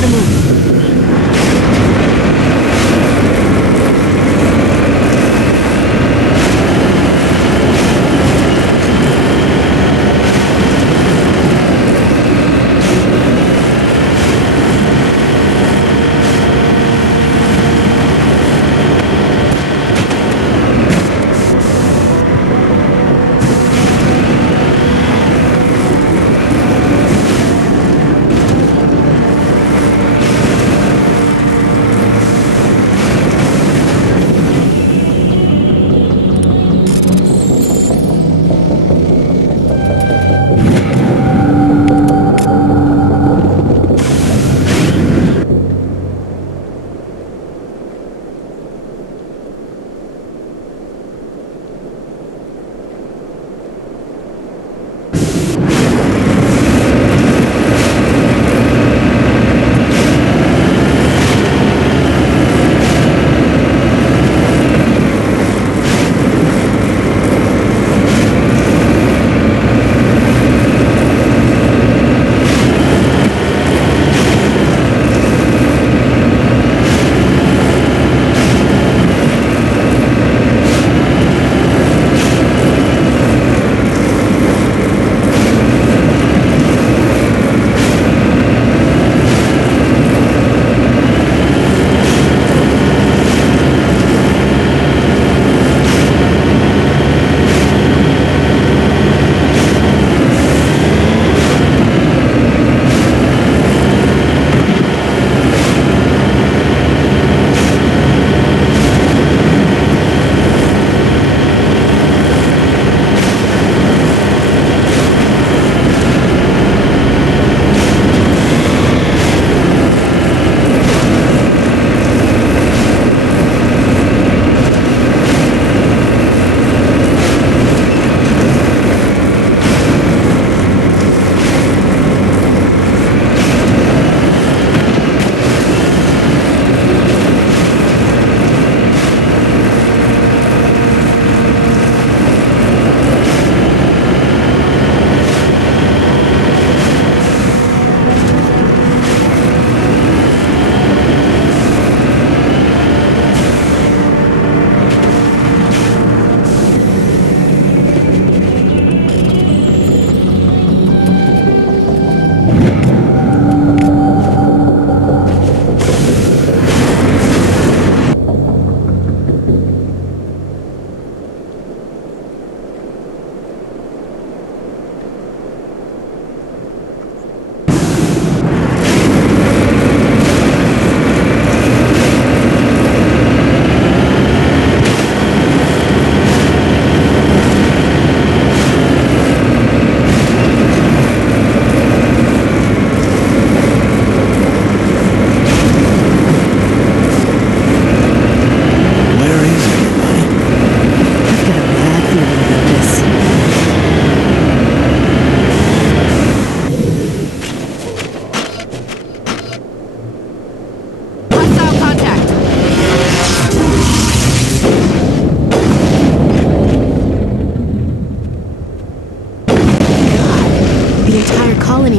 the moon.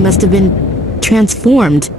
Must have been transformed.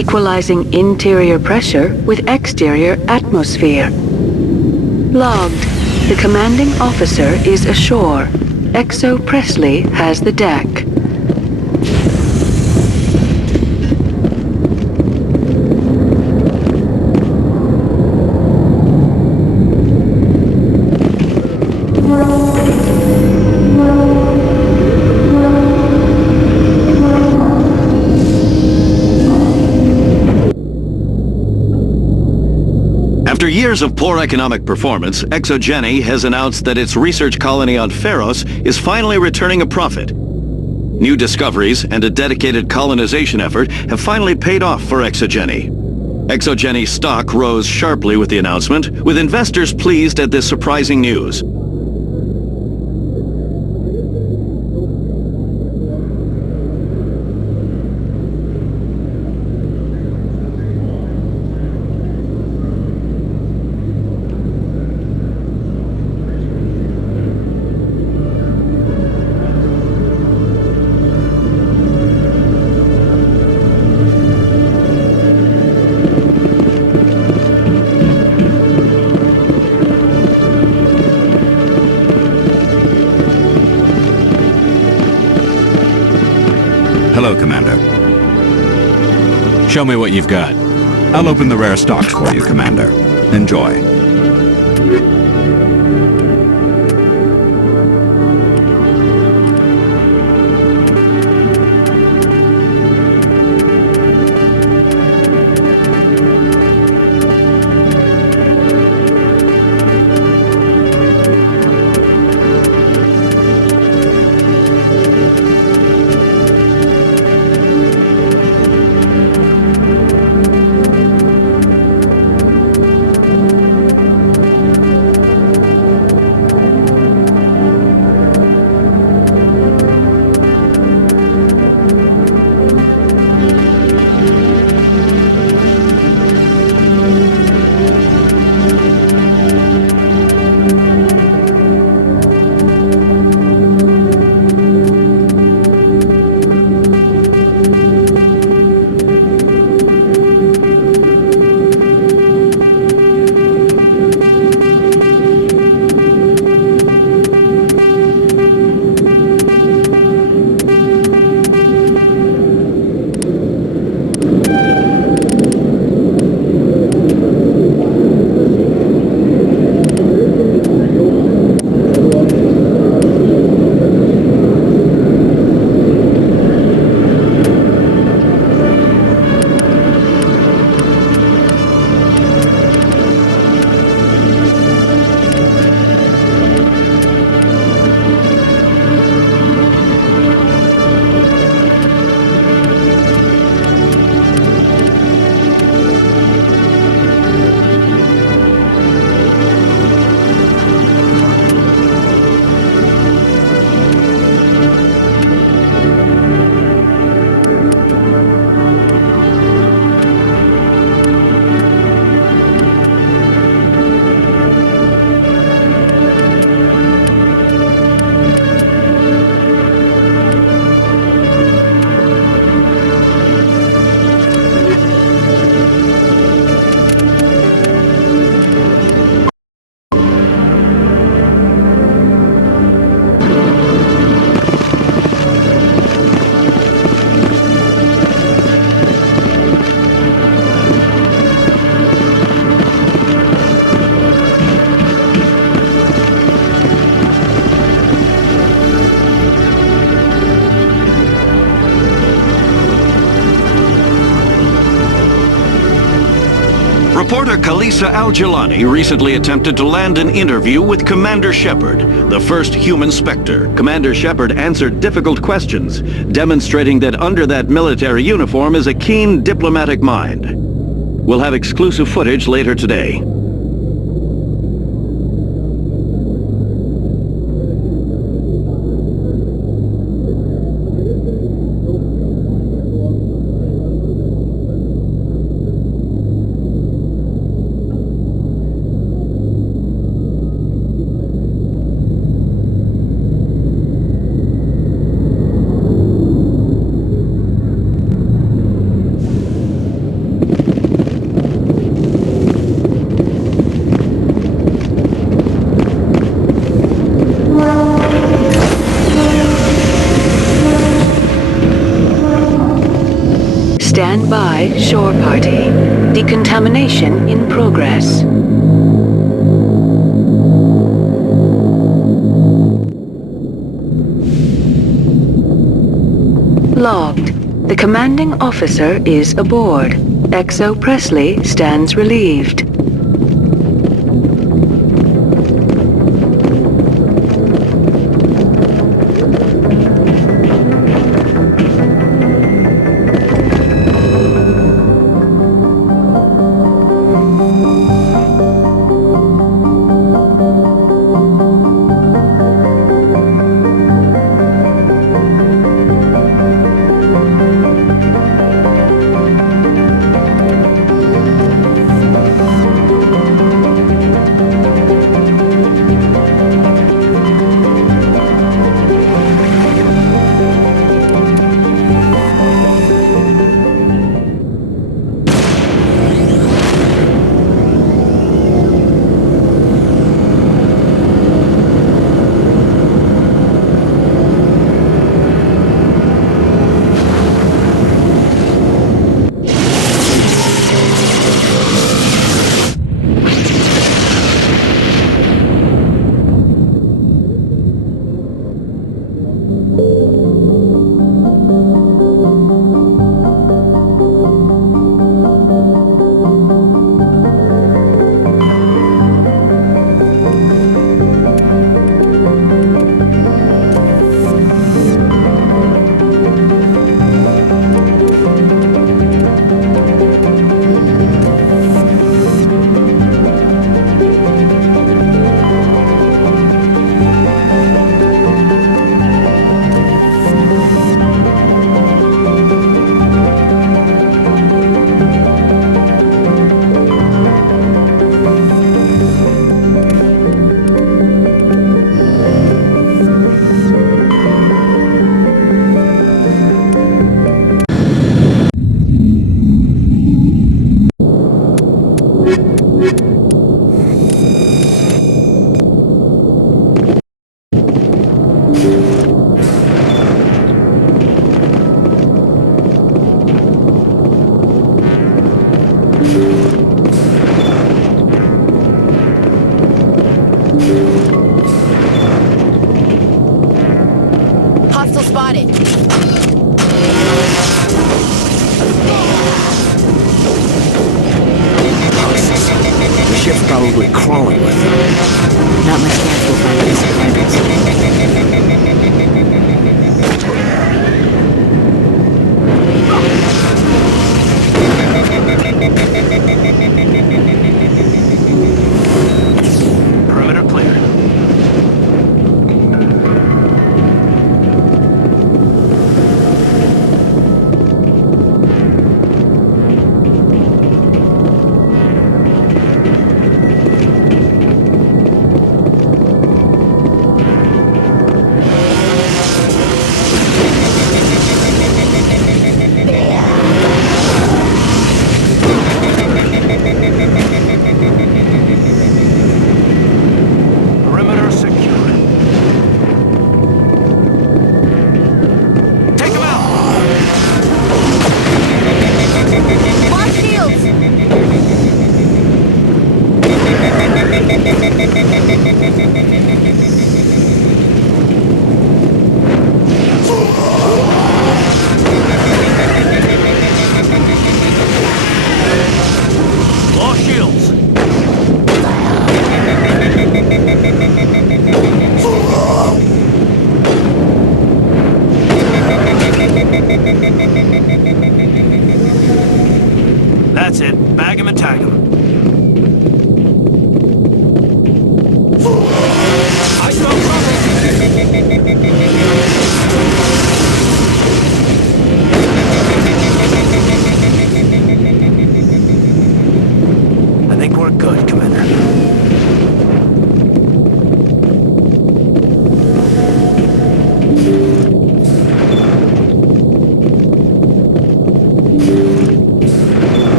equalizing interior pressure with exterior atmosphere. Logged. The commanding officer is ashore. XO Presley has the deck. After years of poor economic performance, ExoGeni has announced that its research colony on Pharos is finally returning a profit. New discoveries and a dedicated colonization effort have finally paid off for ExoGeni. ExoGeni's stock rose sharply with the announcement, with investors pleased at this surprising news. Hello, Commander. Show me what you've got. I'll open the rare stocks for you, Commander. Enjoy. Reporter Khalisa Al-Jilani recently attempted to land an interview with Commander Shepard, the first human Spectre. Commander Shepard answered difficult questions, demonstrating that under that military uniform is a keen diplomatic mind. We'll have exclusive footage later today. Stand by, shore party. Decontamination in progress. Logged. The commanding officer is aboard. XO Presley stands relieved. Hostile spotted. The ship's probably crawling with them. Not much gas will find these targets. Perimeter clear.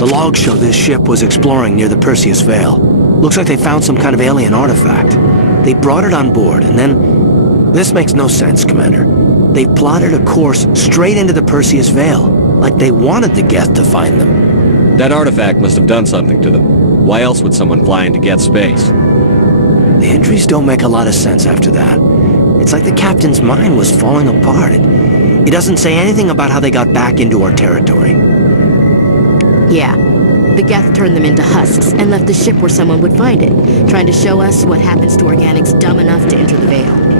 The logs show this ship was exploring near the Perseus Veil. Looks like they found some kind of alien artifact. They brought it on board, and then... This makes no sense, Commander. They plotted a course straight into the Perseus Veil, like they wanted the Geth to find them. That artifact must have done something to them. Why else would someone fly into Geth space? The entries don't make a lot of sense after that. It's like the captain's mind was falling apart. It doesn't say anything about how they got back into our territory. Yeah. The Geth turned them into husks and left the ship where someone would find it, trying to show us what happens to organics dumb enough to enter the Veil.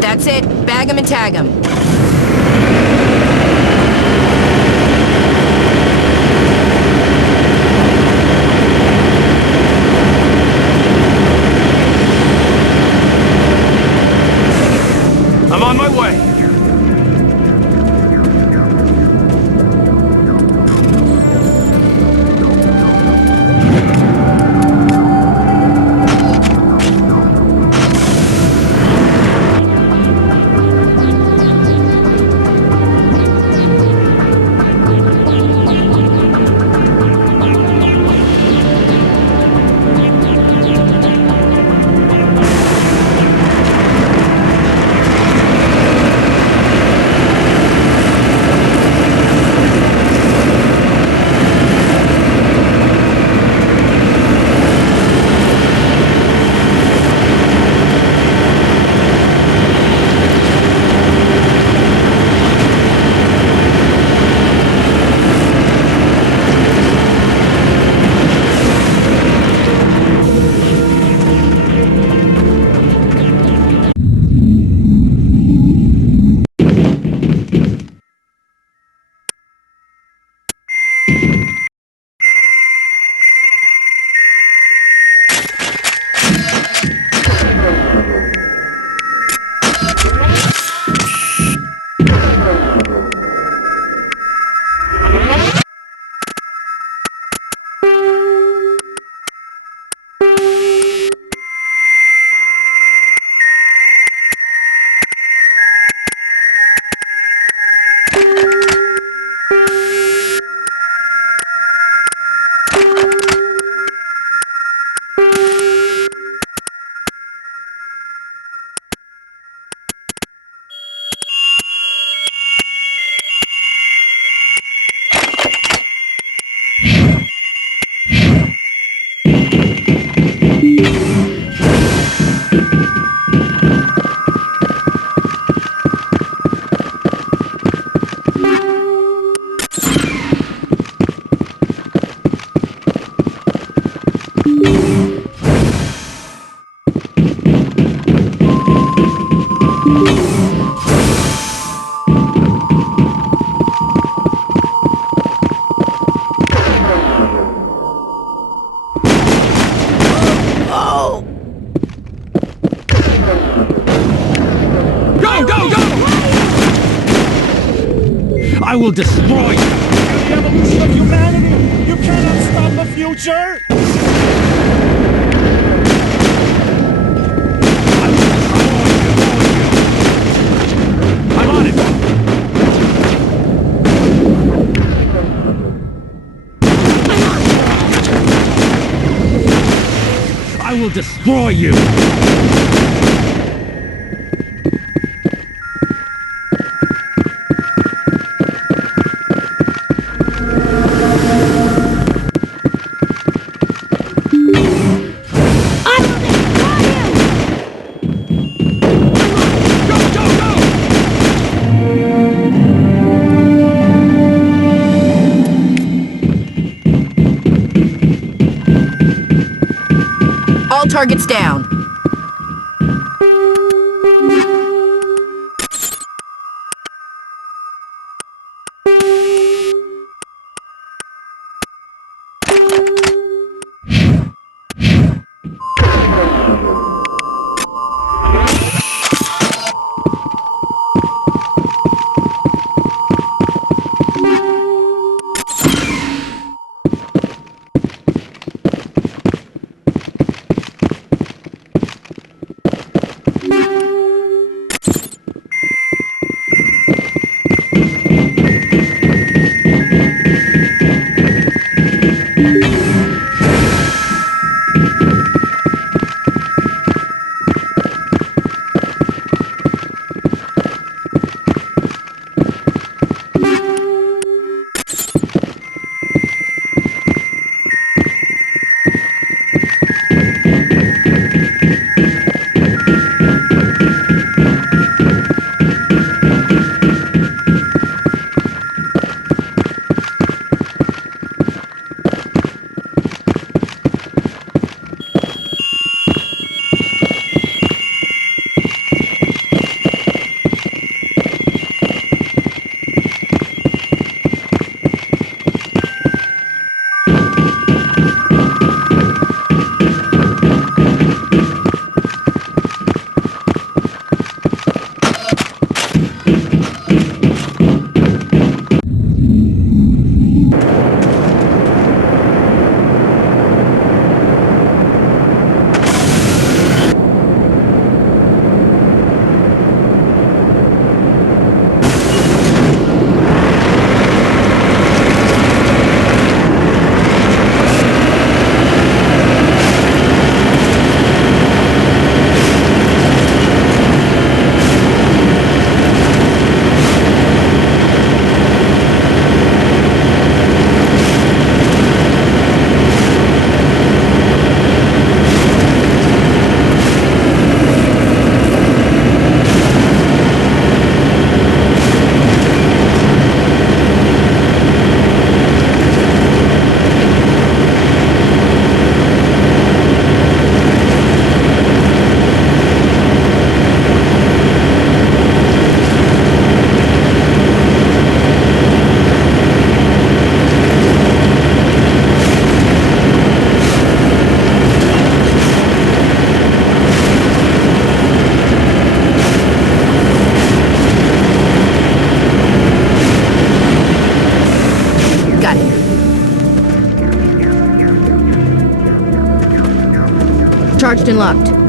That's it. Bag 'em and tag 'em. I'm on my way. I will destroy you! The evolution of humanity! You cannot stop the future! I'm on it! I will destroy you! All targets down. Charged and locked.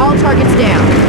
All targets down.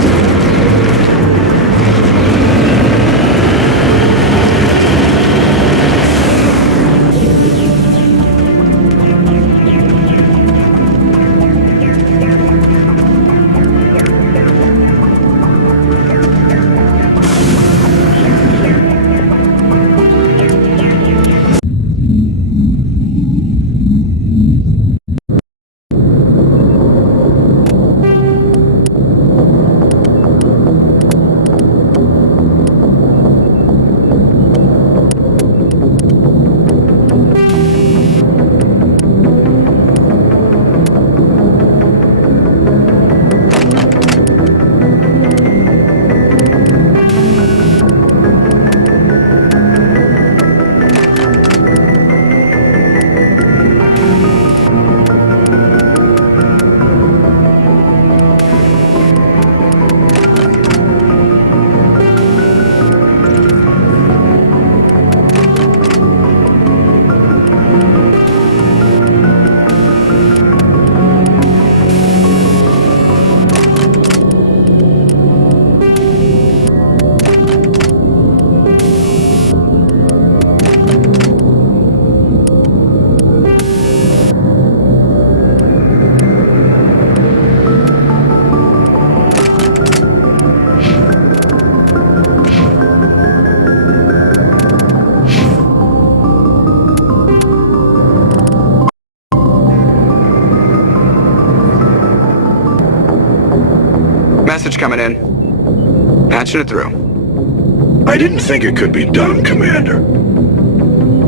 Message coming in. Patching it through. I didn't think it could be done, Commander.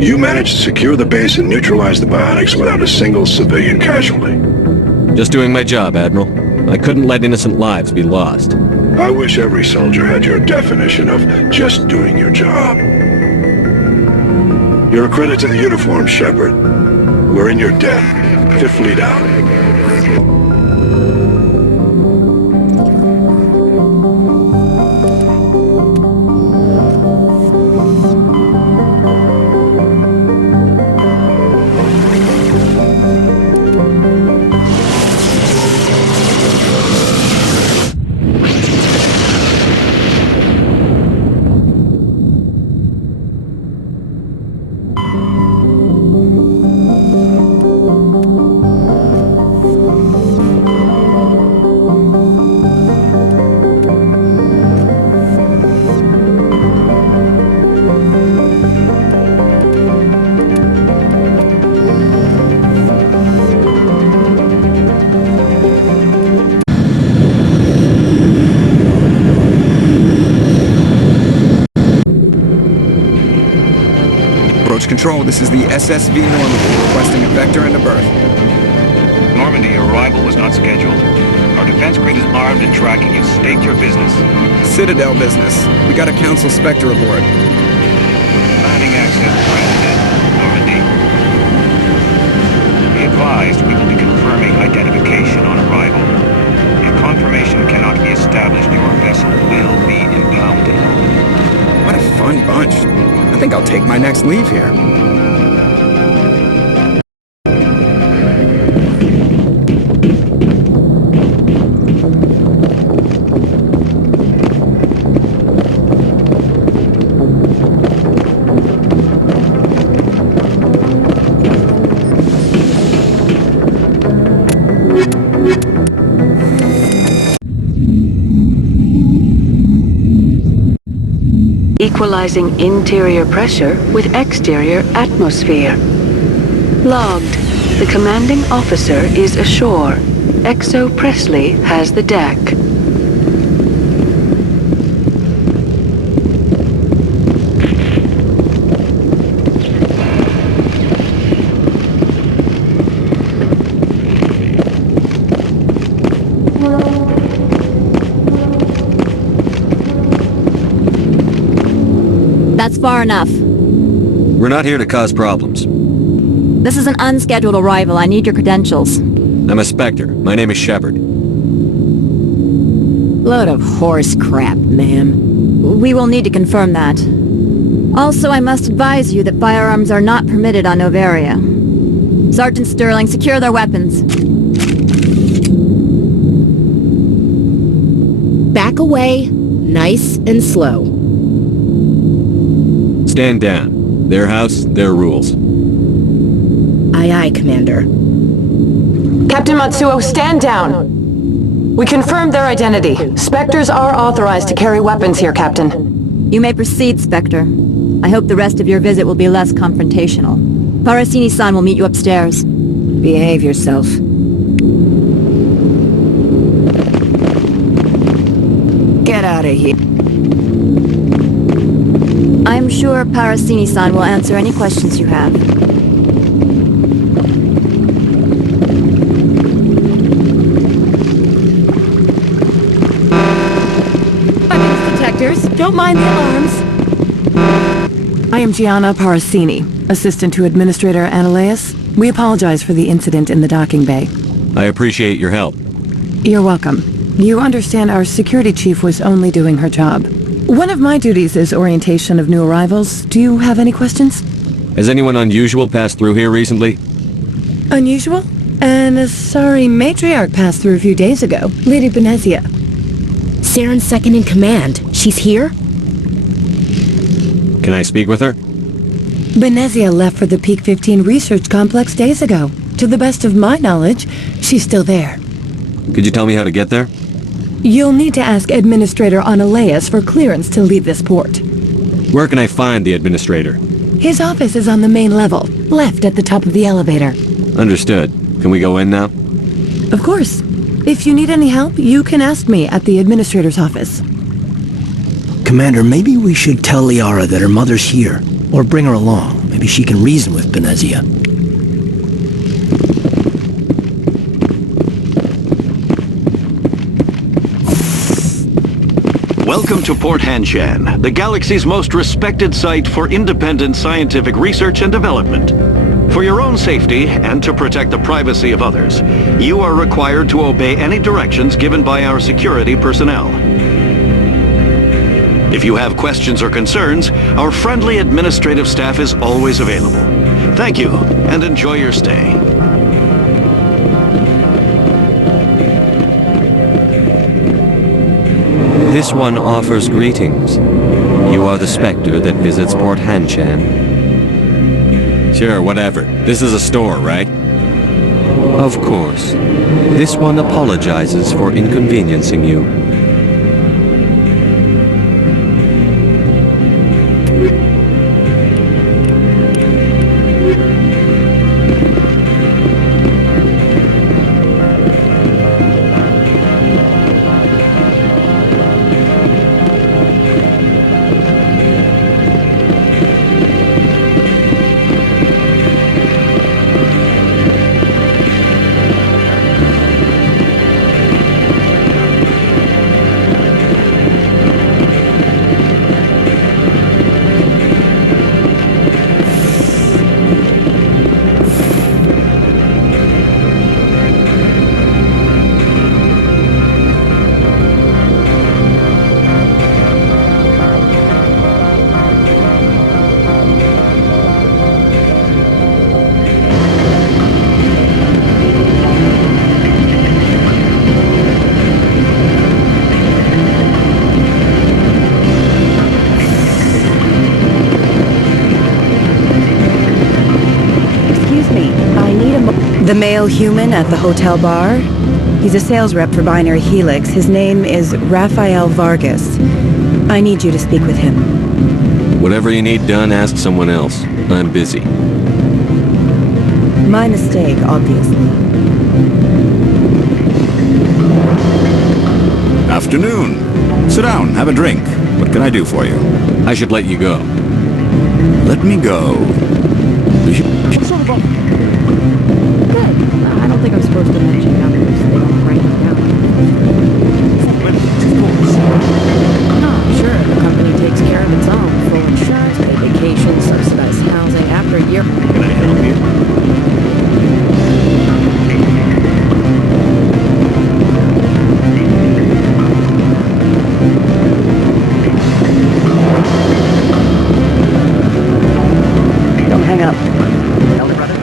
You managed to secure the base and neutralize the biotics without a single civilian casualty. Just doing my job, Admiral. I couldn't let innocent lives be lost. I wish every soldier had your definition of just doing your job. You're a credit to the uniform, Shepard. We're in your debt. Fifth Fleet out. Control, this is the SSV Normandy, requesting a vector and a berth. Normandy, your arrival was not scheduled. Our defense grid is armed and tracking you. State your business. Citadel business. We got a Council Spectre aboard. Landing access granted, Normandy. Be advised, we will be confirming identification on arrival. If confirmation cannot be established, your vessel will be impounded. What a fun bunch. I think I'll take my next leave here. Equalizing interior pressure with exterior atmosphere. Logged. The commanding officer is ashore. XO Presley has the deck. That's far enough. We're not here to cause problems. This is an unscheduled arrival. I need your credentials. I'm a Spectre. My name is Shepard. Load of horse crap, ma'am. We will need to confirm that. Also, I must advise you that firearms are not permitted on Novaria. Sergeant Sterling, secure their weapons. Back away, nice and slow. Stand down. Their house, their rules. Aye, aye, Commander. Captain Matsuo, stand down! We confirmed their identity. Spectres are authorized to carry weapons here, Captain. You may proceed, Spectre. I hope the rest of your visit will be less confrontational. Parasini-san will meet you upstairs. Behave yourself. Get out of here. I'm sure Parasini-san will answer any questions you have. Detectors, don't mind the alarms. I am Gianna Parasini, assistant to Administrator Ananias. We apologize for the incident in the docking bay. I appreciate your help. You're welcome. You understand our security chief was only doing her job. One of my duties is orientation of new arrivals. Do you have any questions? Has anyone unusual passed through here recently? Unusual? An Asari matriarch passed through a few days ago. Lady Benezia. Saren's second in command. She's here? Can I speak with her? Benezia left for the Peak 15 research complex days ago. To the best of my knowledge, she's still there. Could you tell me how to get there? You'll need to ask Administrator Ananias for clearance to leave this port. Where can I find the administrator? His office is on the main level, left at the top of the elevator. Understood. Can we go in now? Of course. If you need any help, you can ask me at the administrator's office. Commander, maybe we should tell Liara that her mother's here. Or bring her along. Maybe she can reason with Benezia. Welcome to Port Hanshan, the galaxy's most respected site for independent scientific research and development. For your own safety and to protect the privacy of others, you are required to obey any directions given by our security personnel. If you have questions or concerns, our friendly administrative staff is always available. Thank you, and enjoy your stay. This one offers greetings. You are the Spectre that visits Port Hanshan. Sure, whatever. This is a store, right? Of course. This one apologizes for inconveniencing you. The male human at the hotel bar? He's a sales rep for Binary Helix. His name is Rafael Vargas. I need you to speak with him. Whatever you need done, ask someone else. I'm busy. My mistake, obviously. Afternoon. Sit down, have a drink. What can I do for you? I should let you go. Let me go. I don't think I'm supposed to mention numbers. They don't write them down. No, sure, the company takes care of its own. Full insurance, paid vacation, subsidized housing. After a year... Can I help you? Don't hang up. Elder brother?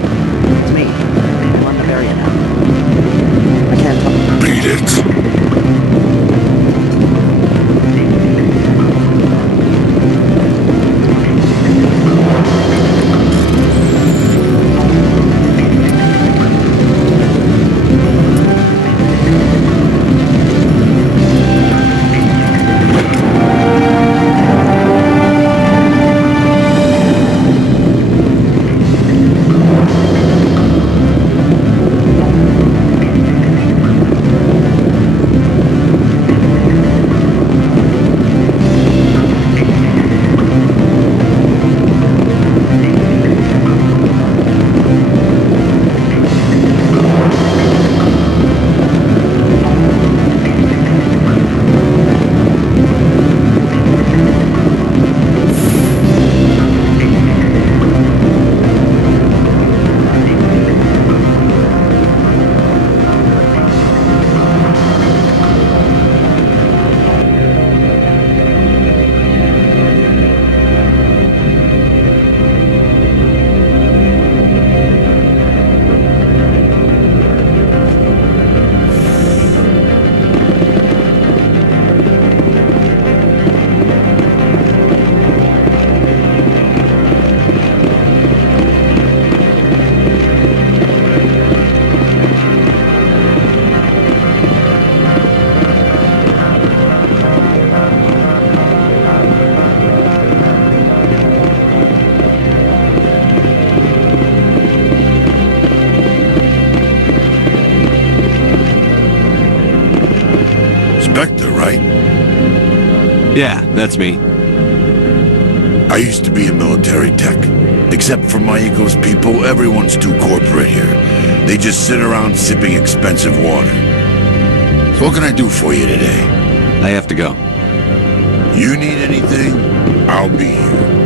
Yeah, that's me. I used to be a military tech. Except for my ego's people, everyone's too corporate here. They just sit around sipping expensive water. So what can I do for you today? I have to go. You need anything, I'll be here.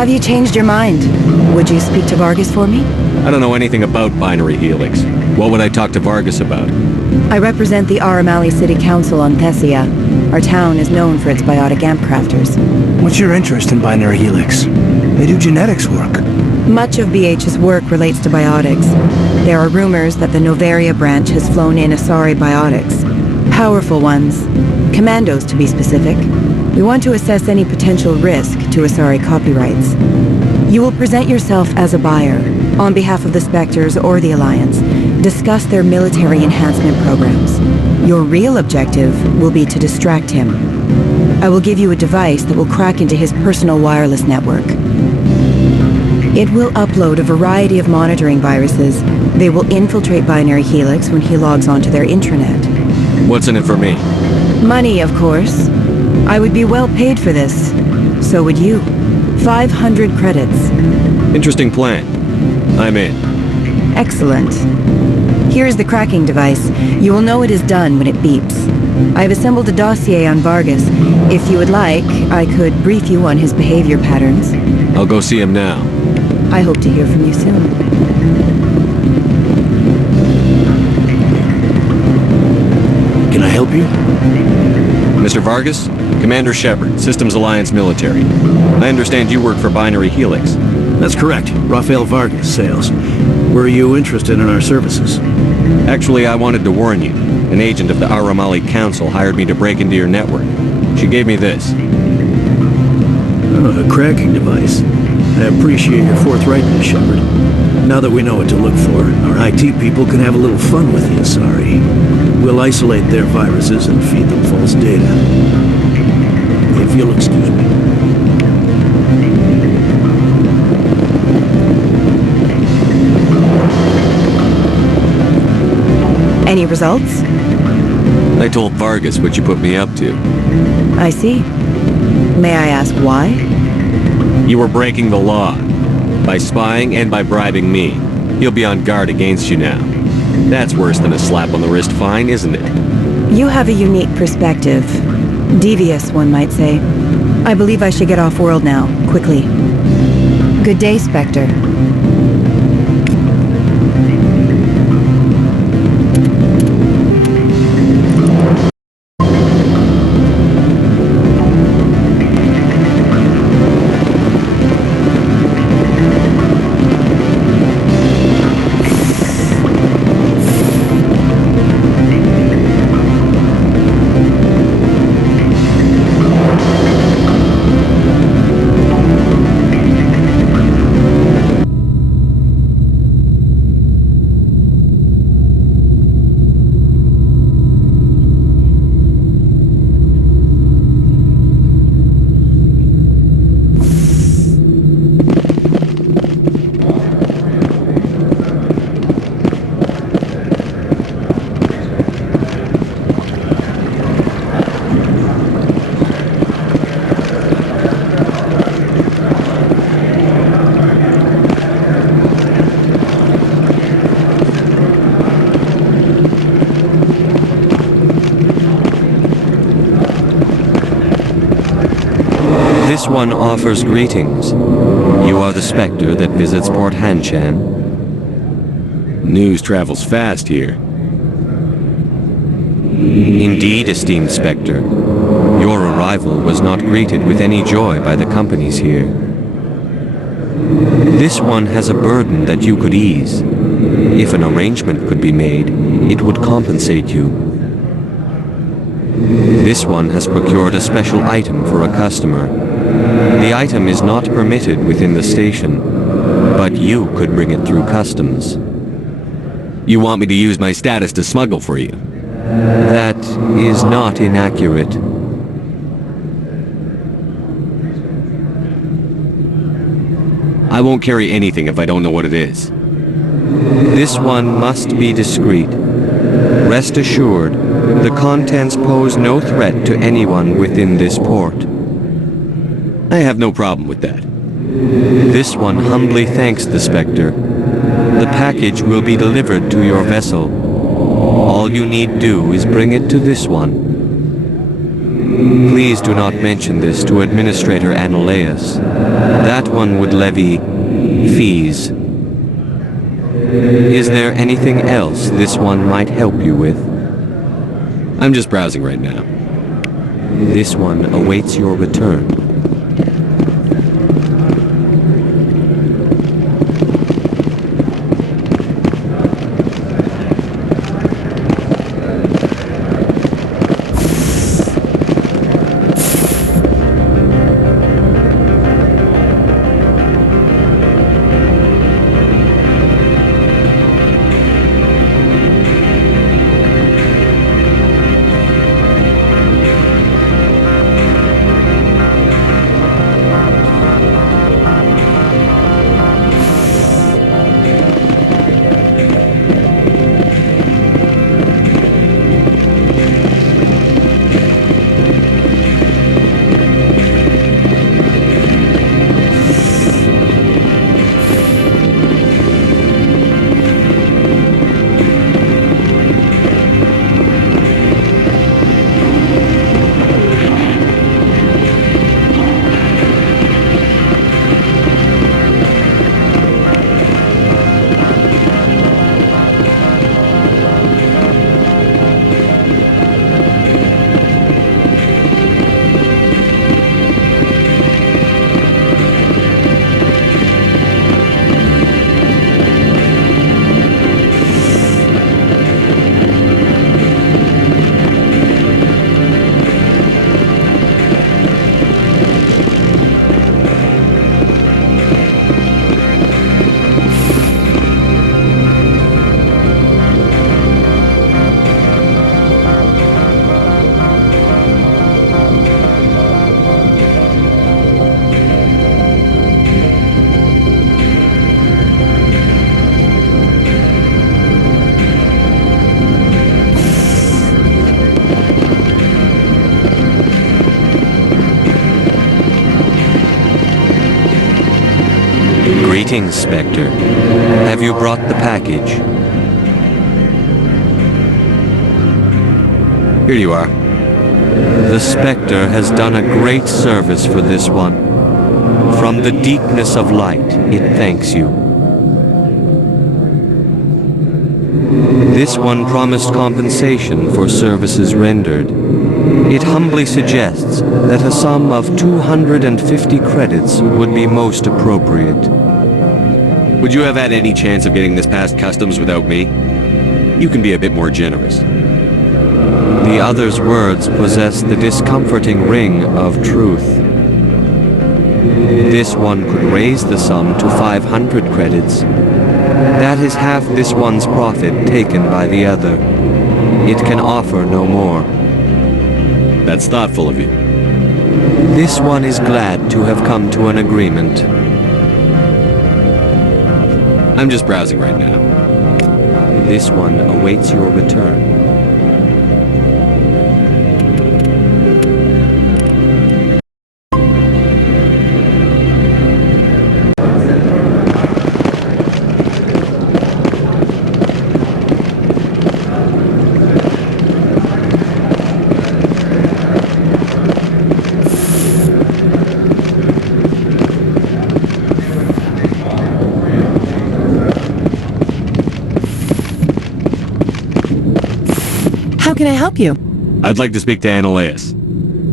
Have you changed your mind? Would you speak to Vargas for me? I don't know anything about binary helix. What would I talk to Vargas about? I represent the Aramali City Council on Thessia. Our town is known for its biotic amp crafters. What's your interest in binary helix? They do genetics work. Much of BH's work relates to biotics. There are rumors that the Novaria branch has flown in Asari biotics. Powerful ones. Commandos, to be specific. We want to assess any potential risk to Asari copyrights. You will present yourself as a buyer, on behalf of the Spectres or the Alliance. Discuss their military enhancement programs. Your real objective will be to distract him. I will give you a device that will crack into his personal wireless network. It will upload a variety of monitoring viruses. They will infiltrate Binary Helix when he logs onto their intranet. What's in it for me? Money, of course. I would be well paid for this. So would you. 500 credits. Interesting plan. I'm in. Excellent. Here's the cracking device. You will know it is done when it beeps. I've assembled a dossier on Vargas. If you would like, I could brief you on his behavior patterns. I'll go see him now. I hope to hear from you soon. Can I help you? Mr. Vargas? Commander Shepard, Systems Alliance Military. I understand you work for Binary Helix. That's correct. Rafael Vargas, sales. Were you interested in our services? Actually, I wanted to warn you. An agent of the Aramali Council hired me to break into your network. She gave me this. Oh, a cracking device. I appreciate your forthrightness, Shepard. Now that we know what to look for, our IT people can have a little fun with the Asari. We'll isolate their viruses and feed them false data. If you'll excuse me. Any results? I told Vargas what you put me up to. I see. May I ask why? You were breaking the law. By spying and by bribing me. He'll be on guard against you now. That's worse than a slap on the wrist fine, isn't it? You have a unique perspective. Devious, one might say. I believe I should get off-world now, quickly. Good day, Spectre. one offers greetings. You are the Spectre that visits Port Hanshan. News travels fast here. Indeed, esteemed Spectre. Your arrival was not greeted with any joy by the companies here. This one has a burden that you could ease. If an arrangement could be made, it would compensate you. This one has procured a special item for a customer. The item is not permitted within the station, but you could bring it through customs. You want me to use my status to smuggle for you? That is not inaccurate. I won't carry anything if I don't know what it is. This one must be discreet. Rest assured, the contents pose no threat to anyone within this port. I have no problem with that. This one humbly thanks the Spectre. The package will be delivered to your vessel. All you need do is bring it to this one. Please do not mention this to Administrator Analaeus. That one would levy fees. Is there anything else this one might help you with? I'm just browsing right now. This one awaits your return. Greetings, Spectre. Have you brought the package? Here you are. The Spectre has done a great service for this one. From the deepness of light, it thanks you. This one promised compensation for services rendered. It humbly suggests that a sum of 250 credits would be most appropriate. Would you have had any chance of getting this past customs without me? You can be a bit more generous. The other's words possess the discomforting ring of truth. This one could raise the sum to 500 credits. That is half this one's profit taken by the other. It can offer no more. That's thoughtful of you. This one is glad to have come to an agreement. I'm just browsing right now. This one awaits your return. can I help you? I'd like to speak to Annaleus.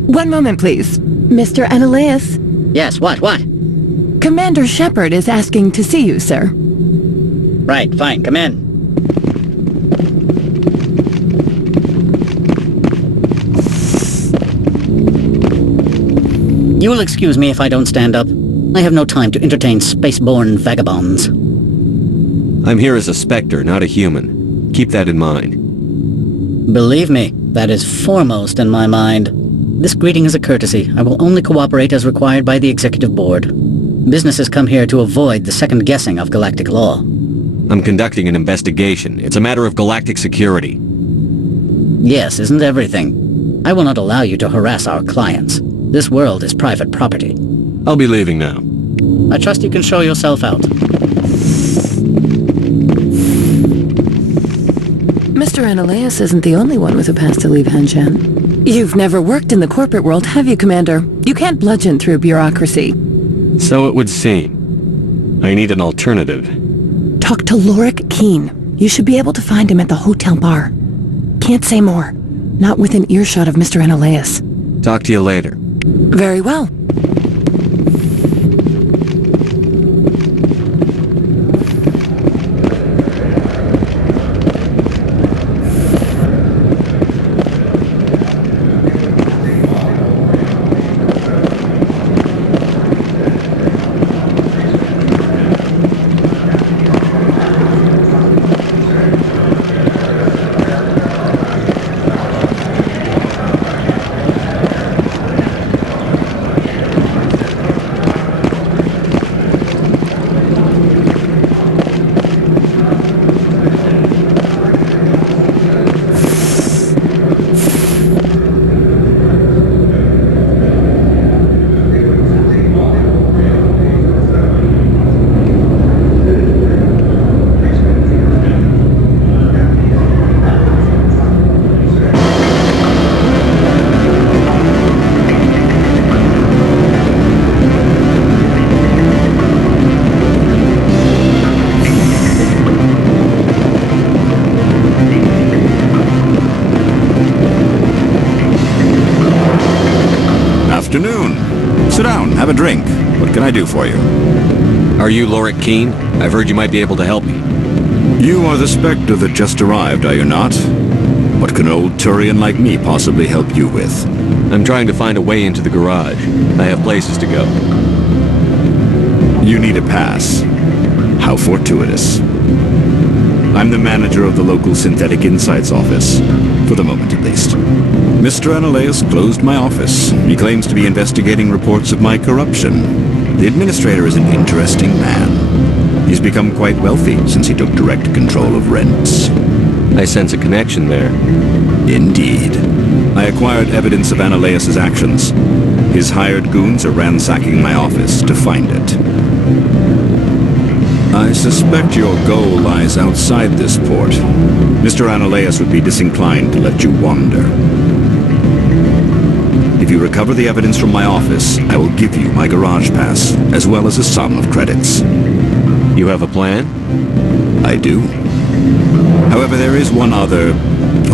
One moment, please. Mr. Annaleus? Yes, what? Commander Shepard is asking to see you, sir. Right, fine, come in. You will excuse me if I don't stand up. I have no time to entertain spaceborne vagabonds. I'm here as a Spectre, not a human. Keep that in mind. Believe me, that is foremost in my mind. This greeting is a courtesy. I will only cooperate as required by the Executive Board. Businesses come here to avoid the second guessing of galactic law. I'm conducting an investigation. It's a matter of galactic security. Yes, isn't everything? I will not allow you to harass our clients. This world is private property. I'll be leaving now. I trust you can show yourself out. Mr. Annaleus isn't the only one with a pass to leave Hanshan. You've never worked in the corporate world, have you, Commander? You can't bludgeon through bureaucracy. So it would seem. I need an alternative. Talk to Lorik Keene. You should be able to find him at the hotel bar. Can't say more. Not within earshot of Mr. Annaleus. Talk to you later. Very well. Afternoon. Sit down, have a drink. What can I do for you? Are you Lorik Keene? I've heard you might be able to help me. You are the Spectre that just arrived, are you not? What can an old Turian like me possibly help you with? I'm trying to find a way into the garage. I have places to go. You need a pass. How fortuitous. I'm the manager of the local Synthetic Insights office. For the moment, at least. Mr. Annaleus closed my office. He claims to be investigating reports of my corruption. The administrator is an interesting man. He's become quite wealthy since he took direct control of rents. I sense a connection there. Indeed. I acquired evidence of Annaleus' actions. His hired goons are ransacking my office to find it. I suspect your goal lies outside this port. Mr. Annaleus would be disinclined to let you wander. If you recover the evidence from my office, I will give you my garage pass, as well as a sum of credits. You have a plan? I do. However, there is one other...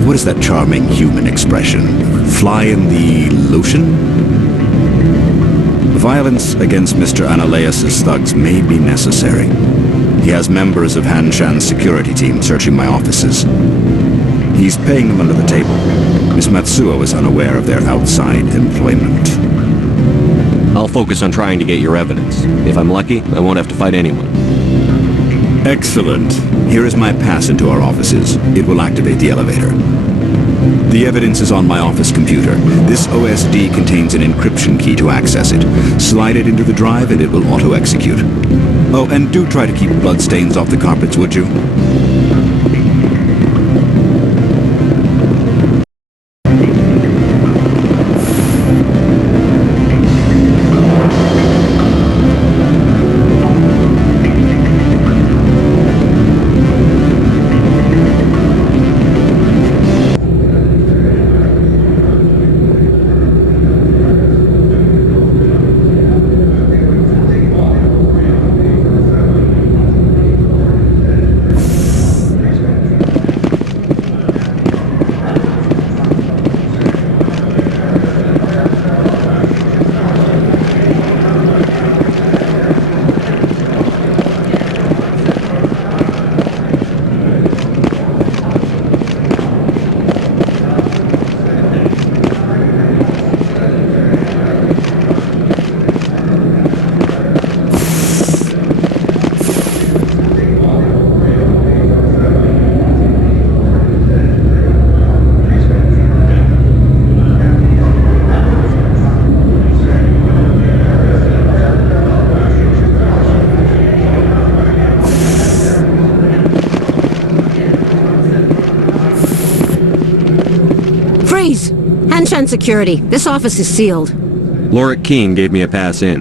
What is that charming human expression? Fly in the lotion? Violence against Mr. Annaleus' thugs may be necessary. He has members of Hanshan's security team searching my offices. He's paying them under the table. Miss Matsuo is unaware of their outside employment. I'll focus on trying to get your evidence. If I'm lucky, I won't have to fight anyone. Excellent. Here is my pass into our offices. It will activate the elevator. The evidence is on my office computer. This OSD contains an encryption key to access it. Slide it into the drive and it will auto-execute. Oh, and do try to keep bloodstains off the carpets, would you? 1 security. This office is sealed. Lorik Keene gave me a pass in.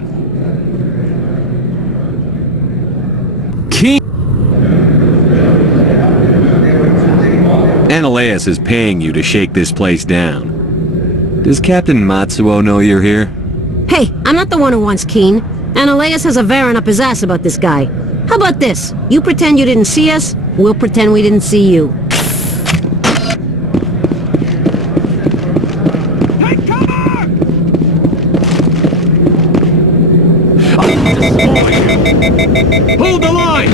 Keene! Ananias is paying you to shake this place down. Does Captain Matsuo know you're here? Hey, I'm not the one who wants Keene. Ananias has a Varen up his ass about this guy. How about this? You pretend you didn't see us, we'll pretend we didn't see you. Take cover! Hold the line!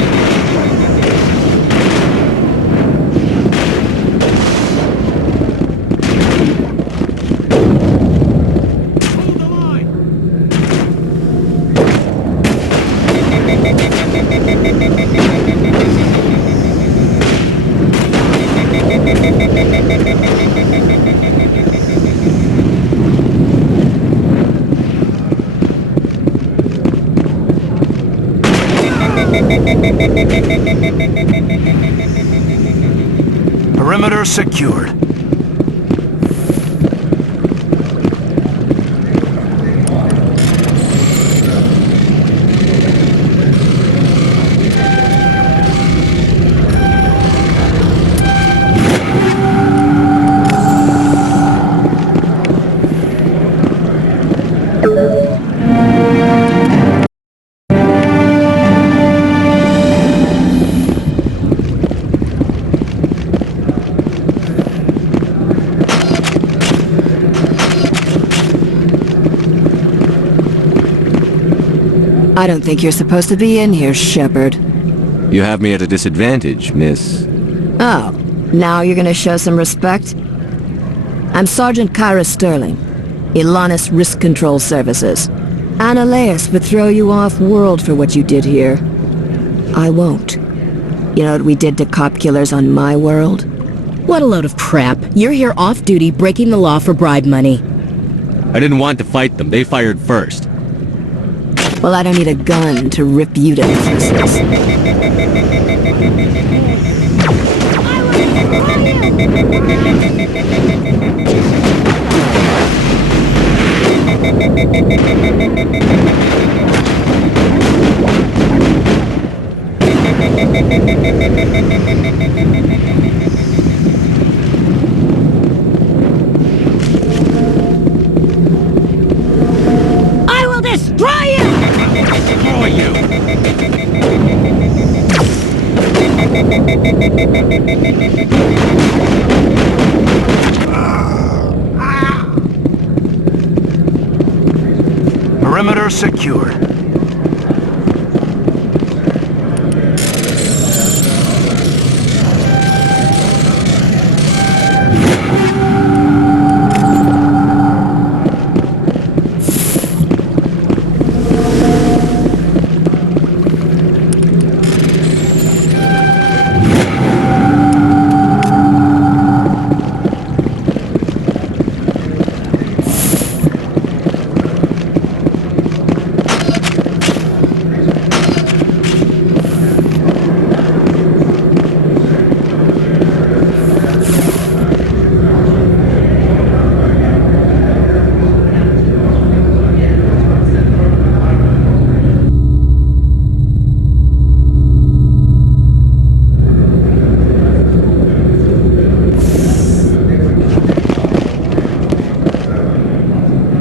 Perimeter secured. I don't think you're supposed to be in here, Shepard. You have me at a disadvantage, miss. Oh, now you're gonna show some respect? I'm Sergeant Kyra Sterling, Ilanis Risk Control Services. Ananias would throw you off-world for what you did here. I won't. You know what we did to cop killers on my world? What a load of crap. You're here off-duty breaking the law for bribe money. I didn't want to fight them. They fired first. Well, I don't need a gun to rip you to pieces. I will destroy you! Who are you? Perimeter secured.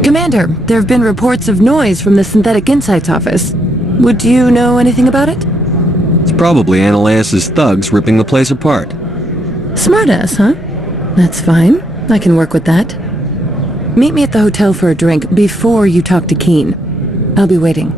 Commander, there have been reports of noise from the Synthetic Insights office. Would you know anything about it? It's probably Ananias' thugs ripping the place apart. Smartass, huh? That's fine. I can work with that. Meet me at the hotel for a drink before you talk to Keene. I'll be waiting.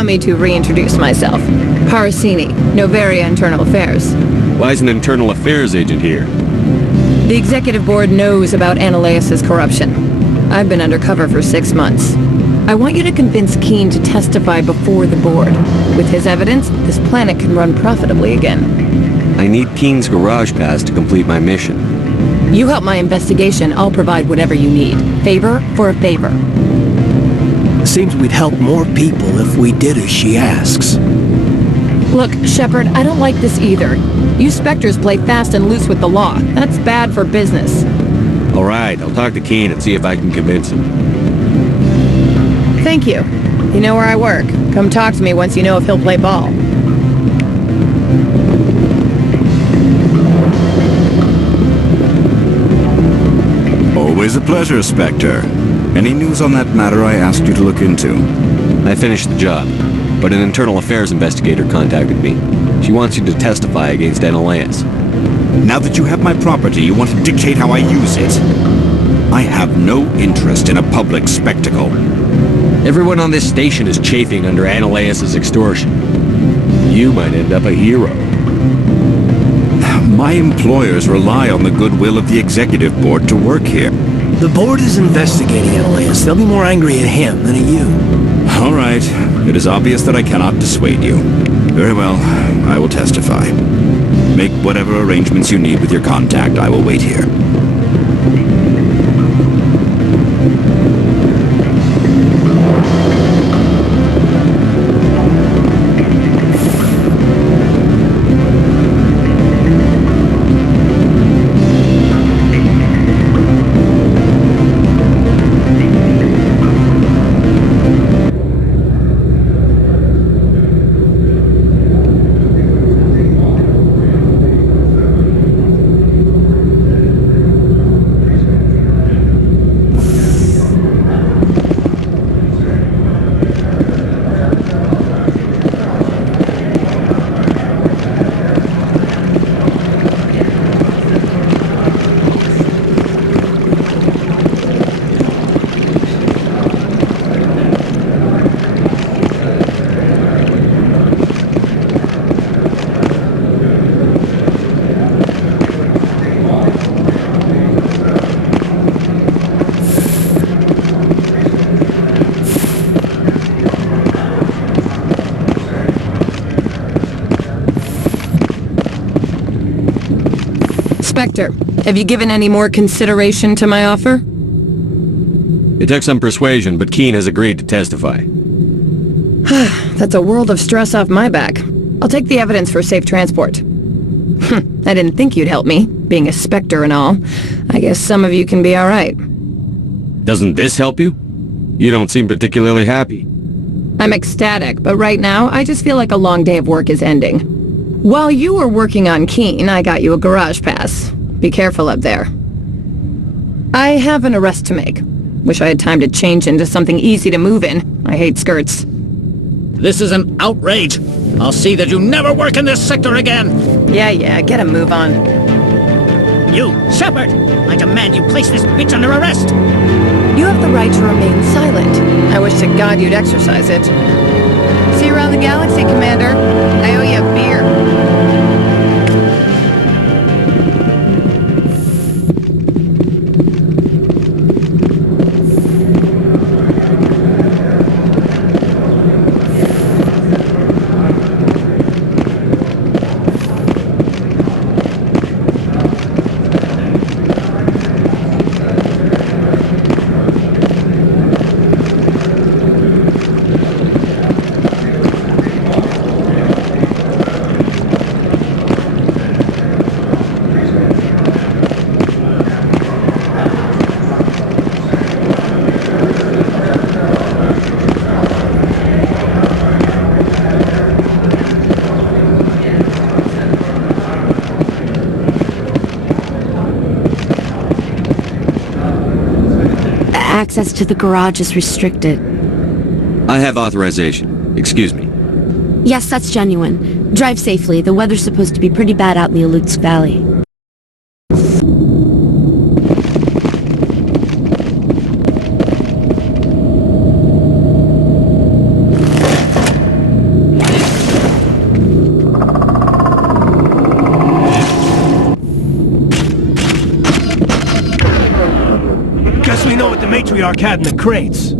Allow me to reintroduce myself. Parasini, Novaria Internal Affairs. Why is an internal affairs agent here? The executive board knows about Ananias' corruption. I've been undercover for 6 months. I want you to convince Keene to testify before the board. With his evidence, this planet can run profitably again. I need Keene's garage pass to complete my mission. You help my investigation, I'll provide whatever you need. Favor for a favor. Seems we'd help more people if we did as she asks. Look, Shepard, I don't like this either. You Spectres play fast and loose with the law. That's bad for business. All right, I'll talk to Keene and see if I can convince him. Thank you. You know where I work. Come talk to me once you know if he'll play ball. Always a pleasure, Spectre. Any news on that matter I asked you to look into? I finished the job, but an internal affairs investigator contacted me. She wants you to testify against Ananias. Now that you have my property, you want to dictate how I use it. I have no interest in a public spectacle. Everyone on this station is chafing under Ananias' extortion. You might end up a hero. My employers rely on the goodwill of the executive board to work here. The board is investigating Ananias. They'll be more angry at him than at you. All right. It is obvious that I cannot dissuade you. Very well. I will testify. Make whatever arrangements you need with your contact. I will wait here. Spectre, have you given any more consideration to my offer? It took some persuasion, but Keene has agreed to testify. That's a world of stress off my back. I'll take the evidence for safe transport. I didn't think you'd help me, being a Spectre and all. I guess some of you can be alright. Doesn't this help you? You don't seem particularly happy. I'm ecstatic, but right now, I just feel like a long day of work is ending. While you were working on Keene, I got you a garage pass. Be careful up there. I have an arrest to make. Wish I had time to change into something easy to move in. I hate skirts. This is an outrage. I'll see that you never work in this sector again. Yeah, get a move on. You, Shepard! I demand you place this bitch under arrest! You have the right to remain silent. I wish to God you'd exercise it. See you around the galaxy, Commander. I owe you a beer. Access to the garage is restricted. I have authorization. Excuse me. Yes, that's genuine. Drive safely. The weather's supposed to be pretty bad out in the Alutsk Valley. our cat in the crates.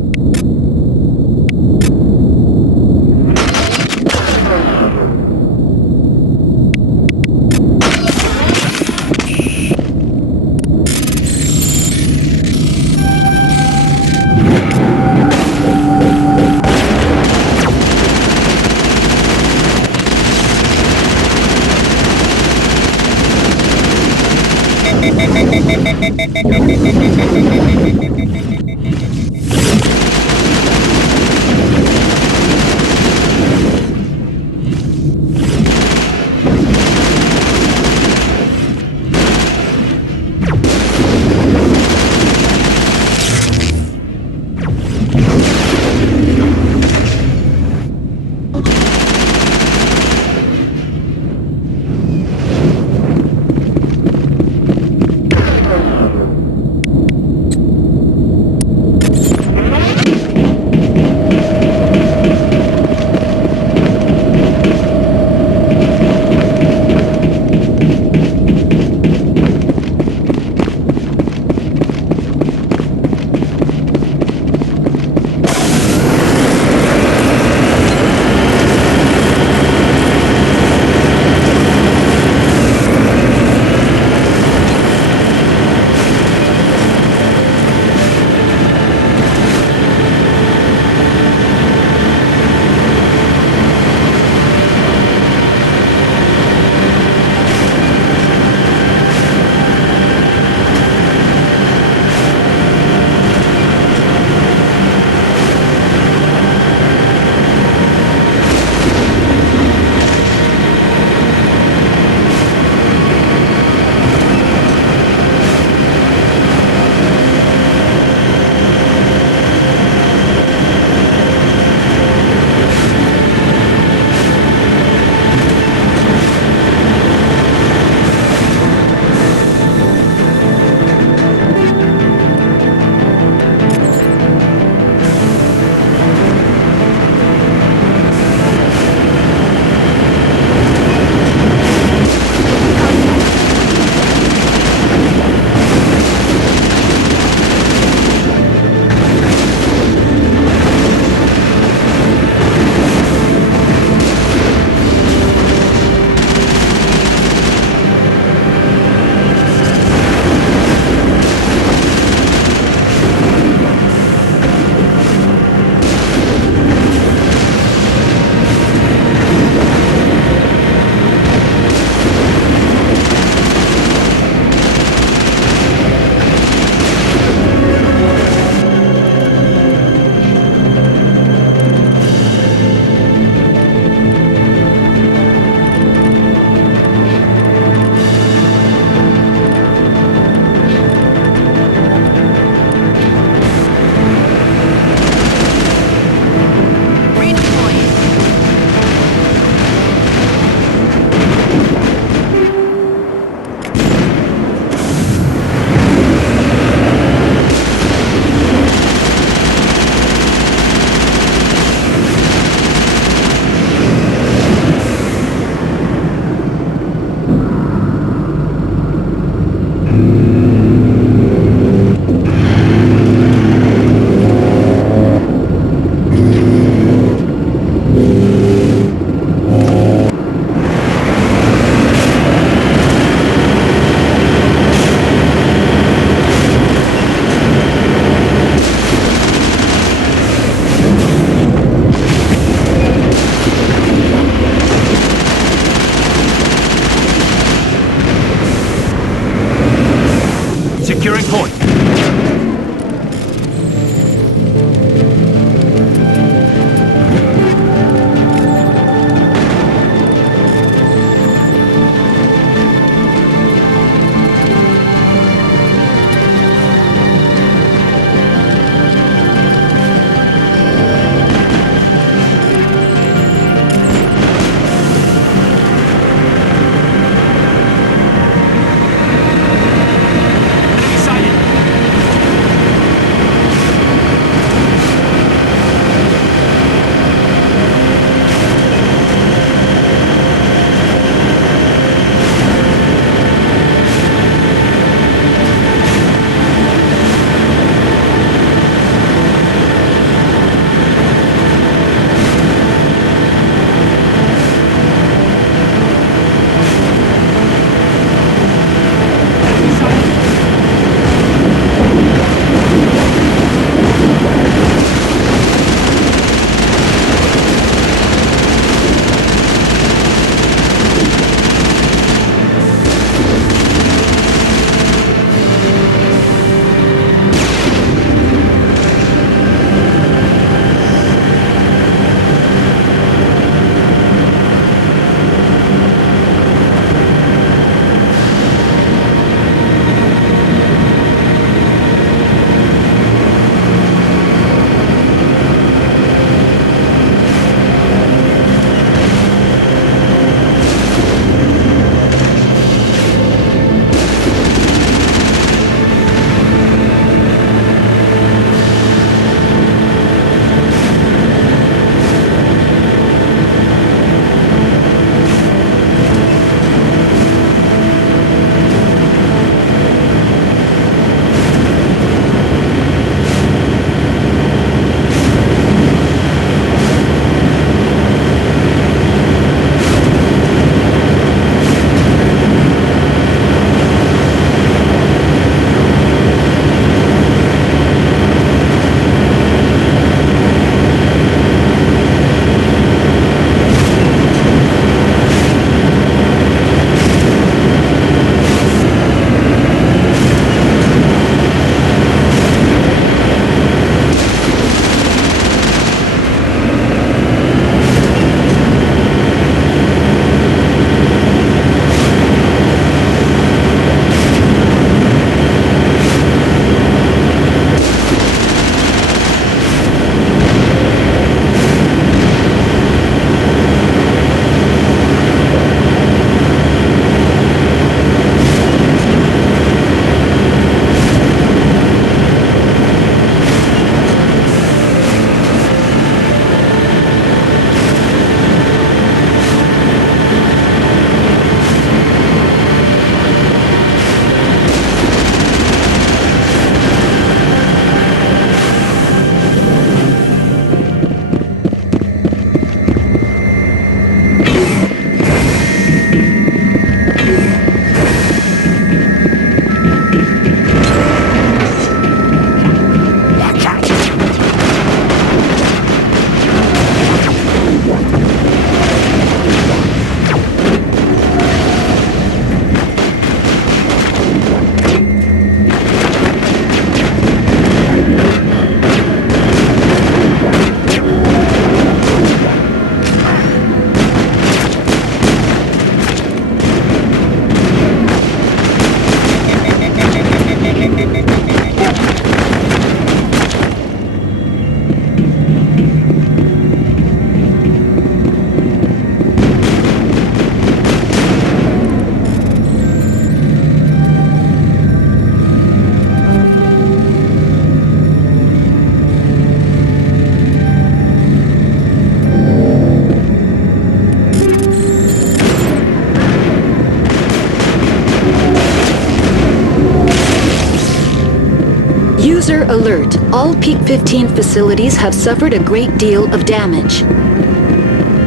Alert. All Peak 15 facilities have suffered a great deal of damage.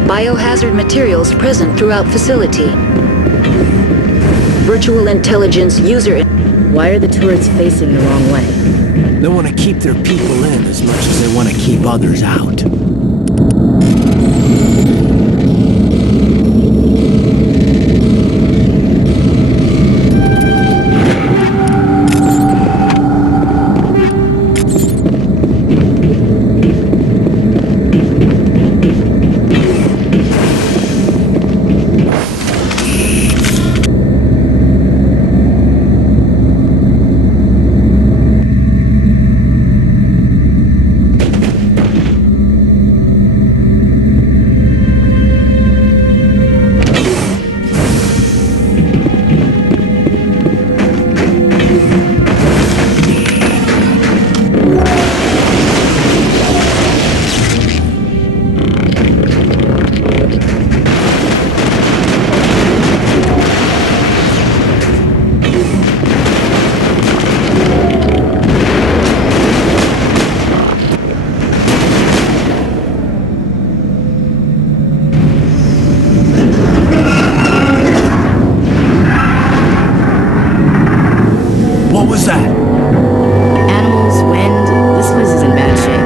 Biohazard materials present throughout facility. Virtual intelligence user... Why are the turrets facing the wrong way? They want to keep their people in as much as they want to keep others out. What was that? Animals, wind, this place is in bad shape.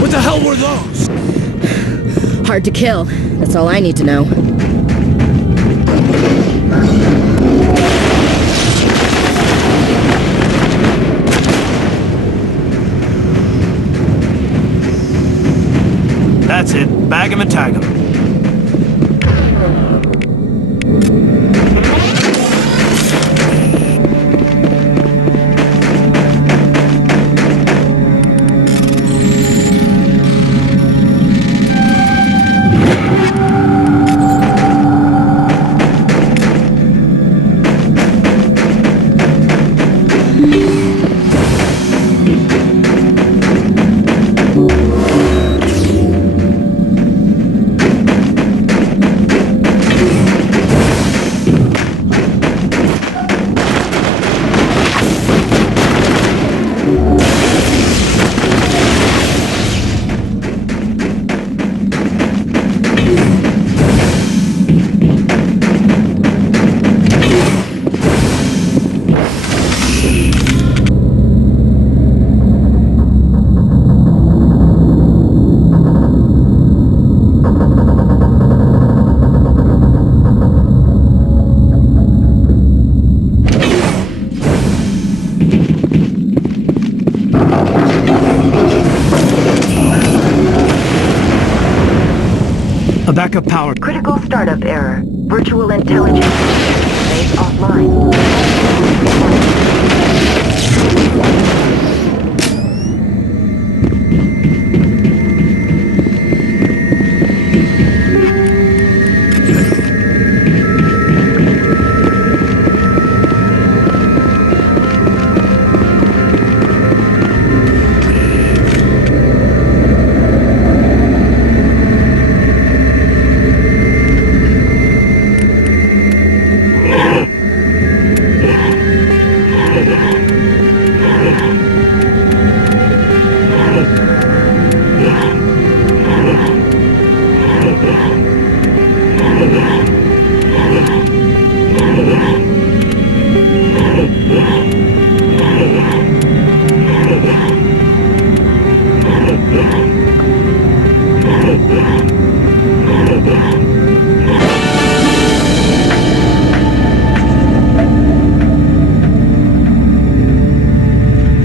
What the hell were those? Hard to kill. That's all I need to know. That's it. Bag 'em and tag 'em. A backup power. Critical startup error. Virtual intelligence phase offline.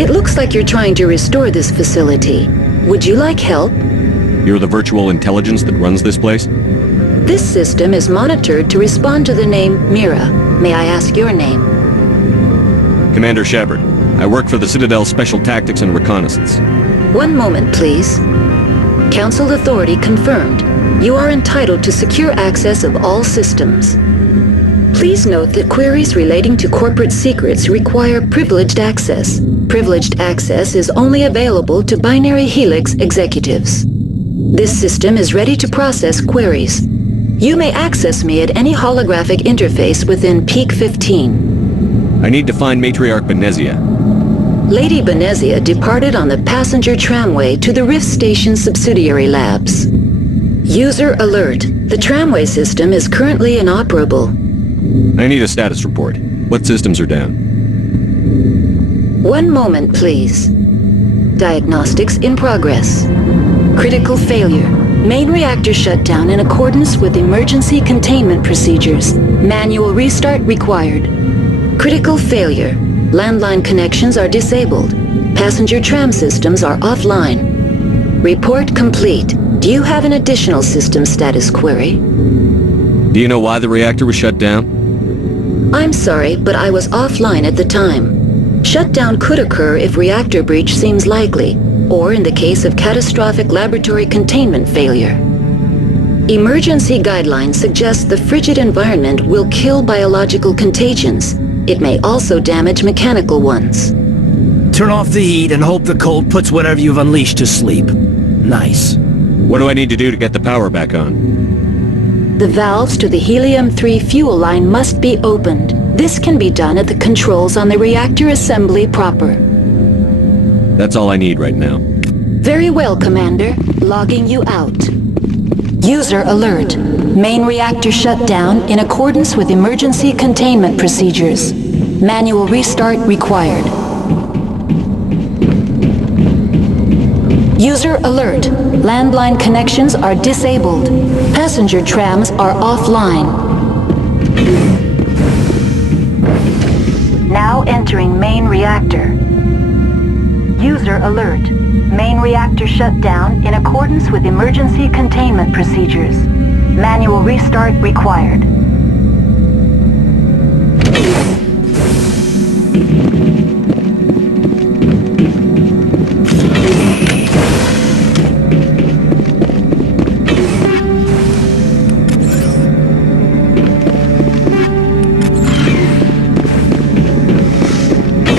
It looks like you're trying to restore this facility. Would you like help? You're the virtual intelligence that runs this place? This system is monitored to respond to the name Mira. May I ask your name? Commander Shepard. I work for the Citadel Special Tactics and Reconnaissance. One moment, please. Council authority confirmed. You are entitled to secure access of all systems. Please note that queries relating to corporate secrets require privileged access. Privileged access is only available to Binary Helix executives. This system is ready to process queries. You may access me at any holographic interface within Peak 15. I need to find Matriarch Benezia. Lady Benezia departed on the passenger tramway to the Rift Station subsidiary labs. User alert. The tramway system is currently inoperable. I need a status report. What systems are down? One moment, please. Diagnostics in progress. Critical failure. Main reactor shut down in accordance with emergency containment procedures. Manual restart required. Critical failure. Landline connections are disabled. Passenger tram systems are offline. Report complete. Do you have an additional system status query? Do you know why the reactor was shut down? I'm sorry, but I was offline at the time. Shutdown could occur if reactor breach seems likely, or in the case of catastrophic laboratory containment failure. Emergency guidelines suggest the frigid environment will kill biological contagions. It may also damage mechanical ones. Turn off the heat and hope the cold puts whatever you've unleashed to sleep. Nice. What do I need to do to get the power back on? The valves to the helium-3 fuel line must be opened. This can be done at the controls on the reactor assembly proper. That's all I need right now. Very well, Commander. Logging you out. User alert. Main reactor shut down in accordance with emergency containment procedures. Manual restart required. User alert. Landline connections are disabled. Passenger trams are offline. Now entering main reactor. User alert. Main reactor shut down in accordance with emergency containment procedures. Manual restart required.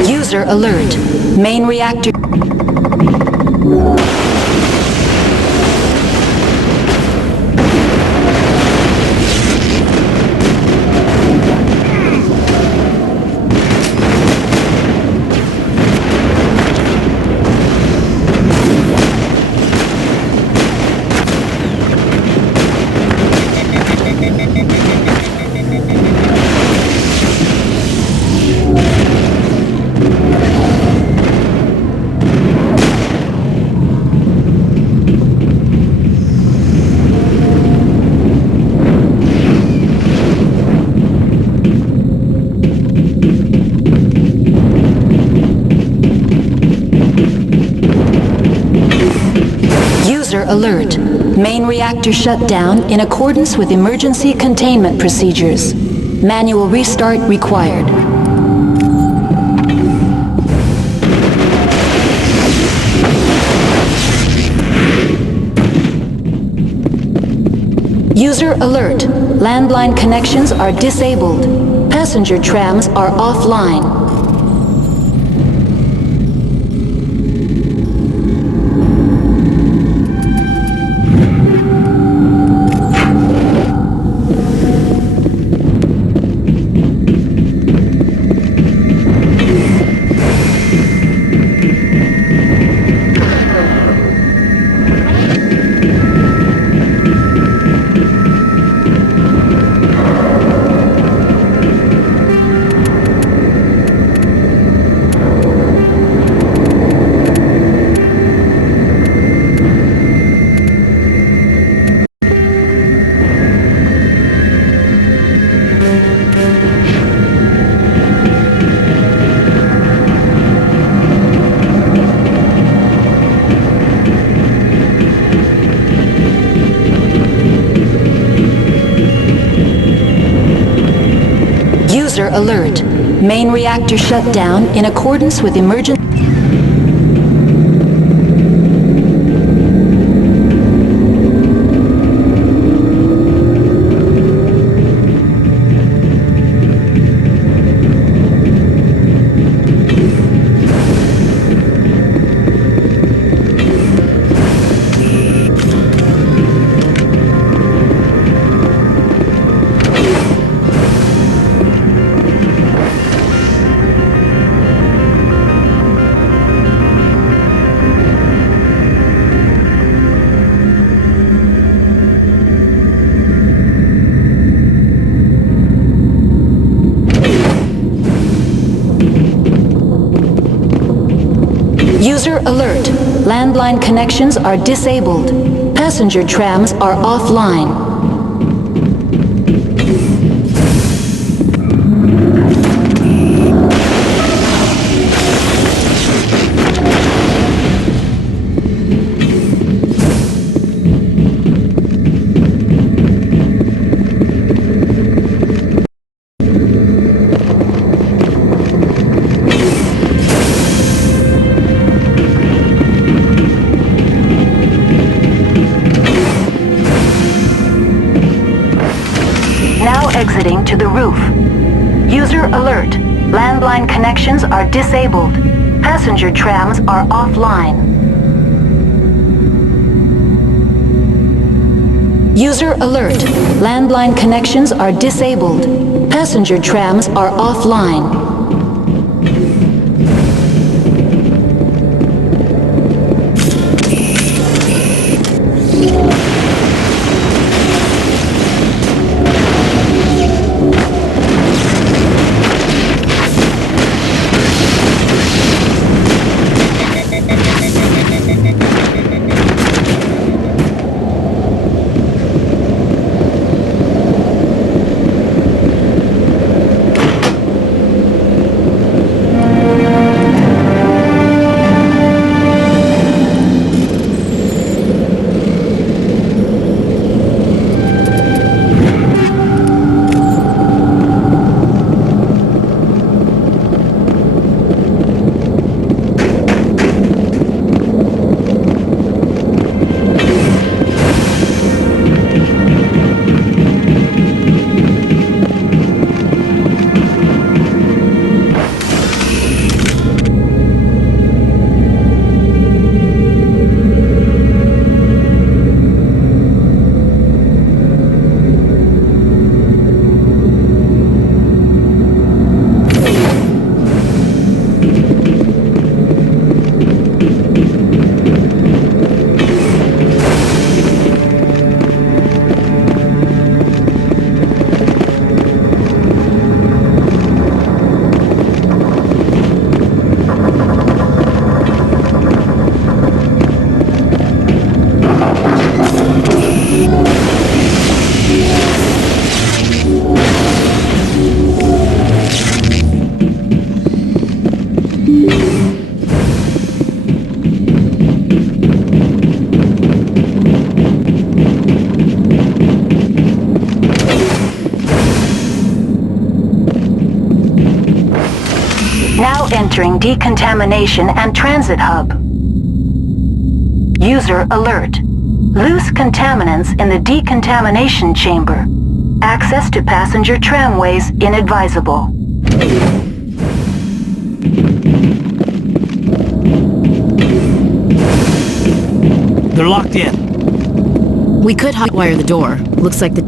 User alert. Main reactor... Alert. Main reactor shut down in accordance with emergency containment procedures. Manual restart required. User alert. Landline connections are disabled. Passenger trams are offline. User alert. Main reactor shut down in accordance with emergency... User alert. Landline connections are disabled. Passenger trams are offline. Exiting to the roof. User alert. Landline connections are disabled. Passenger trams are offline. User alert. Landline connections are disabled. Passenger trams are offline. Now entering decontamination and transit hub. User alert. Loose contaminants in the decontamination chamber. Access to passenger tramways inadvisable. They're locked in. We could hotwire the door. Looks like the...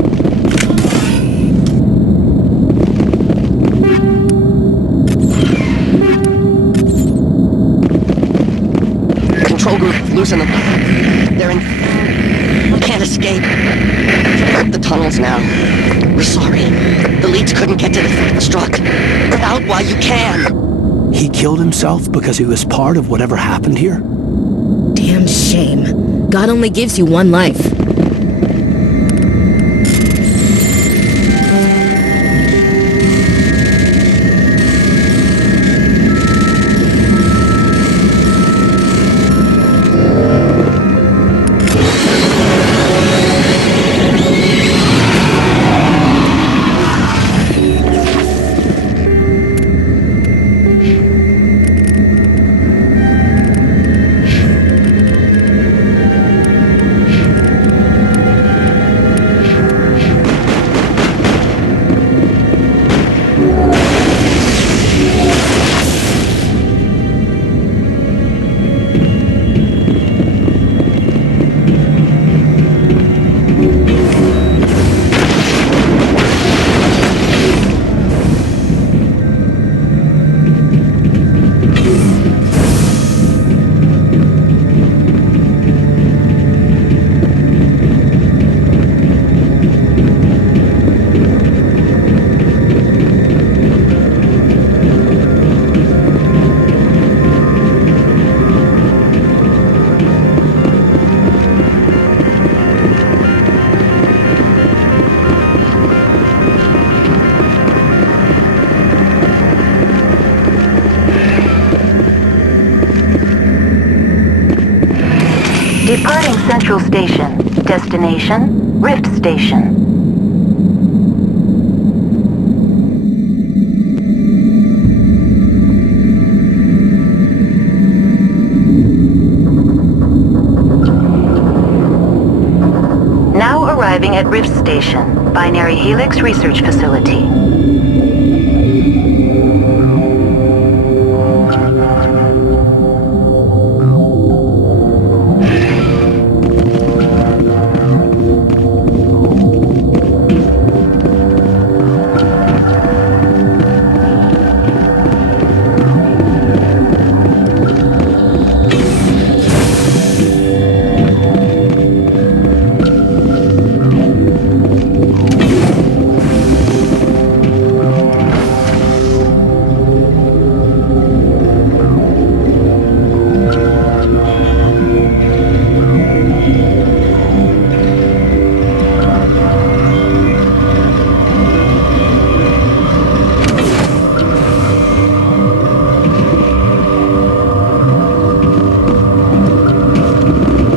Control group, loosen them. They're in... Can't escape. The tunnels now. We're sorry. The leads couldn't get to the struct. Get out while you can. He killed himself because he was part of whatever happened here? Damn shame. God only gives you one life. Central Station. Destination, Rift Station. Now arriving at Rift Station, Binary Helix Research Facility.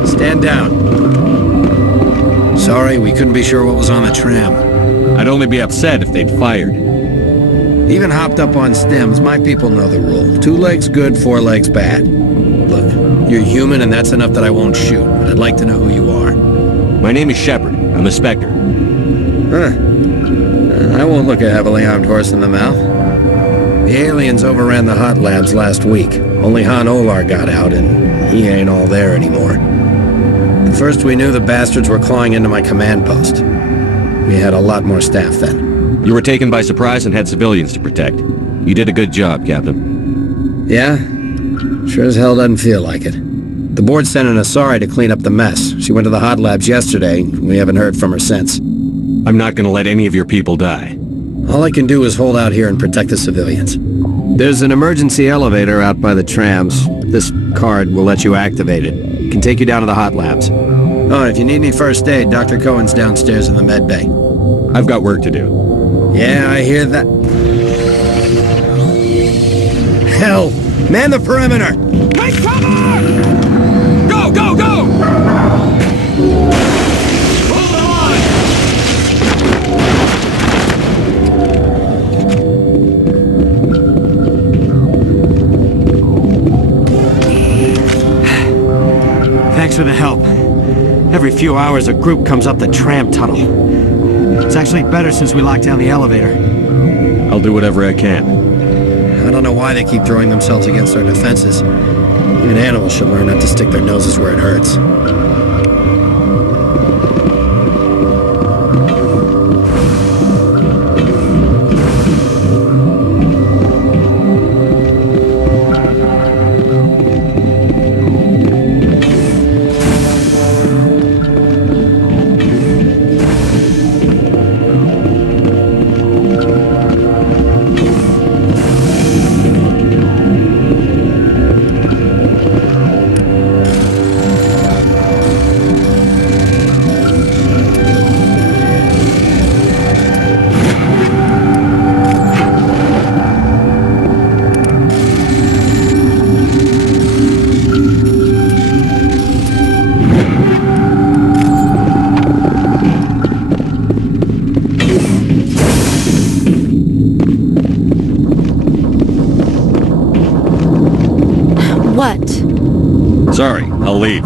Stand down. Sorry, we couldn't be sure what was on the tram. I'd only be upset if they'd fired. Even hopped up on stems, my people know the rule. 2 legs good, 4 legs bad. Look, you're human and that's enough that I won't shoot, but I'd like to know who you are. My name is Shepard. I'm a Spectre. Huh. I won't look a heavily armed horse in the mouth. The aliens overran the hot labs last week. Only Han Olar got out, and he ain't all there anymore. At first we knew the bastards were clawing into my command post. We had a lot more staff then. You were taken by surprise and had civilians to protect. You did a good job, Captain. Yeah? Sure as hell doesn't feel like it. The board sent an Asari to clean up the mess. She went to the hot labs yesterday. We haven't heard from her since. I'm not gonna let any of your people die. All I can do is hold out here and protect the civilians. There's an emergency elevator out by the trams. This card will let you activate it. It can take you down to the hot labs. Oh, if you need any first aid, Dr. Cohen's downstairs in the med bay. I've got work to do. Yeah, I hear that. Hell! Man the perimeter! Take cover! Go, go, go! Hold on! Thanks for the help. Every few hours a group comes up the tram tunnel. It's actually better since we locked down the elevator. I'll do whatever I can. I don't know why they keep throwing themselves against our defenses. Even animals should learn not to stick their noses where it hurts. Sorry, I'll leave.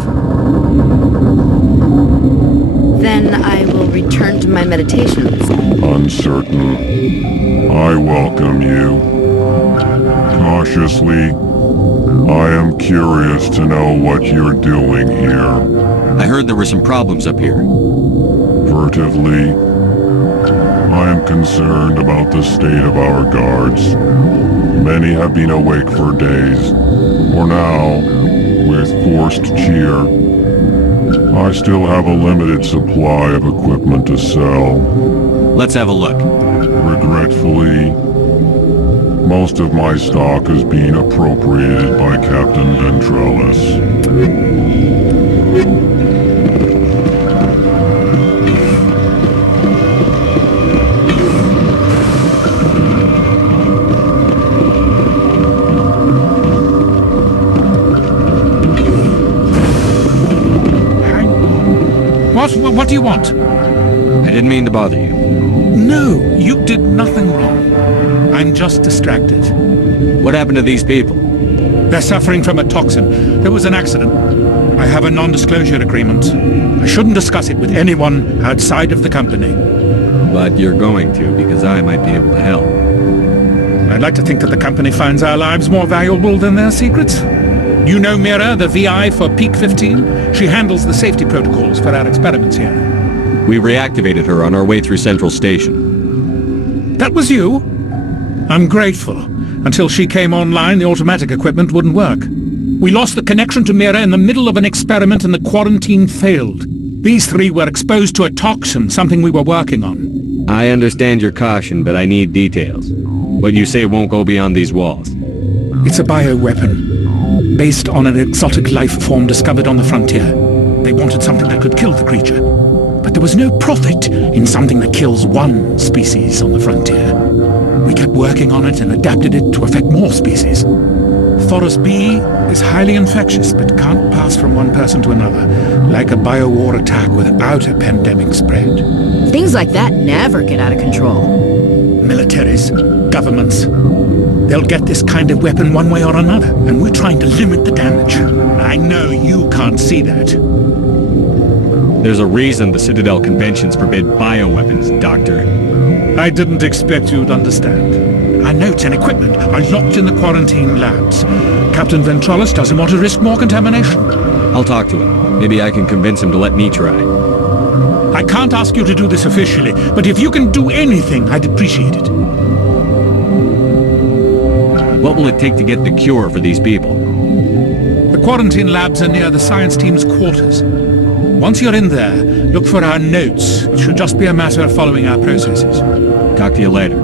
Then I will return to my meditations. Uncertain. I welcome you. Cautiously, I am curious to know what you're doing here. I heard there were some problems up here. Furtively, I am concerned about the state of our guards. Many have been awake for days. For now, with forced cheer, I still have a limited supply of equipment to sell. Let's have a look. Regretfully, most of my stock is being appropriated by Captain Ventrellis. do you want? I didn't mean to bother you. No, you did nothing wrong. I'm just distracted. What happened to these people? They're suffering from a toxin. There was an accident. I have a non-disclosure agreement. I shouldn't discuss it with anyone outside of the company. But you're going to, because I might be able to help. I'd like to think that the company finds our lives more valuable than their secrets. You know Mira, the VI for Peak 15? She handles the safety protocols for our experiments here. We reactivated her on our way through Central Station. That was you? I'm grateful. Until she came online, the automatic equipment wouldn't work. We lost the connection to Mira in the middle of an experiment and the quarantine failed. These three were exposed to a toxin, something we were working on. I understand your caution, but I need details. What you say won't go beyond these walls. It's a bioweapon, based on an exotic life form discovered on the frontier. They wanted something that could kill the creature. But there was no profit in something that kills one species on the frontier. We kept working on it and adapted it to affect more species. Forest B is highly infectious, but can't pass from one person to another, like a biowar attack without a pandemic spread. Things like that never get out of control. Militaries, governments, they'll get this kind of weapon one way or another, and we're trying to limit the damage. I know you can't see that. There's a reason the Citadel conventions forbid bioweapons, Doctor. I didn't expect you'd understand. Our notes and equipment are locked in the quarantine labs. Captain Ventrolis doesn't want to risk more contamination. I'll talk to him. Maybe I can convince him to let me try. I can't ask you to do this officially, but if you can do anything, I'd appreciate it. What will it take to get the cure for these people? The quarantine labs are near the science team's quarters. Once you're in there, look for our notes. It should just be a matter of following our processes. Talk to you later.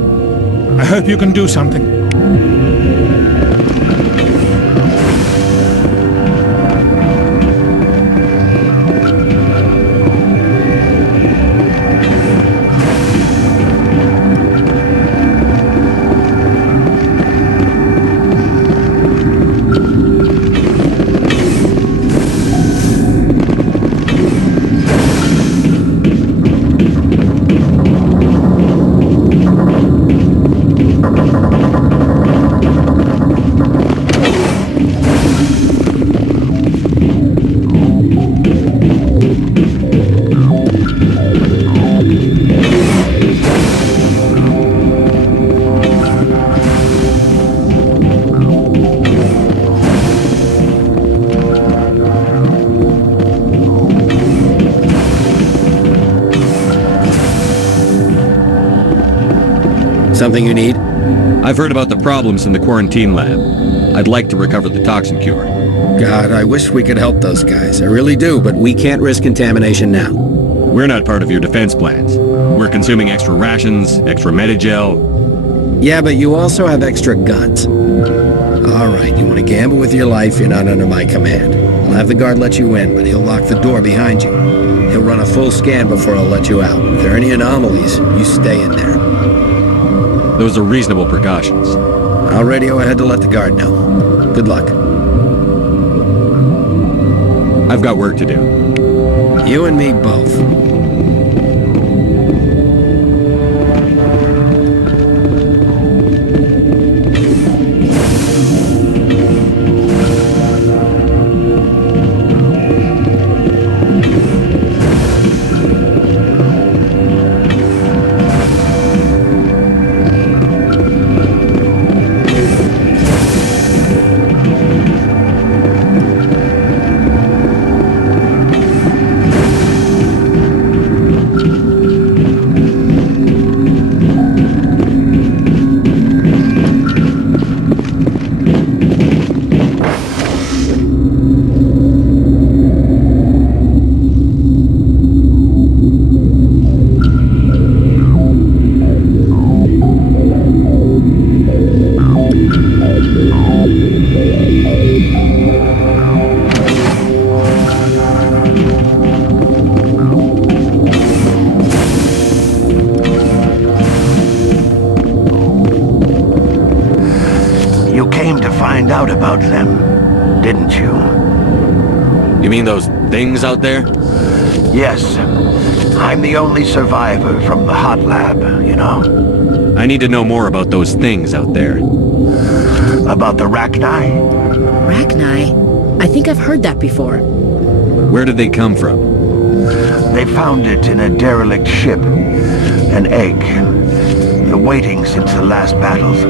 I hope you can do something. Something you need? I've heard about the problems in the quarantine lab. I'd like to recover the toxin cure. God, I wish we could help those guys. I really do, but we can't risk contamination now. We're not part of your defense plans. We're consuming extra rations, extra Medigel. Yeah, but you also have extra guns. All right, you want to gamble with your life, you're not under my command. I'll have the guard let you in, but he'll lock the door behind you. He'll run a full scan before he'll let you out. If there are any anomalies, you stay in there. Those are reasonable precautions. I'll radio ahead to let the guard know. Good luck. I've got work to do. You and me both. Find out about them, didn't you? You mean those things out there? Yes. I'm the only survivor from the hot lab, you know. I need to know more about those things out there. About the Rachni? Rachni? I think I've heard that before. Where did they come from? They found it in a derelict ship. An egg. Waiting since the last battles.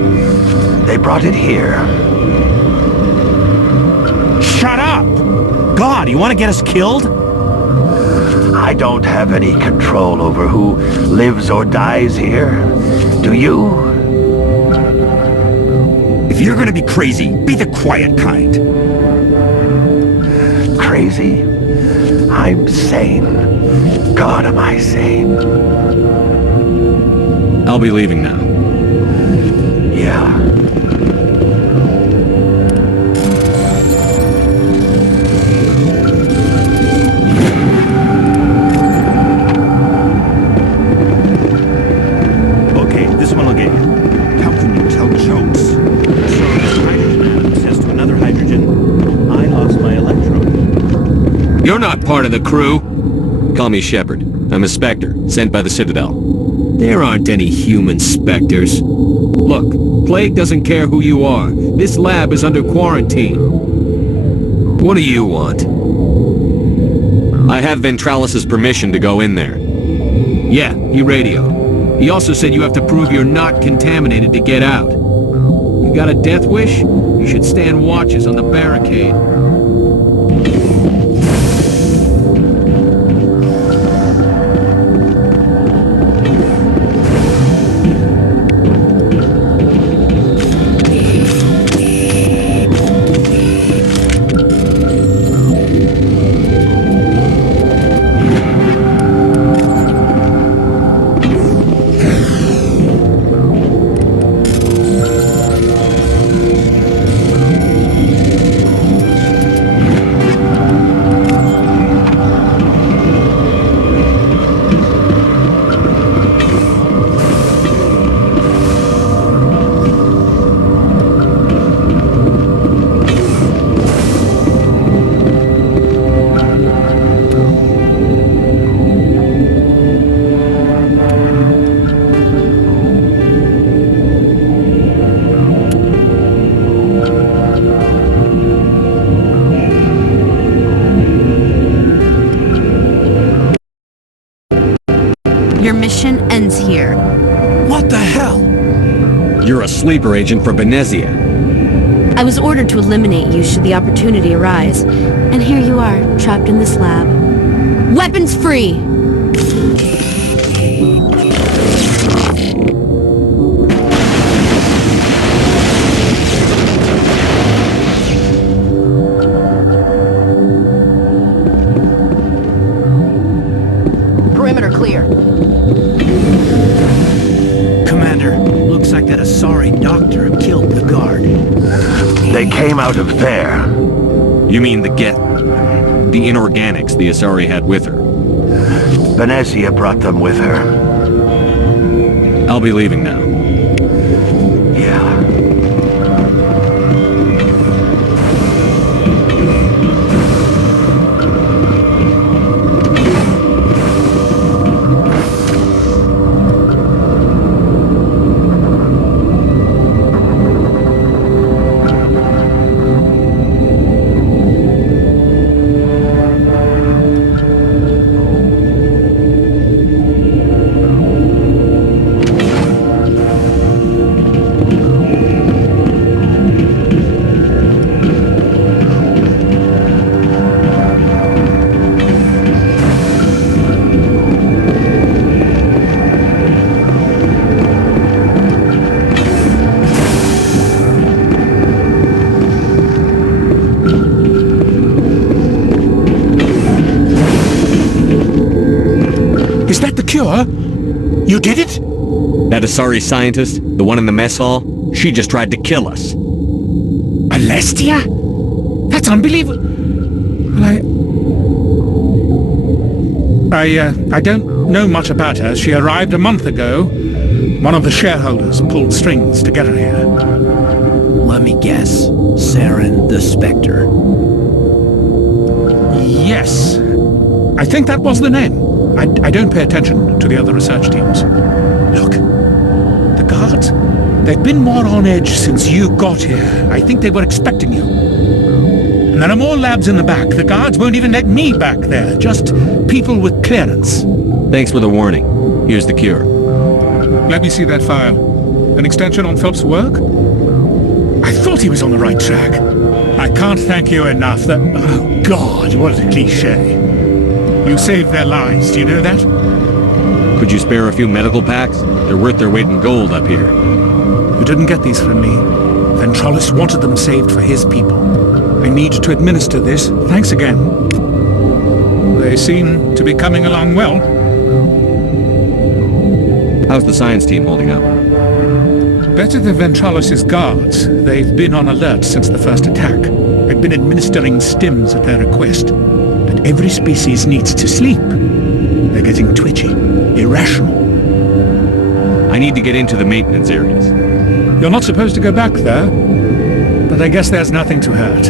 They brought it here. Shut up! God, you want to get us killed? I don't have any control over who lives or dies here. Do you? If you're gonna be crazy, be the quiet kind. Crazy? I'm sane. God, am I sane? I'll be leaving now. Yeah. Okay, this one will get you. How can you tell jokes? So this hydrogen atom says to another hydrogen, I lost my electrode. You're not part of the crew. Call me Shepard. I'm a Spectre, sent by the Citadel. There aren't any human Spectres. Look, Plague doesn't care who you are. This lab is under quarantine. What do you want? I have Ventralis's permission to go in there. Yeah, he radioed. He also said you have to prove you're not contaminated to get out. You got a death wish? You should stand watches on the barricade. Your mission ends here. What the hell? You're a sleeper agent for Benezia. I was ordered to eliminate you should the opportunity arise. And here you are, trapped in this lab. Weapons free! Perimeter clear. Commander, looks like that Asari doctor killed the guard. They came out of there. You mean the inorganics the Asari had with her? Benezia brought them with her. I'll be leaving now. Yeah. Is that the cure? You did it? That Asari scientist, the one in the mess hall, she just tried to kill us. Alestia? That's unbelievable. I don't know much about her. She arrived a month ago. One of the shareholders pulled strings to get her here. Let me guess. Saren the Spectre. Yes. I think that was the name. I don't pay attention to the other research teams. Look, the guards, they've been more on edge since you got here. I think they were expecting you. And there are more labs in the back. The guards won't even let me back there. Just people with clearance. Thanks for the warning. Here's the cure. Let me see that file. An extension on Phelps' work? I thought he was on the right track. I can't thank you enough. That... Oh, God, what a cliché. You saved their lives, do you know that? Could you spare a few medical packs? They're worth their weight in gold up here. You didn't get these from me. Ventralis wanted them saved for his people. I need to administer this. Thanks again. They seem to be coming along well. How's the science team holding up? Better than Ventralis' guards. They've been on alert since the first attack. I've been administering stims at their request. But every species needs to sleep. They're getting twitchy, irrational. I need to get into the maintenance areas. You're not supposed to go back there, but I guess there's nothing to hurt.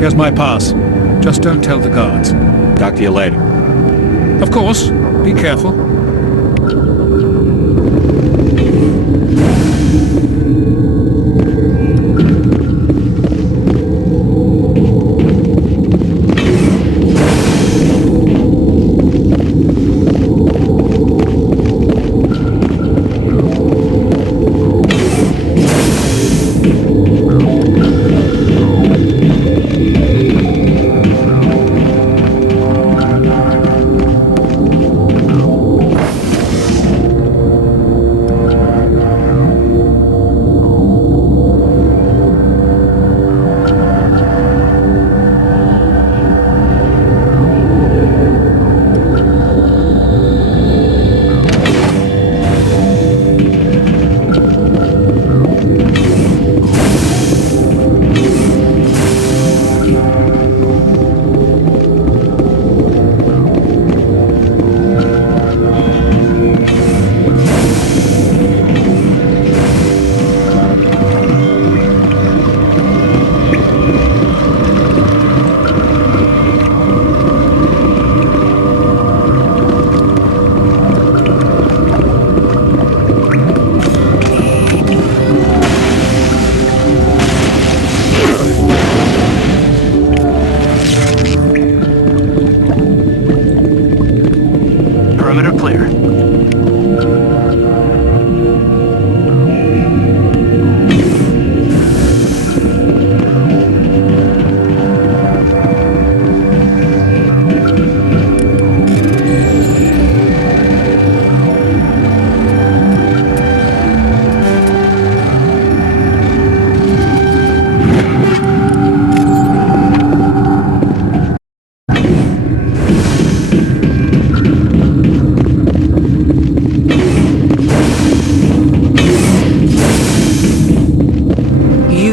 Here's my pass. Just don't tell the guards. Talk to you later. Of course. Be careful.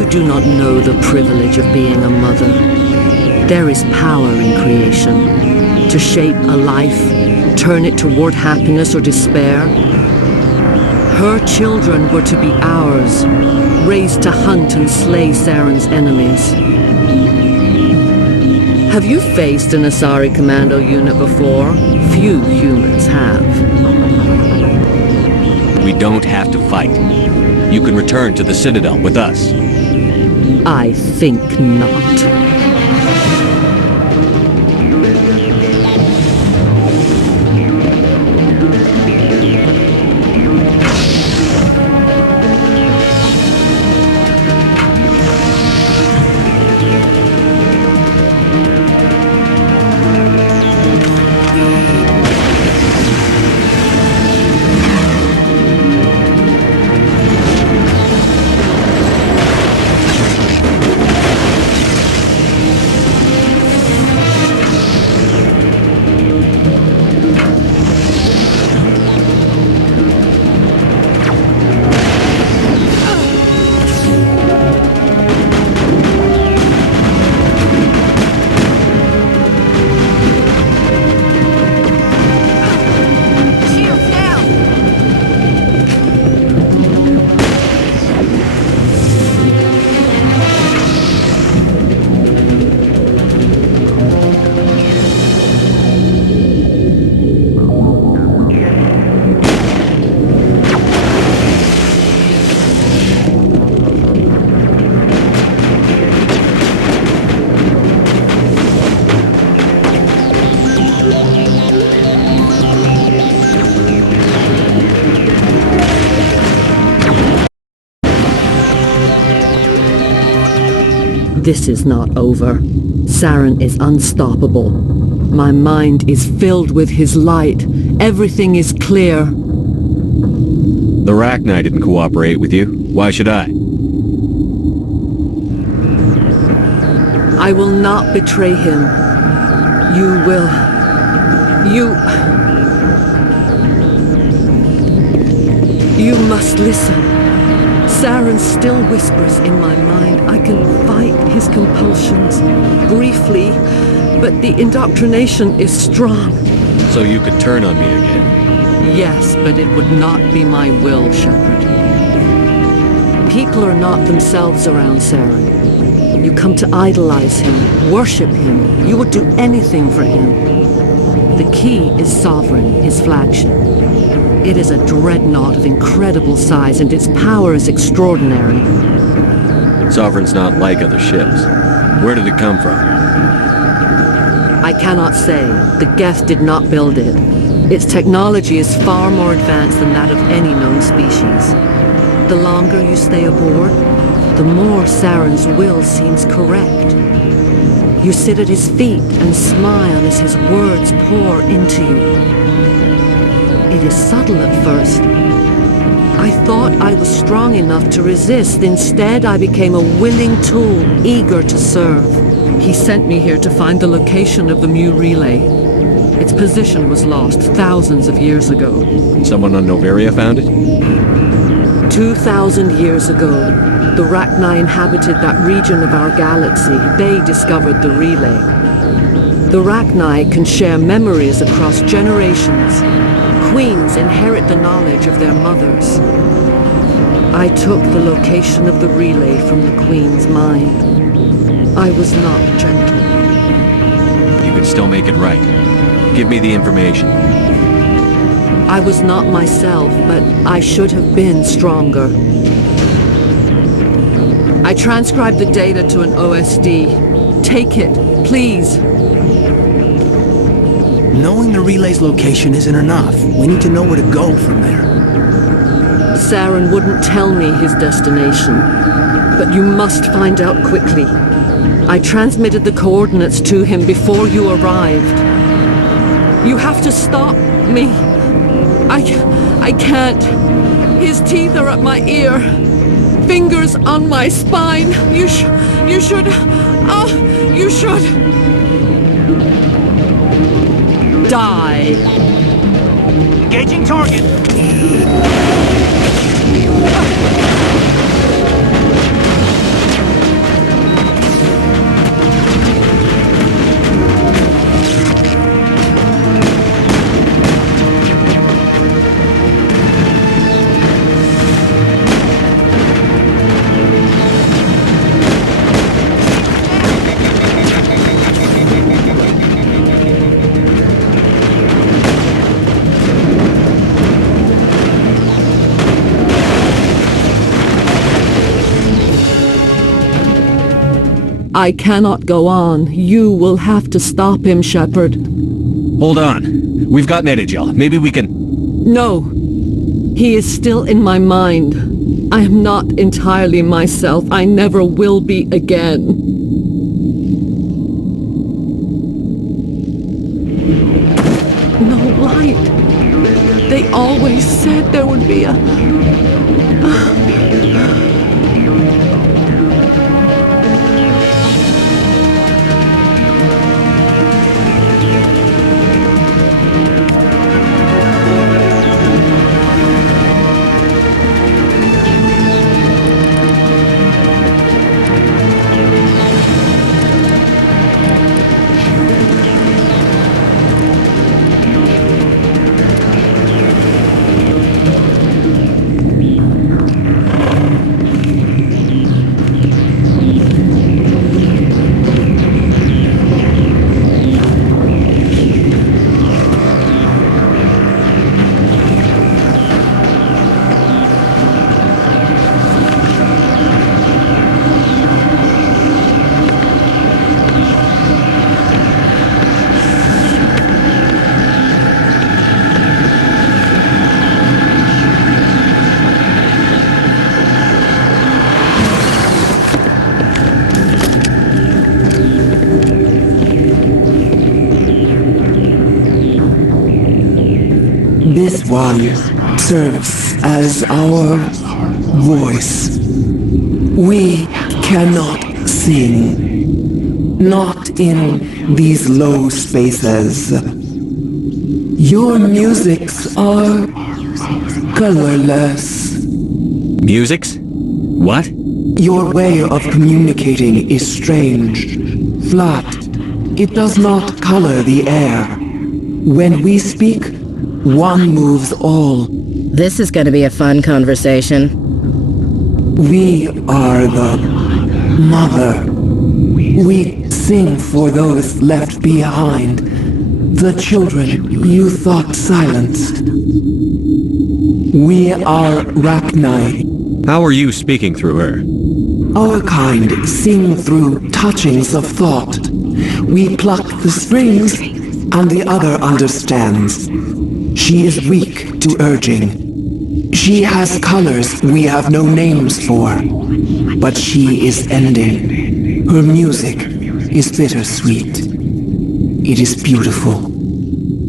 do not know the privilege of being a mother. There is power in creation. To shape a life, turn it toward happiness or despair. Her children were to be ours, raised to hunt and slay Saren's enemies. Have you faced an Asari commando unit before? Few humans have. We don't have to fight. You can return to the Citadel with us. I think not. This is not over. Saren is unstoppable. My mind is filled with his light. Everything is clear. The Rachni didn't cooperate with you. Why should I? I will not betray him. You will. You must listen. Saren still whispers in my mind. I can fight his compulsions, briefly, but the indoctrination is strong. So you could turn on me again? Yes, but it would not be my will, Shepard. People are not themselves around Saren. You come to idolize him, worship him. You would do anything for him. The key is Sovereign, his flagship. It is a dreadnought of incredible size, and its power is extraordinary. Sovereign's not like other ships. Where did it come from? I cannot say. The Geth did not build it. Its technology is far more advanced than that of any known species. The longer you stay aboard, the more Saren's will seems correct. You sit at his feet and smile as his words pour into you. It is subtle at first. I thought I was strong enough to resist. Instead, I became a willing tool, eager to serve. He sent me here to find the location of the Mu relay. Its position was lost thousands of years ago. Someone on Noveria found it? 2,000 years ago, the Rachni inhabited that region of our galaxy. They discovered the relay. The Rachni can share memories across generations. Queens inherit the knowledge of their mothers. I took the location of the relay from the Queen's mind. I was not gentle. You could still make it right. Give me the information. I was not myself, but I should have been stronger. I transcribed the data to an OSD. Take it, please. Knowing the relay's location isn't enough. We need to know where to go from there. Saren wouldn't tell me his destination, but you must find out quickly. I transmitted the coordinates to him before you arrived. You have to stop me. I can't. His teeth are at my ear. Fingers on my spine. You should. Die. Engaging target. I cannot go on. You will have to stop him, Shepard. Hold on. We've got Medigel. Maybe we can... No. He is still in my mind. I am not entirely myself. I never will be again. No light. They always said there would be a... one serves as our voice. We cannot sing, not in these low spaces. Your musics are colorless. Musics? What? Your way of communicating is strange, flat. It does not color the air. When we speak, one moves all. This is going to be a fun conversation. We are the mother. We sing for those left behind, the children you thought silenced. We are Rachni. How are you speaking through her? Our kind sing through touchings of thought. We pluck the strings, and the other understands. She is weak to urging. She has colors we have no names for. But she is ending. Her music is bittersweet. It is beautiful.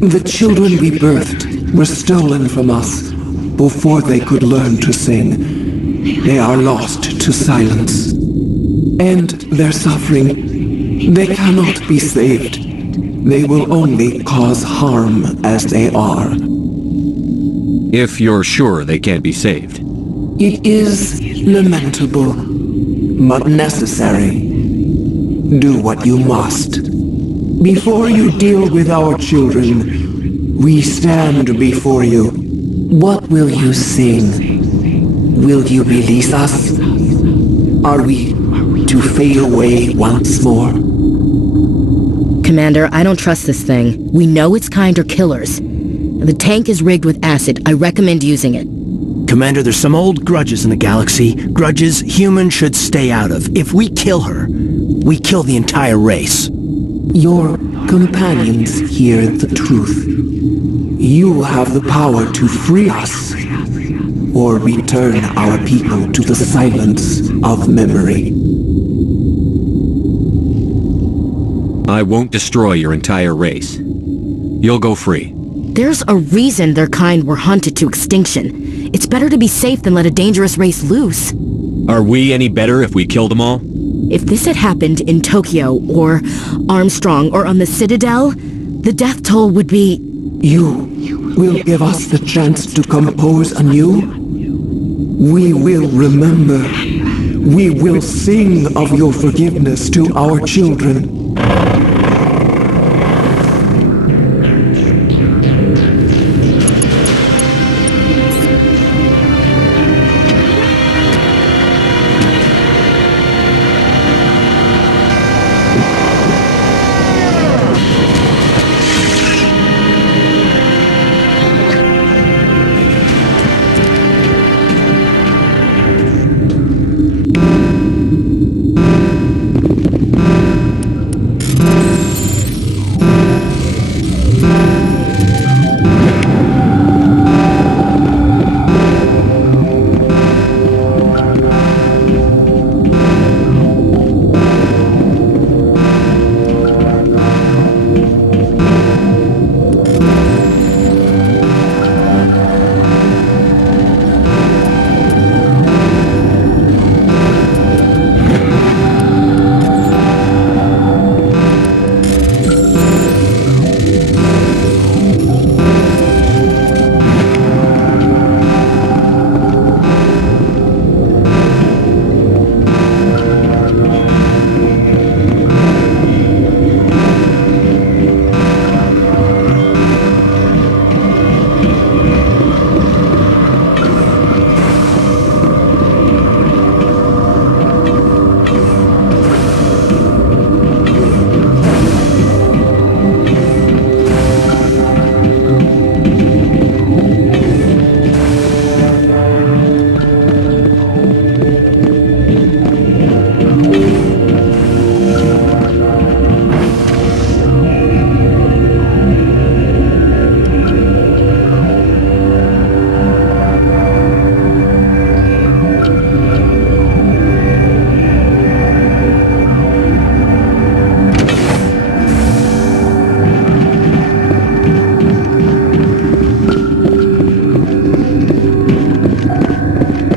The children we birthed were stolen from us before they could learn to sing. They are lost to silence. And their suffering, they cannot be saved. They will only cause harm as they are. If you're sure they can't be saved. It is lamentable, but necessary. Do what you must. Before you deal with our children, we stand before you. What will you sing? Will you release us? Are we to fade away once more? Commander, I don't trust this thing. We know its kind are killers. The tank is rigged with acid. I recommend using it. Commander, there's some old grudges in the galaxy. Grudges humans should stay out of. If we kill her, we kill the entire race. Your companions hear the truth. You have the power to free us, or return our people to the silence of memory. I won't destroy your entire race. You'll go free. There's a reason their kind were hunted to extinction. It's better to be safe than let a dangerous race loose. Are we any better if we kill them all? If this had happened in Tokyo, or Armstrong, or on the Citadel, the death toll would be... You will give us the chance to compose anew? We will remember. We will sing of your forgiveness to our children.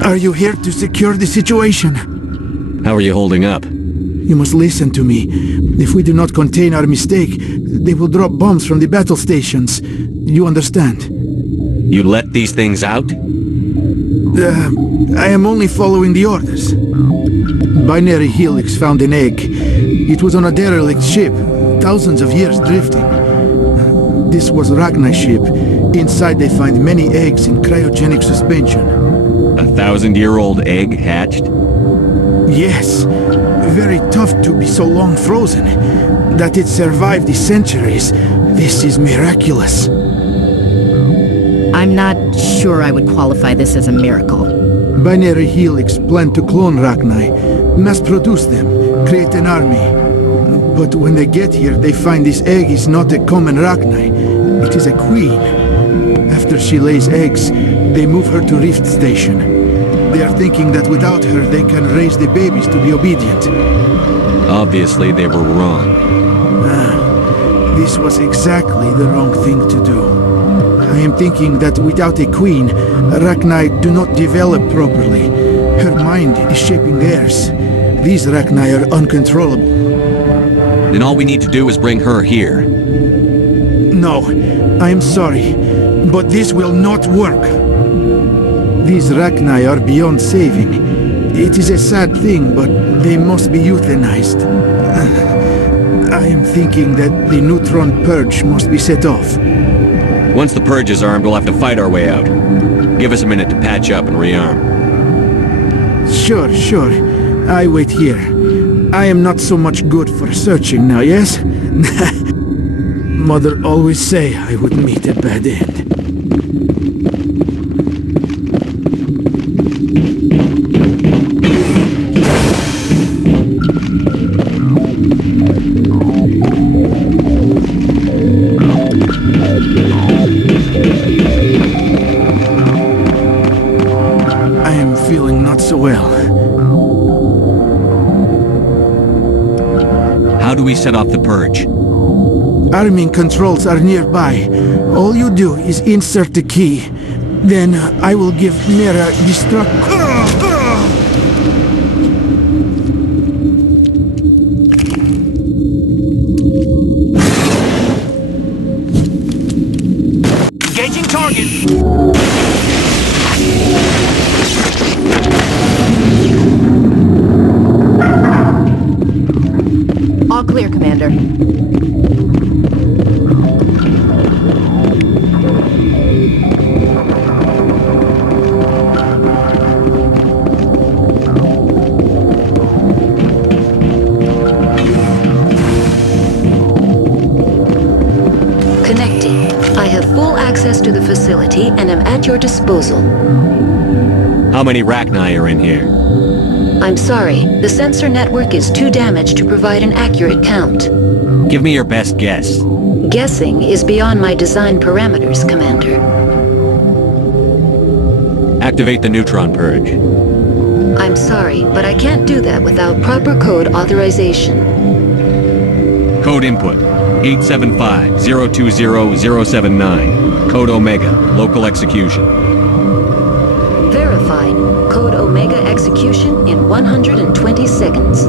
Are you here to secure the situation? How are you holding up? You must listen to me. If we do not contain our mistake, they will drop bombs from the battle stations. You understand? You let these things out? I am only following the orders. Binary Helix found an egg. It was on a derelict ship, thousands of years drifting. This was Rachni's ship. Inside they find many eggs in cryogenic suspension. A 1,000-year-old egg hatched? Yes. Very tough to be so long frozen. That it survived the centuries. This is miraculous. I'm not sure I would qualify this as a miracle. Binary Helix planned to clone Rachni, mass-produce them, create an army. But when they get here, they find this egg is not a common Rachni. It is a queen. After she lays eggs, they move her to Rift Station. They are thinking that without her, they can raise the babies to be obedient. Obviously, they were wrong. This was exactly the wrong thing to do. I am thinking that without a queen, Rachni do not develop properly. Her mind is shaping theirs. These Rachni are uncontrollable. Then all we need to do is bring her here. No, I am sorry, but this will not work. These Rachni are beyond saving. It is a sad thing, but they must be euthanized. I am thinking that the neutron purge must be set off. Once the purge is armed, we'll have to fight our way out. Give us a minute to patch up and rearm. Sure. I wait here. I am not so much good for searching now, yes? Mother always say I would meet a bad end. I am feeling not so well. How do we set off the purge? Arming controls are nearby. All you do is insert the key. Then I will give Mira destruct... Engaging target! All clear, Commander. Connecting. I have full access to the facility and am at your disposal. How many Rachni are in here? I'm sorry, the sensor network is too damaged to provide an accurate count. Give me your best guess. Guessing is beyond my design parameters, Commander. Activate the neutron purge. I'm sorry, but I can't do that without proper code authorization. Code input 875-020-079. Code Omega. Local execution. Verified. Code Omega execution in 120 seconds.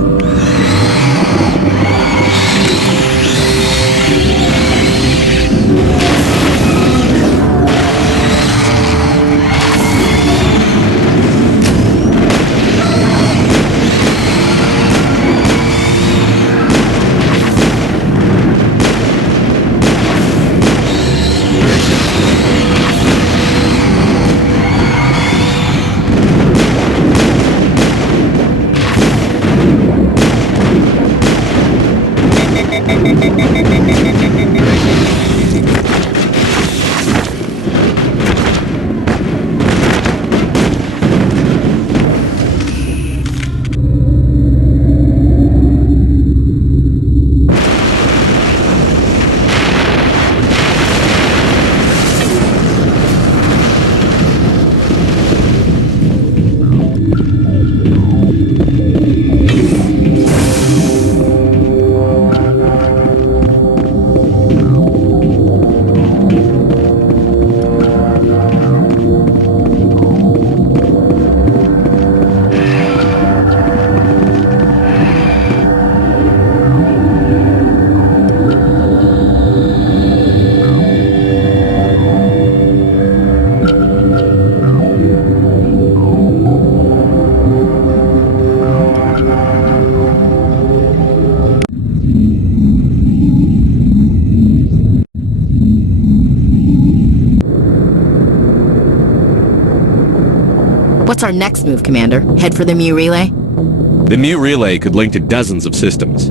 What's our next move, Commander? Head for the Mu Relay? The Mu Relay could link to dozens of systems.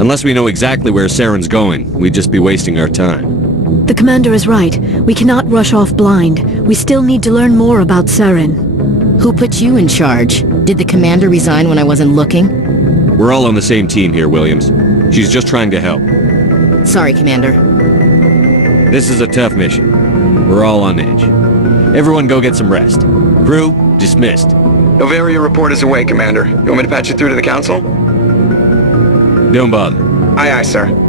Unless we know exactly where Saren's going, we'd just be wasting our time. The commander is right. We cannot rush off blind. We still need to learn more about Saren. Who put you in charge? Did the commander resign when I wasn't looking? We're all on the same team here, Williams. She's just trying to help. Sorry, Commander. This is a tough mission. We're all on edge. Everyone go get some rest. Crew, dismissed. Novaria report is away, Commander. You want me to patch you through to the Council? Don't bother. Aye, aye, sir.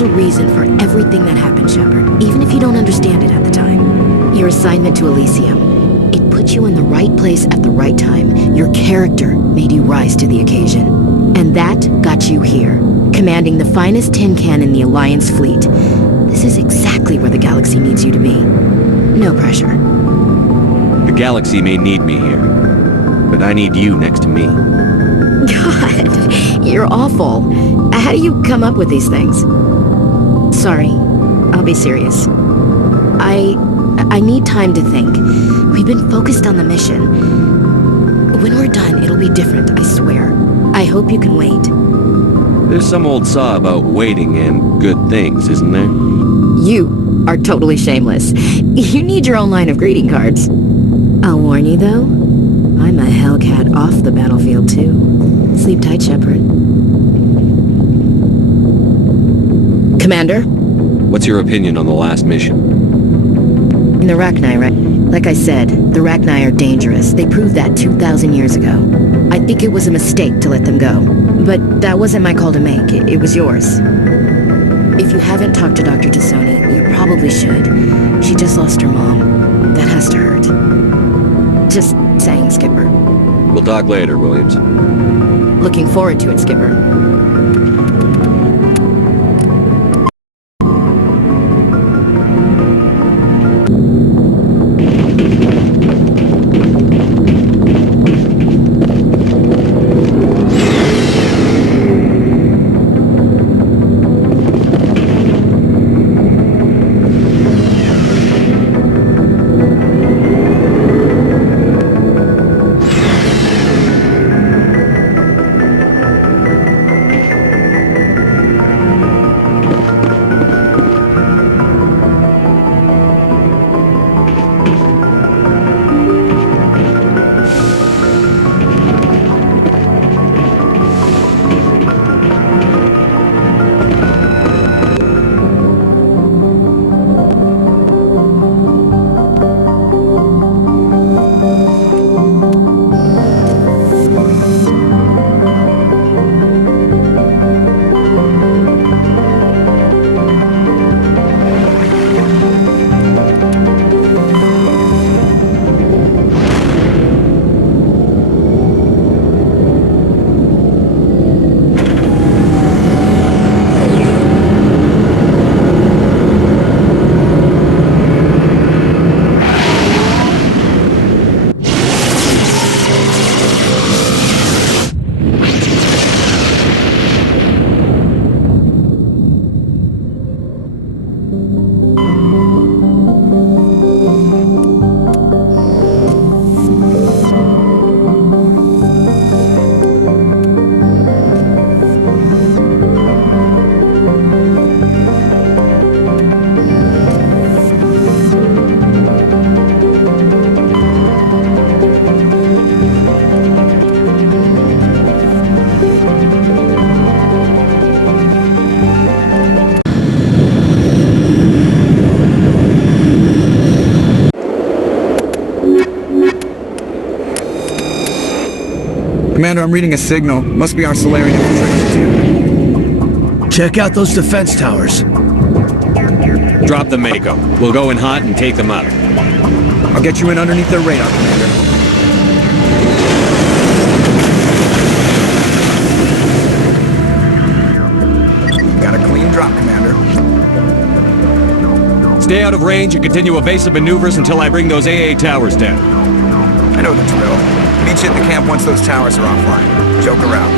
There's a reason for everything that happened, Shepard, even if you don't understand it at the time. Your assignment to Elysium, it put you in the right place at the right time. Your character made you rise to the occasion. And that got you here, commanding the finest tin can in the Alliance fleet. This is exactly where the galaxy needs you to be. No pressure. The galaxy may need me here, but I need you next to me. God, you're awful. How do you come up with these things? Sorry, I'll be serious. I need time to think. We've been focused on the mission. When we're done, it'll be different, I swear. I hope you can wait. There's some old saw about waiting and good things, isn't there? You are totally shameless. You need your own line of greeting cards. I'll warn you, though. I'm a Hellcat off the battlefield, too. Sleep tight, Shepard. Commander? What's your opinion on the last mission? The Rachni, right? Like I said, the Rachni are dangerous. They proved that 2,000 years ago. I think it was a mistake to let them go. But that wasn't my call to make. It was yours. If you haven't talked to Dr. Tassoni, you probably should. She just lost her mom. That has to hurt. Just saying, Skipper. We'll talk later, Williams. Looking forward to it, Skipper. Commander, I'm reading a signal. Must be our Solarian infiltrators. Check out those defense towers. Drop the Mako. We'll go in hot and take them out. I'll get you in underneath their radar, Commander. Got a clean drop, Commander. Stay out of range and continue evasive maneuvers until I bring those AA towers down. I know the drill. Meet you at the camp once those towers are offline. Joke around.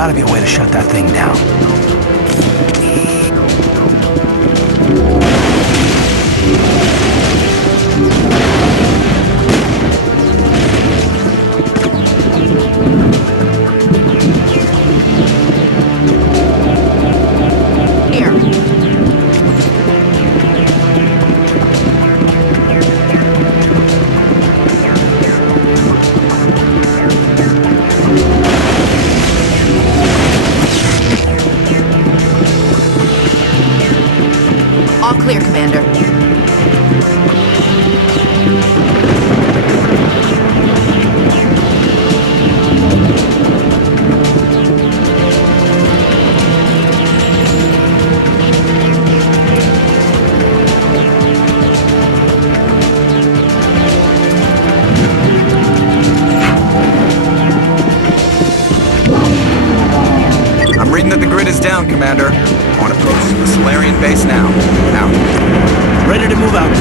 gotta be a way to shut that thing down. All clear, Commander. I'm reading that the grid is down, Commander. On approach to the Solarian base now. Out. Ready to move out,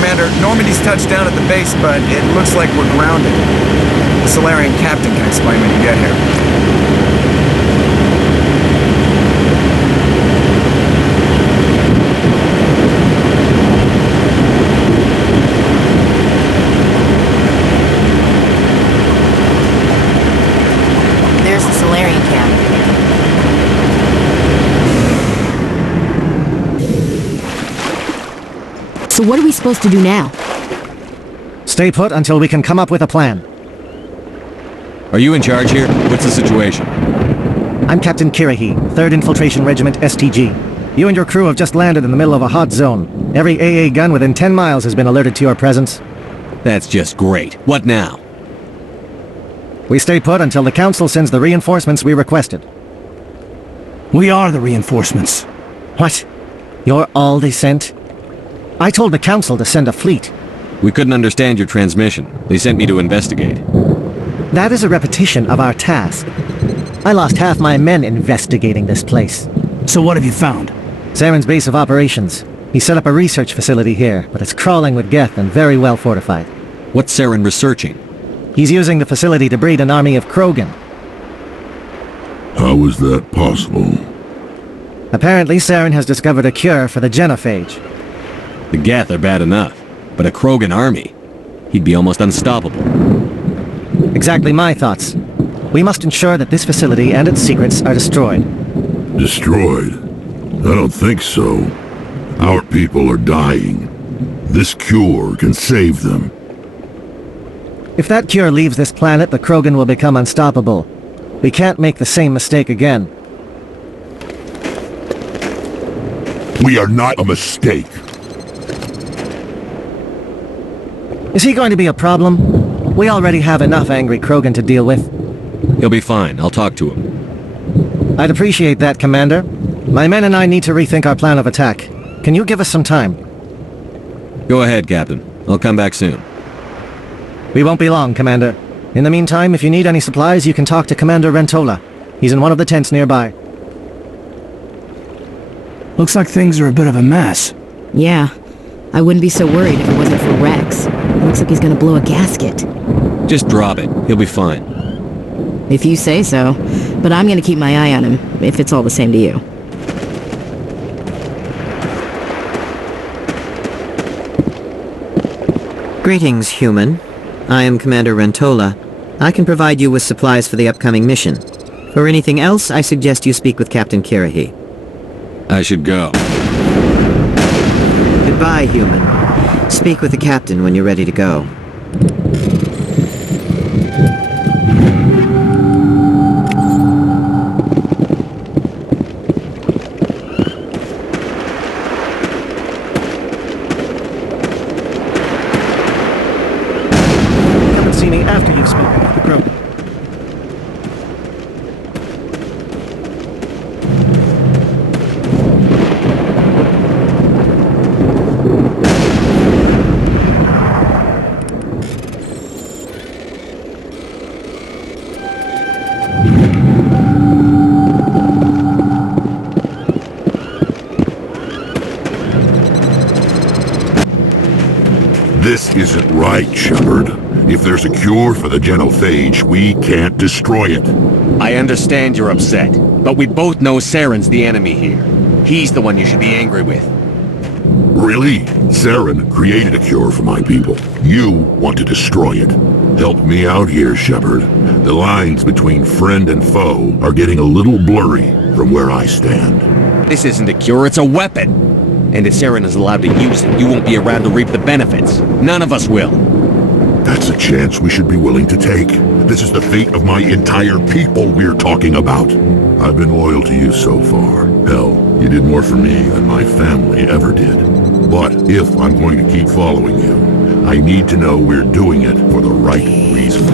Commander. Normandy's touched down at the base, but it looks like we're grounded. The Solarian captain can explain when you get here. There's the Solarian camp. So what are we supposed to do now? Stay put until we can come up with a plan. Are you in charge here? What's the situation? I'm Captain Kirahi, 3rd Infiltration Regiment STG. You and your crew have just landed in the middle of a hot zone. Every AA gun within 10 miles has been alerted to your presence. That's just great. What now? We stay put until the Council sends the reinforcements we requested. We are the reinforcements. What? You're all they sent? I told the Council to send a fleet. We couldn't understand your transmission. They sent me to investigate. That is a repetition of our task. I lost half my men investigating this place. So what have you found? Saren's base of operations. He set up a research facility here, but it's crawling with Geth and very well fortified. What's Saren researching? He's using the facility to breed an army of Krogan. How is that possible? Apparently, Saren has discovered a cure for the genophage. The Geth are bad enough, but a Krogan army? He'd be almost unstoppable. Exactly my thoughts. We must ensure that this facility and its secrets are destroyed. Destroyed? I don't think so. Our people are dying. This cure can save them. If that cure leaves this planet, the Krogan will become unstoppable. We can't make the same mistake again. We are not a mistake. Is he going to be a problem? We already have enough angry Krogan to deal with. He'll be fine. I'll talk to him. I'd appreciate that, Commander. My men and I need to rethink our plan of attack. Can you give us some time? Go ahead, Captain. I'll come back soon. We won't be long, Commander. In the meantime, if you need any supplies, you can talk to Commander Rentola. He's in one of the tents nearby. Looks like things are a bit of a mess. Yeah. I wouldn't be so worried if it wasn't for Rex. Looks like he's gonna blow a gasket. Just drop it. He'll be fine. If you say so. But I'm gonna keep my eye on him, if it's all the same to you. Greetings, human. I am Commander Rentola. I can provide you with supplies for the upcoming mission. For anything else, I suggest you speak with Captain Kirahi. I should go. Goodbye, human. Speak with the captain when you're ready to go. Come and see me after you've spoken with the Krogan. This isn't right, Shepard. If there's a cure for the genophage, we can't destroy it. I understand you're upset, but we both know Saren's the enemy here. He's the one you should be angry with. Really? Saren created a cure for my people. You want to destroy it. Help me out here, Shepard. The lines between friend and foe are getting a little blurry from where I stand. This isn't a cure, it's a weapon. And if Saren is allowed to use it, you won't be around to reap the benefits. None of us will. That's a chance we should be willing to take. This is the fate of my entire people we're talking about. I've been loyal to you so far. Hell, you did more for me than my family ever did. But if I'm going to keep following you, I need to know we're doing it for the right reasons.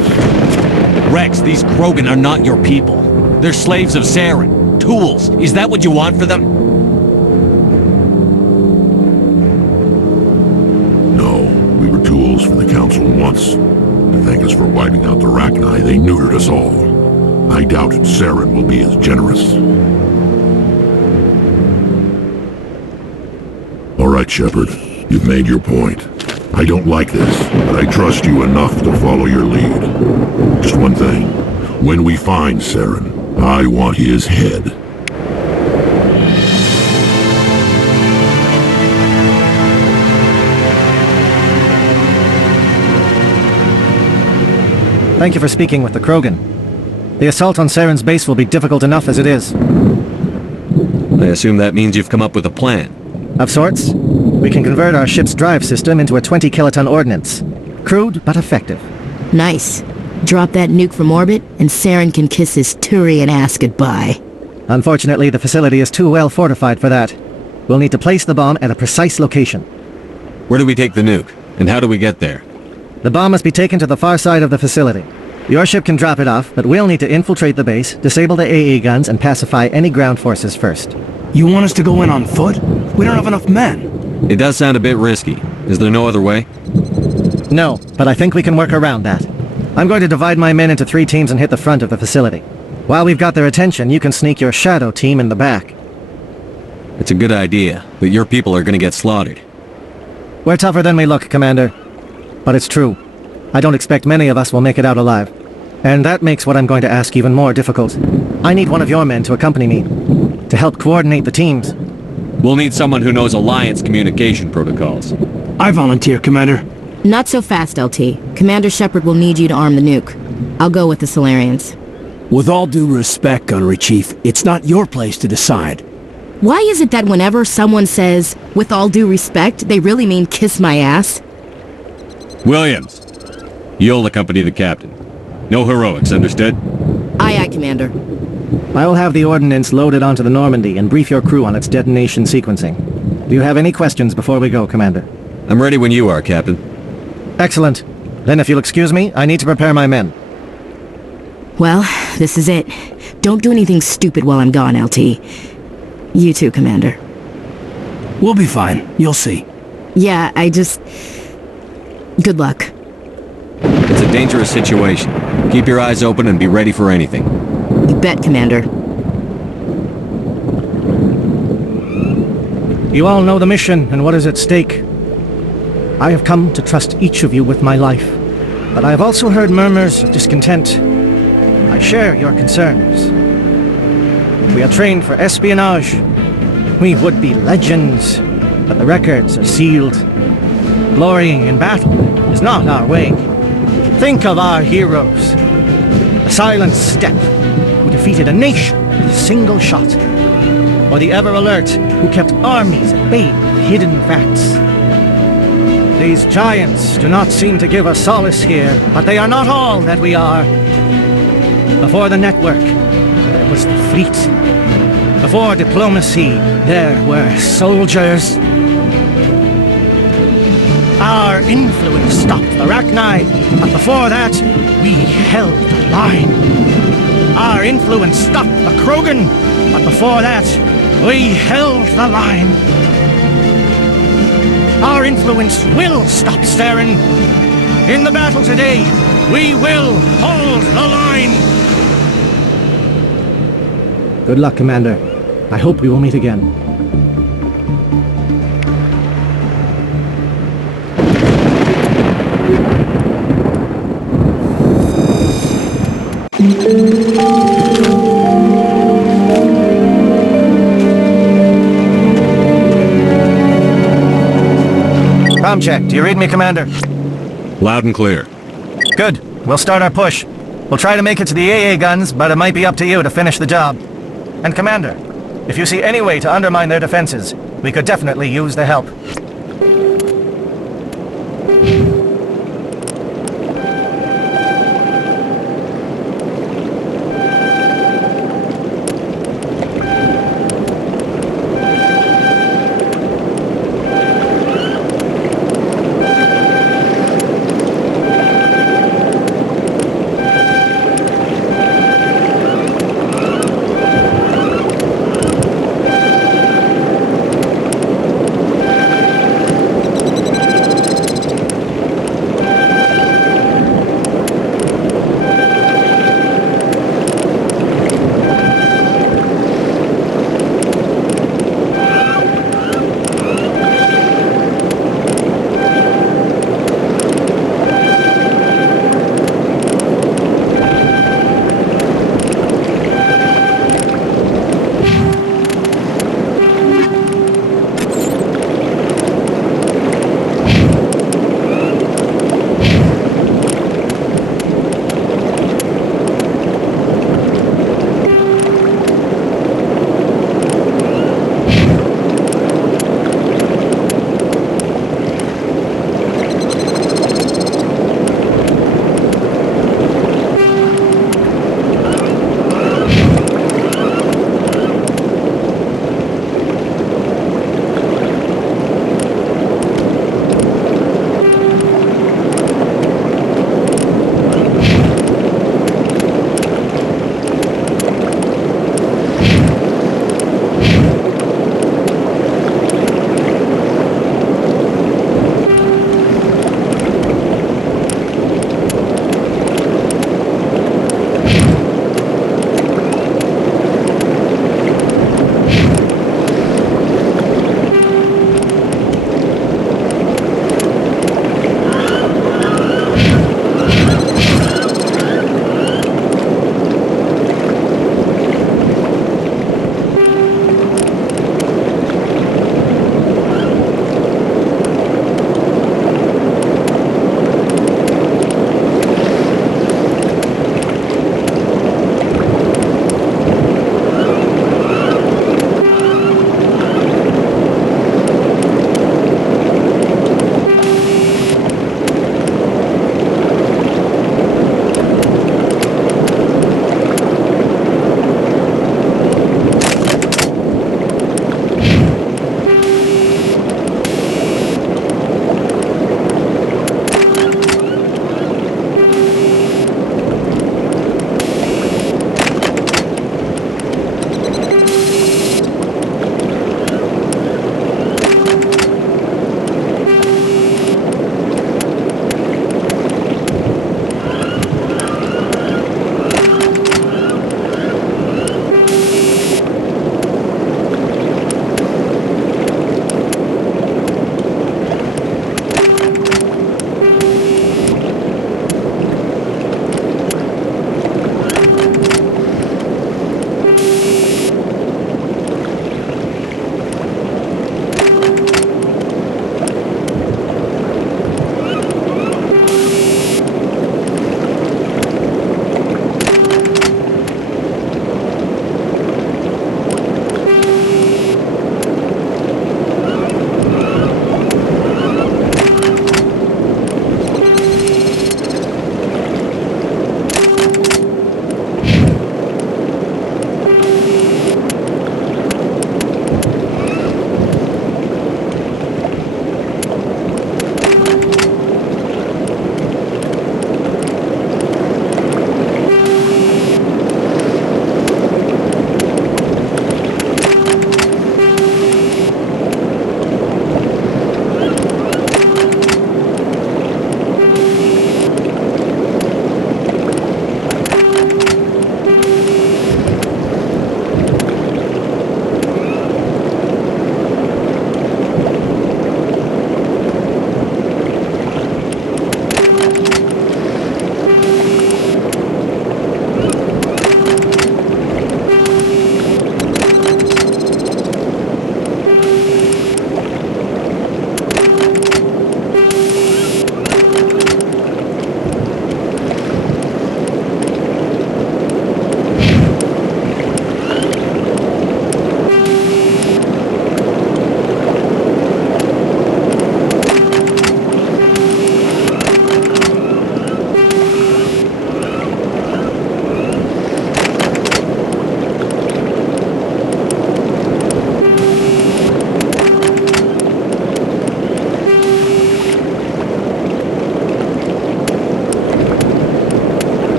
Rex, these Krogan are not your people. They're slaves of Saren. Tools. Is that what you want for them? We were tools for the Council once. To thank us for wiping out the Rachni, they neutered us all. I doubt Saren will be as generous. All right, Shepard. You've made your point. I don't like this, but I trust you enough to follow your lead. Just one thing. When we find Saren, I want his head. Thank you for speaking with the Krogan. The assault on Saren's base will be difficult enough as it is. I assume that means you've come up with a plan. Of sorts. We can convert our ship's drive system into a 20-kiloton ordnance. Crude, but effective. Nice. Drop that nuke from orbit, and Saren can kiss his Turian ass goodbye. Unfortunately, the facility is too well fortified for that. We'll need to place the bomb at a precise location. Where do we take the nuke? And how do we get there? The bomb must be taken to the far side of the facility. Your ship can drop it off, but we'll need to infiltrate the base, disable the AA guns, and pacify any ground forces first. You want us to go in on foot? We don't have enough men. It does sound a bit risky. Is there no other way? No, but I think we can work around that. I'm going to divide my men into 3 teams and hit the front of the facility. While we've got their attention, you can sneak your shadow team in the back. It's a good idea, but your people are going to get slaughtered. We're tougher than we look, Commander. But it's true. I don't expect many of us will make it out alive. And that makes what I'm going to ask even more difficult. I need one of your men to accompany me, to help coordinate the teams. We'll need someone who knows Alliance communication protocols. I volunteer, Commander. Not so fast, LT. Commander Shepard will need you to arm the nuke. I'll go with the Solarians. With all due respect, Gunnery Chief, it's not your place to decide. Why is it that whenever someone says, with all due respect, they really mean kiss my ass? Williams, you'll accompany the captain. No heroics, understood? Aye, aye, Commander. I will have the ordnance loaded onto the Normandy and brief your crew on its detonation sequencing. Do you have any questions before we go, Commander? I'm ready when you are, Captain. Excellent. Then if you'll excuse me, I need to prepare my men. Well, this is it. Don't do anything stupid while I'm gone, LT. You too, Commander. We'll be fine. You'll see. Yeah, Good luck. It's a dangerous situation. Keep your eyes open and be ready for anything. You bet, Commander. You all know the mission and what is at stake. I have come to trust each of you with my life, but I have also heard murmurs of discontent. I share your concerns. We are trained for espionage. We would be legends, but the records are sealed. Glorying in battle is not our way. Think of our heroes. The silent step who defeated a nation with a single shot. Or the ever-alert who kept armies at bay with hidden facts. These giants do not seem to give us solace here, but they are not all that we are. Before the network, there was the fleet. Before diplomacy, there were soldiers. Our influence stopped the Rachni, but before that, we held the line. Our influence stopped the Krogan, but before that, we held the line. Our influence will stop Saren. In the battle today, we will hold the line. Good luck, Commander. I hope we will meet again. Com check. Do you read me, Commander? Loud and clear. Good. We'll start our push. We'll try to make it to the AA guns, but it might be up to you to finish the job. And Commander, if you see any way to undermine their defenses, we could definitely use the help.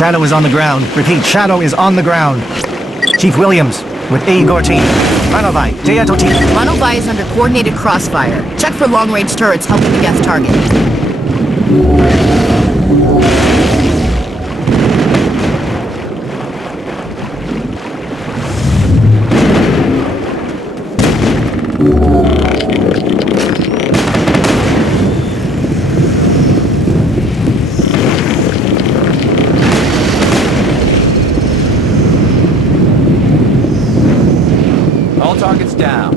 Shadow is on the ground. Repeat, Shadow is on the ground. Chief Williams, with A. Gorty. Manovai, Teatoti. Manovai is under coordinated crossfire. Check for long-range turrets helping the Geth target. All targets down.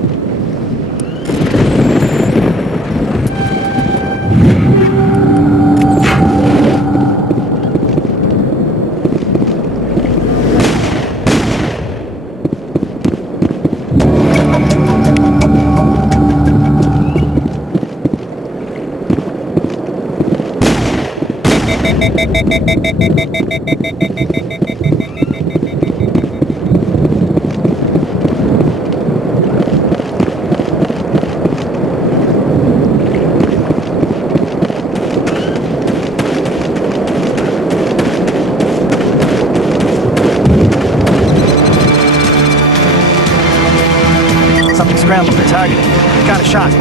Something scrambled for targeting. Got a shot.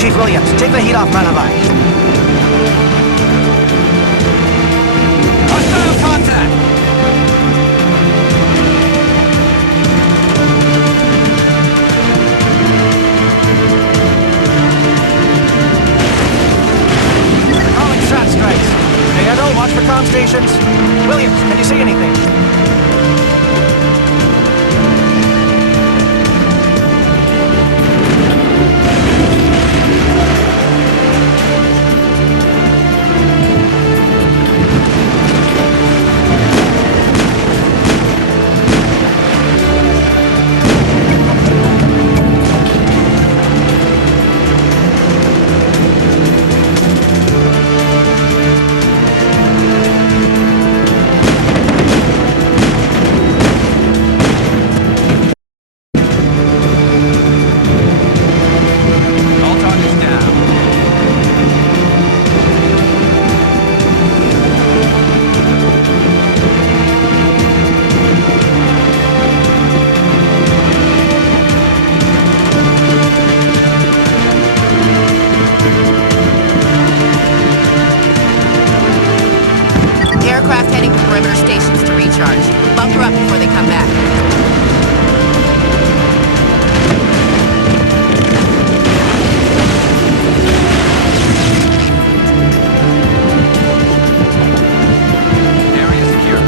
Chief Williams, take the heat off Manovai. Hostile contact! Calling shot strikes. Edo, watch for comm stations. Williams, can you see anything? Aircraft heading to perimeter stations to recharge. Bunker up before they come back. Area secure.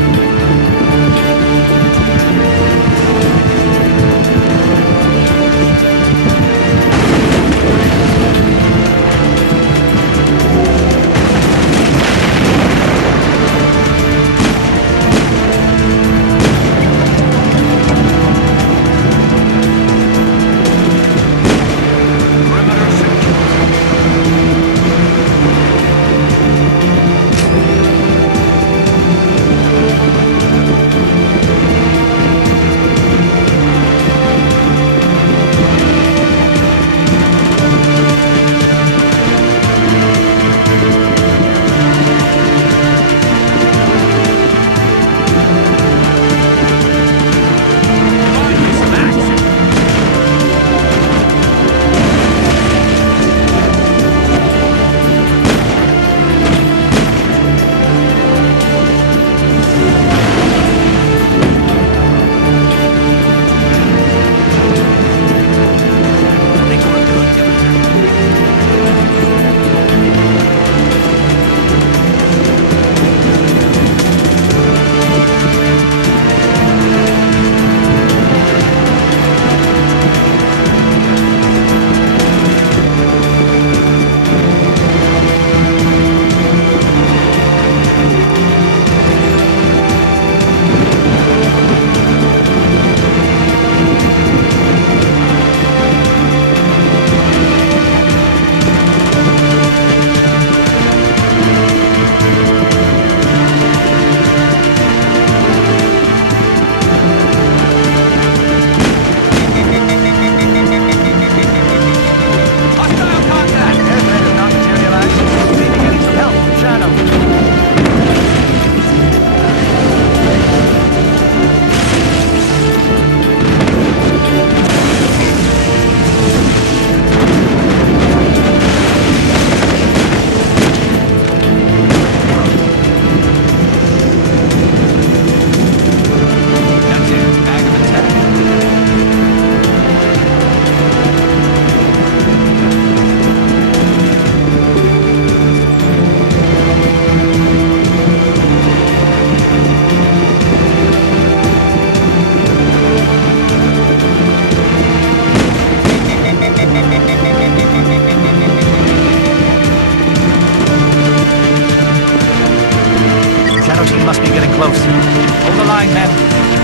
close. Hold the line, men.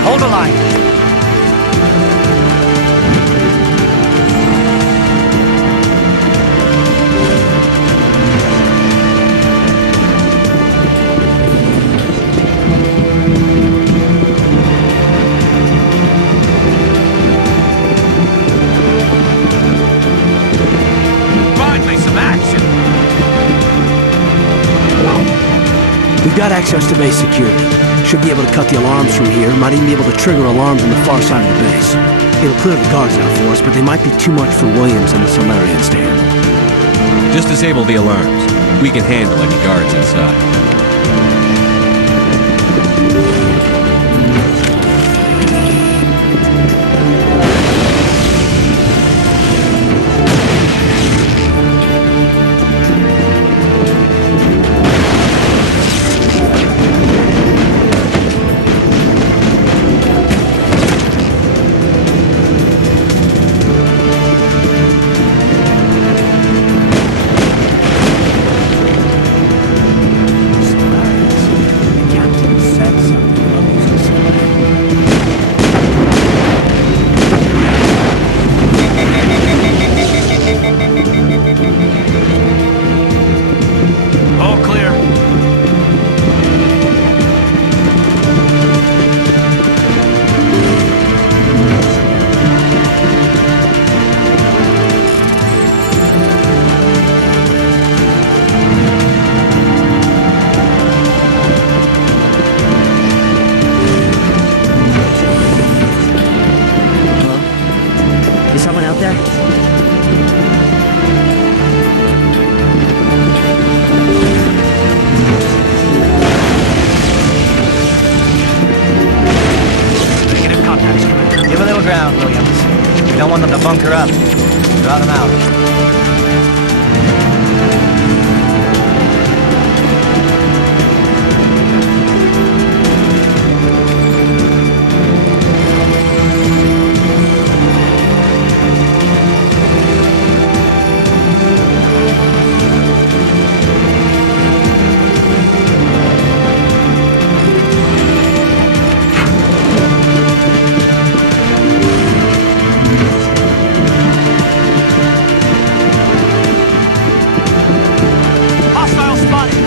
Hold the line. Finally, some action. We've got access to base security. Should be able to cut the alarms from here. Might even be able to trigger alarms on the far side of the base. It'll clear the guards out for us, but they might be too much for Williams and the Solarians to handle. Just disable the alarms. We can handle any guards inside. All clear. Is someone out there? Negative contacts, Commander. Give a little ground, Williams. We don't want them to bunker up. Draw them out. Hostile spotted.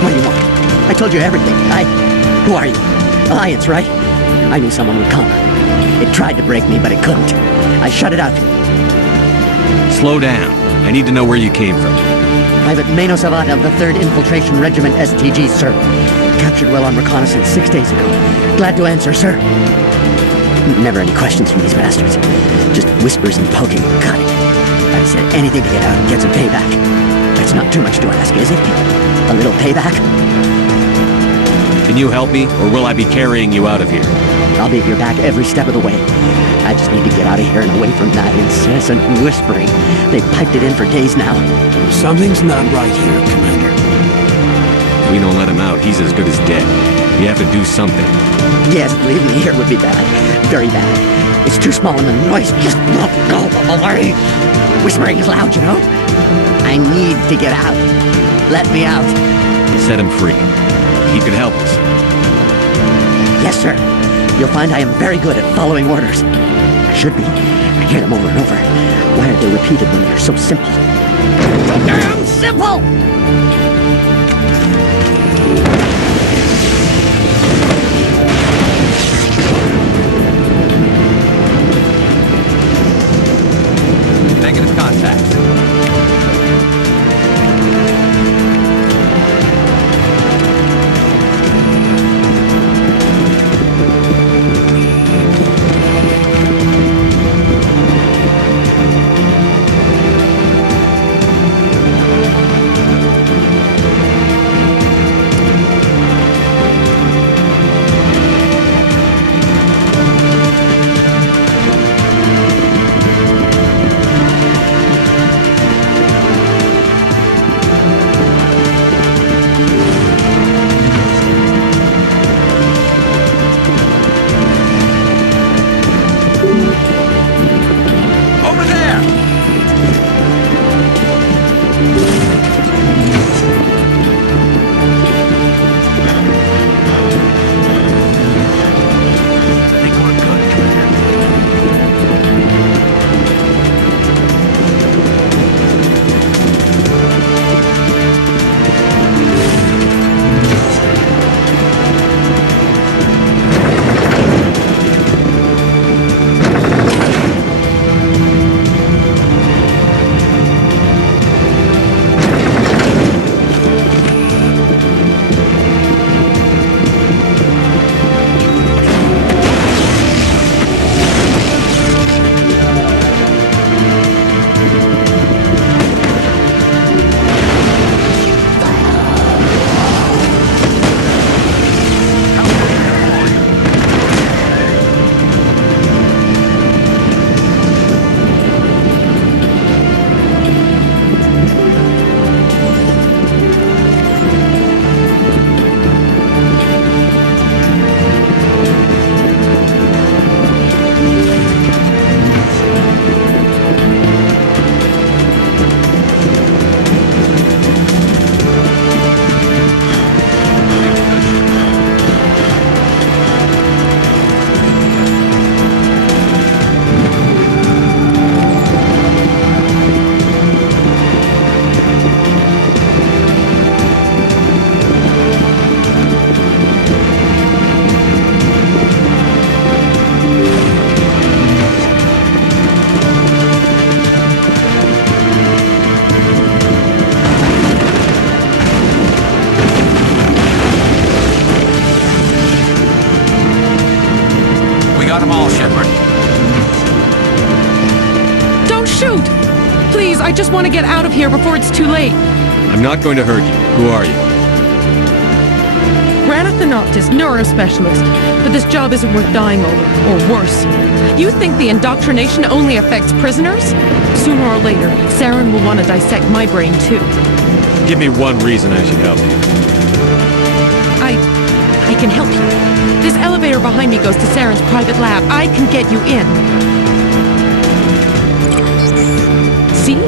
What do you want? I told you everything. Who are you? Alliance, right? I knew someone would come. It tried to break me, but it couldn't. I shut it out. Slow down. I need to know where you came from. Private Mano Savat of the 3rd Infiltration Regiment STG, sir. Captured well on reconnaissance 6 days ago. Glad to answer, sir. Never any questions from these bastards. Just whispers and poking. Got it. I said anything to get out and get some payback. That's not too much to ask, is it? A little payback? Can you help me, or will I be carrying you out of here? I'll be at your back every step of the way. I just need to get out of here and away from that incessant whispering. They've piped it in for days now. Something's not right here, Commander. If we don't let him out, he's as good as dead. We have to do something. Yes, believe me, here would be bad. Very bad. It's too small and the noise just won't go away. Whispering is loud, you know? I need to get out. Let me out. Set him free. He could help us. Yes, sir. You'll find I am very good at following orders. I should be. I hear them over and over. Why are they repeated when they're so simple? damn simple! Negative contact. I just want to get out of here before it's too late. I'm not going to hurt you. Who are you? Ranathanoptis, neurospecialist. But this job isn't worth dying over, or worse. You think the indoctrination only affects prisoners? Sooner or later, Saren will want to dissect my brain too. Give me one reason I should help you. I can help you. This elevator behind me goes to Saren's private lab. I can get you in. See?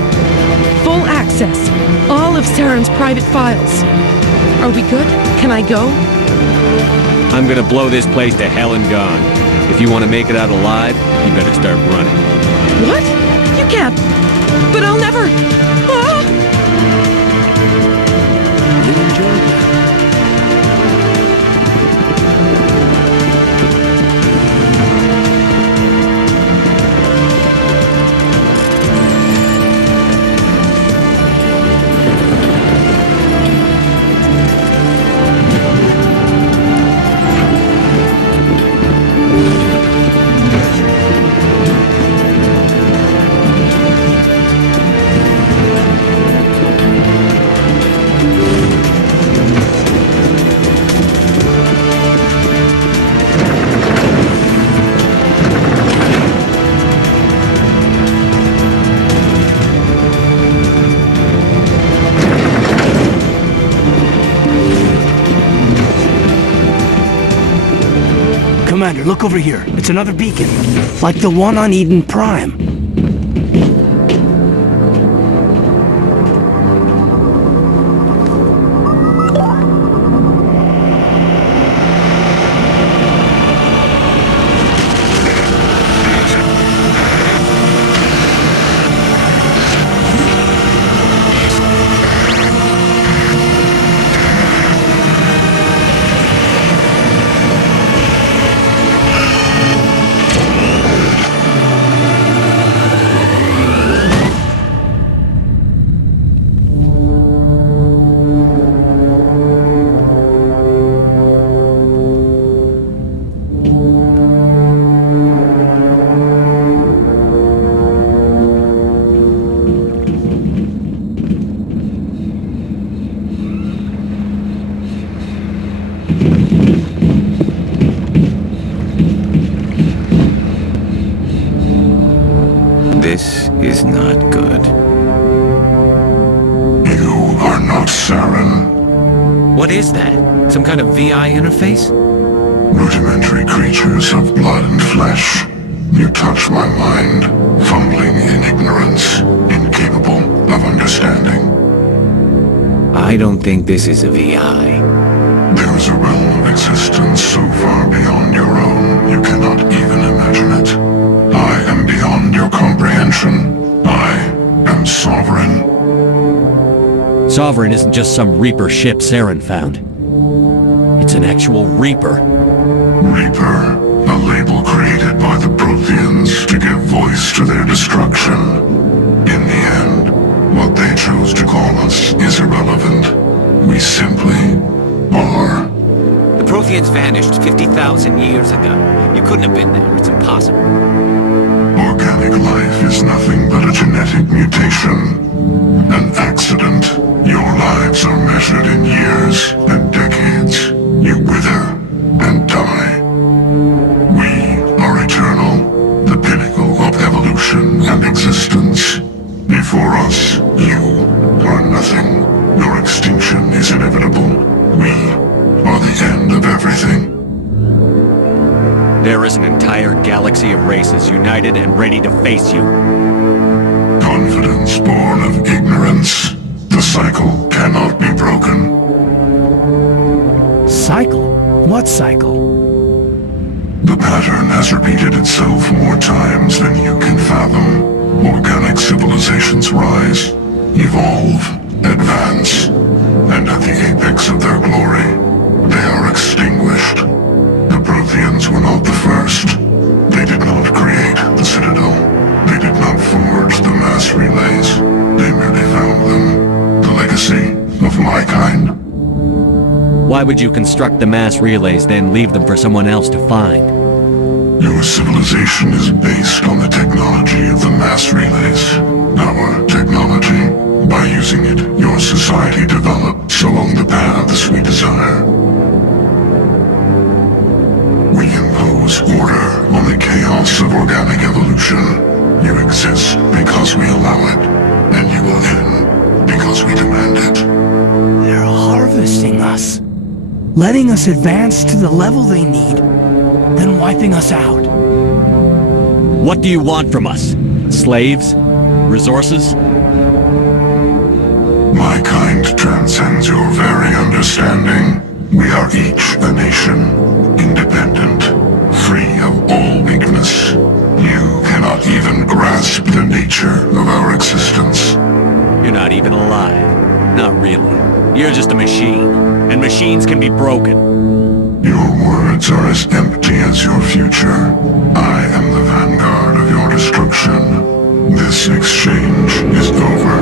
Full access. All of Saren's private files. Are we good? Can I go? I'm gonna blow this place to hell and gone. If you want to make it out alive, you better start running. What? You can't. But I'll never. Ah! You enjoyed that. Commander, look over here. It's another beacon. Like the one on Eden Prime. Saren. What is that? Some kind of VI interface? Rudimentary creatures of blood and flesh. You touch my mind, fumbling in ignorance, incapable of understanding. I don't think this is a VI. There is a realm of existence so far beyond your own, you cannot even imagine it. I am beyond your comprehension. I am sovereign. Sovereign isn't just some Reaper ship Saren found. It's an actual Reaper. Reaper, a label created by the Protheans to give voice to their destruction. In the end, what they chose to call us is irrelevant. We simply are. The Protheans vanished 50,000 years ago. You couldn't have been there. It's impossible. Organic life is nothing but a genetic mutation. An accident. Your lives are measured in years and decades. You wither and die. We are eternal, the pinnacle of evolution and existence. Before us, you are nothing. Your extinction is inevitable. We are the end of everything. There is an entire galaxy of races united and ready to face you. Confidence born of ignorance. The cycle cannot be broken. Cycle? What cycle? The pattern has repeated itself more times than you can fathom. Organic civilizations rise, evolve, advance, and at the apex of their glory, they are extinguished. The Protheans were not the first. They did not create the Citadel. They did not forge the mass relays. They merely found them. The legacy of my kind. Why would you construct the mass relays, then leave them for someone else to find? Your civilization is based on the technology of the mass relays. Our technology. By using it, your society develops along the paths we desire. We impose order on the chaos of organic evolution. You exist because we allow it, and you will end because we demand it. They're harvesting us. Letting us advance to the level they need, then wiping us out. What do you want from us? Slaves? Resources? My kind transcends your very understanding. We are each a nation, independent, free of all weakness. You cannot even grasp the nature of our existence. You're not even alive. Not really. You're just a machine. And machines can be broken. Your words are as empty as your future. I am the vanguard of your destruction. This exchange is over.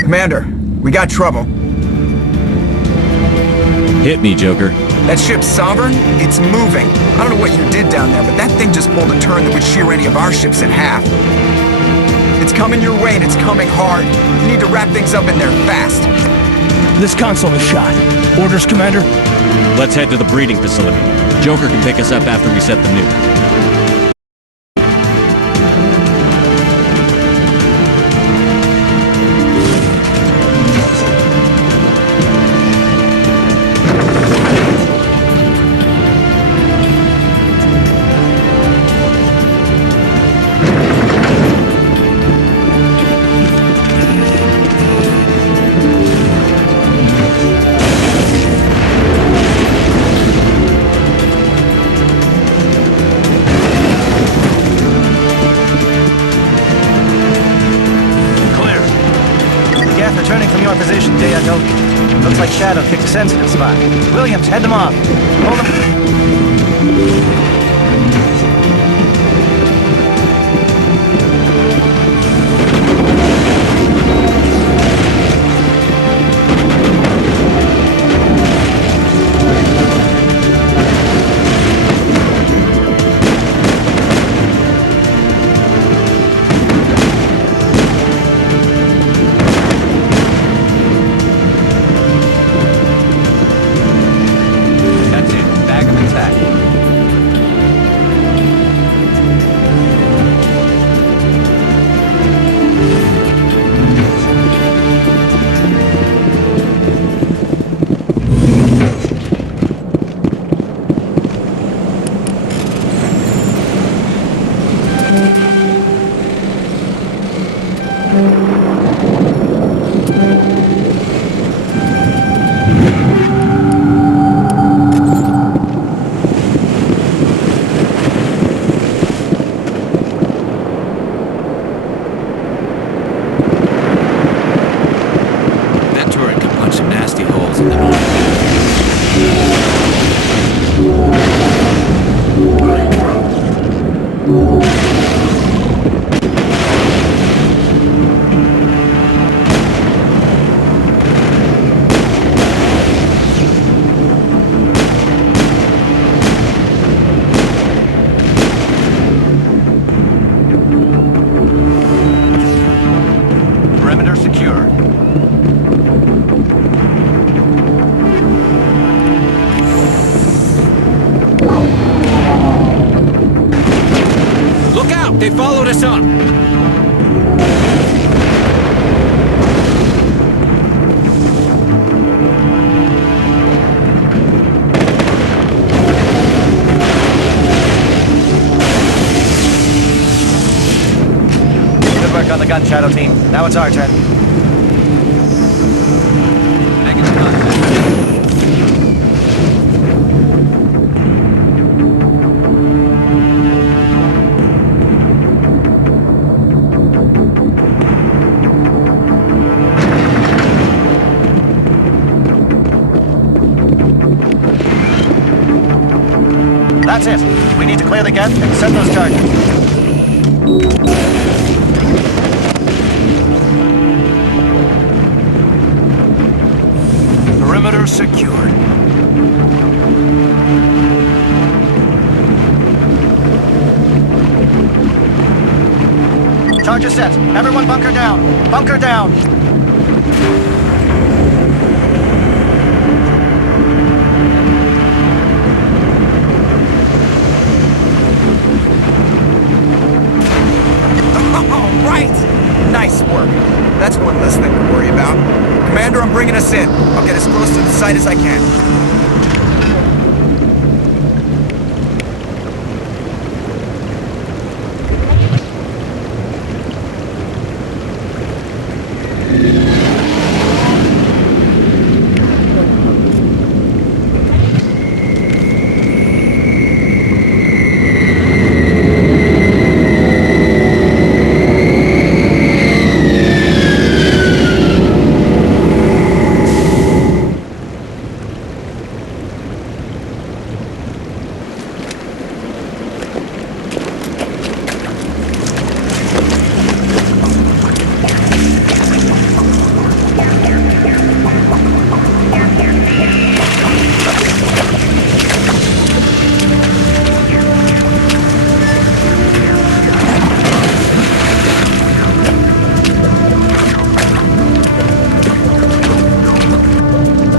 Commander, we got trouble. Hit me, Joker. That ship's Sovereign? It's moving. I don't know what you did down there, but that thing just pulled a turn that would shear any of our ships in half. It's coming your way and it's coming hard. You need to wrap things up in there fast. This console is shot. Orders, Commander? Let's head to the breeding facility. Joker can pick us up after we set the nuke. Returning from your position, Diego. Looks like Shadow picked a sensitive spot. Williams, head them off. Hold them. They followed us up! Good work on the gun, Shadow Team. Now it's our turn. That's it. We need to clear the gate and set those charges. Perimeter secured. Charge is set. Everyone bunker down. Bunker down. All right! Nice work. That's one less thing to worry about. Commander, I'm bringing us in. I'll get as close to the site as I can.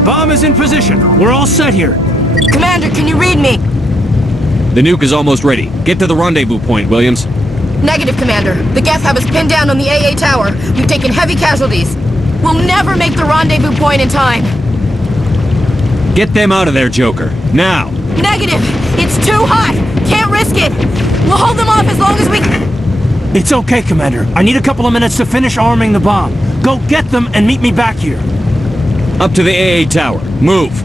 Bomb is in position. We're all set here. Commander, can you read me? The nuke is almost ready. Get to the rendezvous point, Williams. Negative, Commander. The Geth have us pinned down on the AA tower. We've taken heavy casualties. We'll never make the rendezvous point in time. Get them out of there, Joker. Now! Negative! It's too hot! Can't risk it! We'll hold them off as long as we... It's okay, Commander. I need a couple of minutes to finish arming the bomb. Go get them and meet me back here. Up to the AA tower. Move!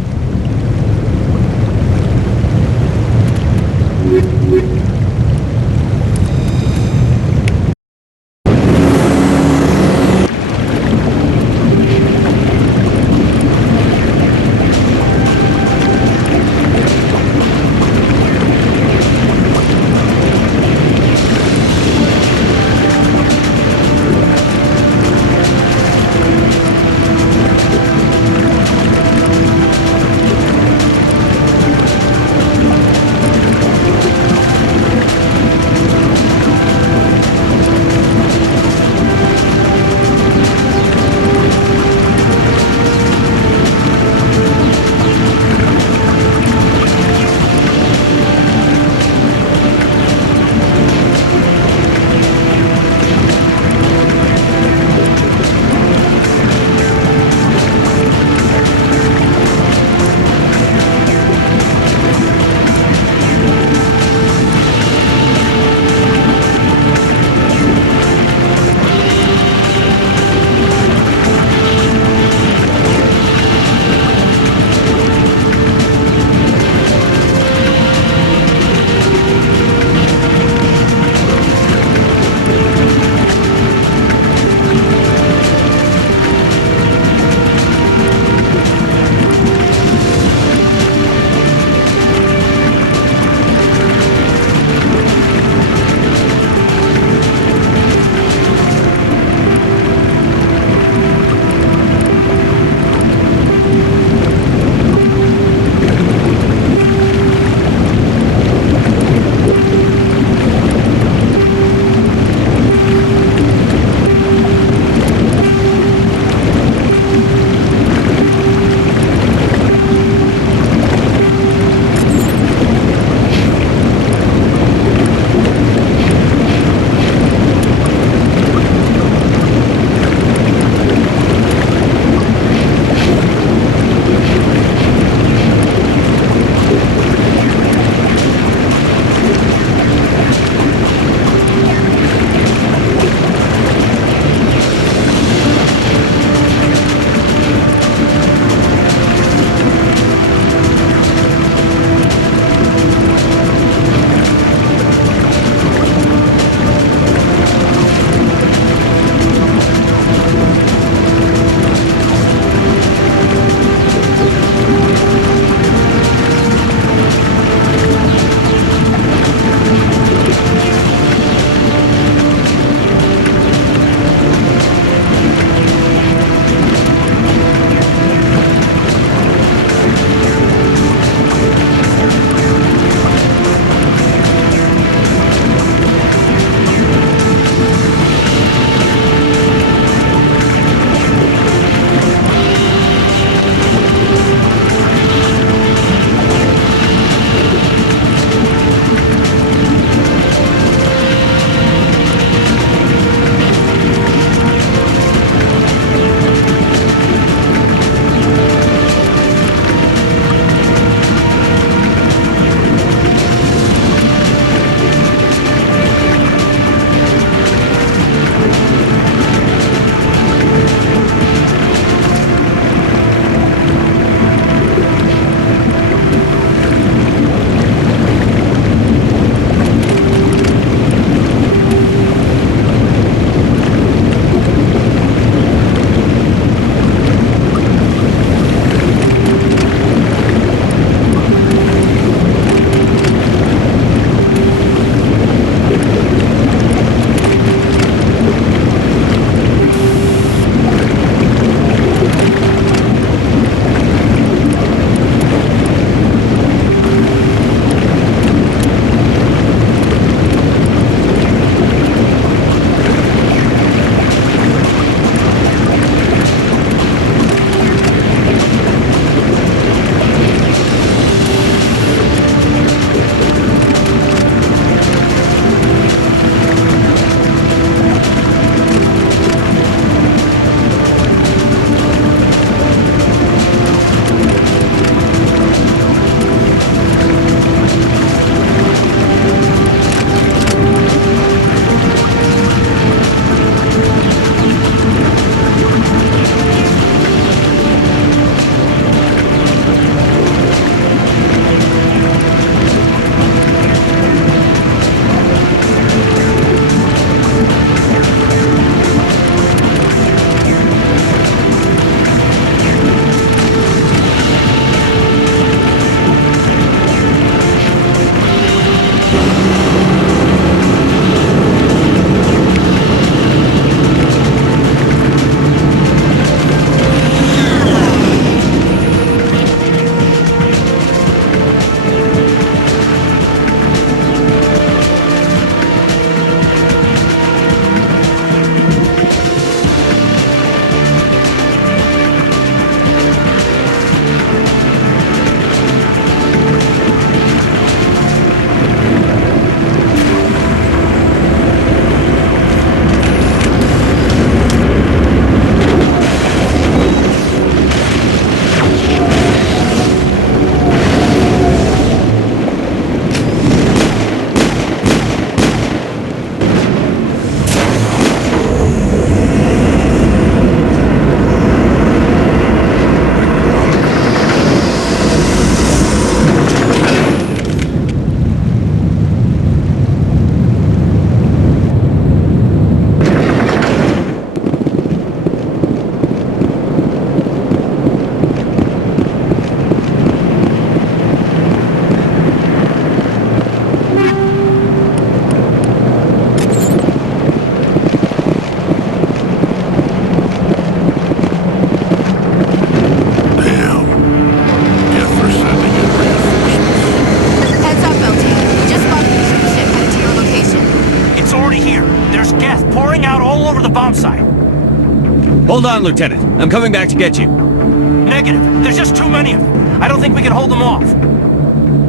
Hold on, Lieutenant. I'm coming back to get you. Negative. There's just too many of them. I don't think we can hold them off.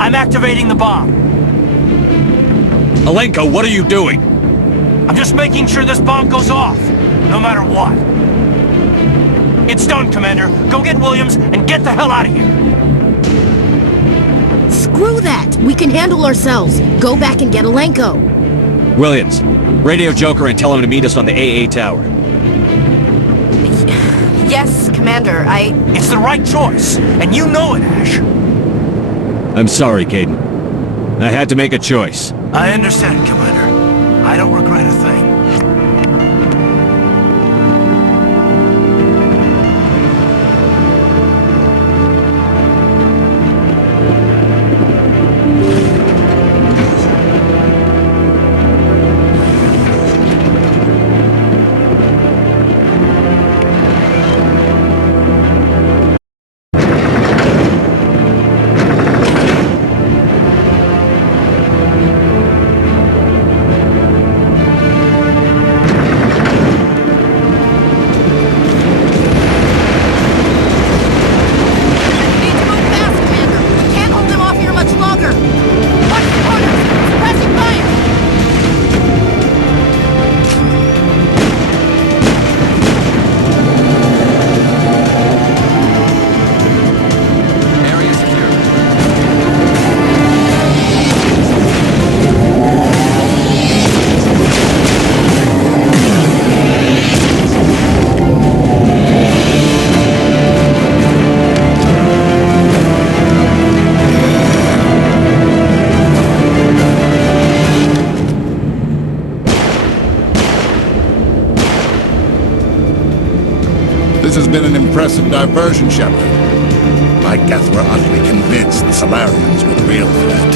I'm activating the bomb. Alenko, what are you doing? I'm just making sure this bomb goes off, no matter what. It's done, Commander. Go get Williams and get the hell out of here. Screw that! We can handle ourselves. Go back and get Alenko. Williams, radio Joker and tell him to meet us on the AA tower. Yes, Commander, It's the right choice, and you know it, Ash. I'm sorry, Caden. I had to make a choice. I understand, Commander. I don't regret a thing. This has been an impressive diversion, Shepard. My guess we're utterly convinced the Solarians were the real threat.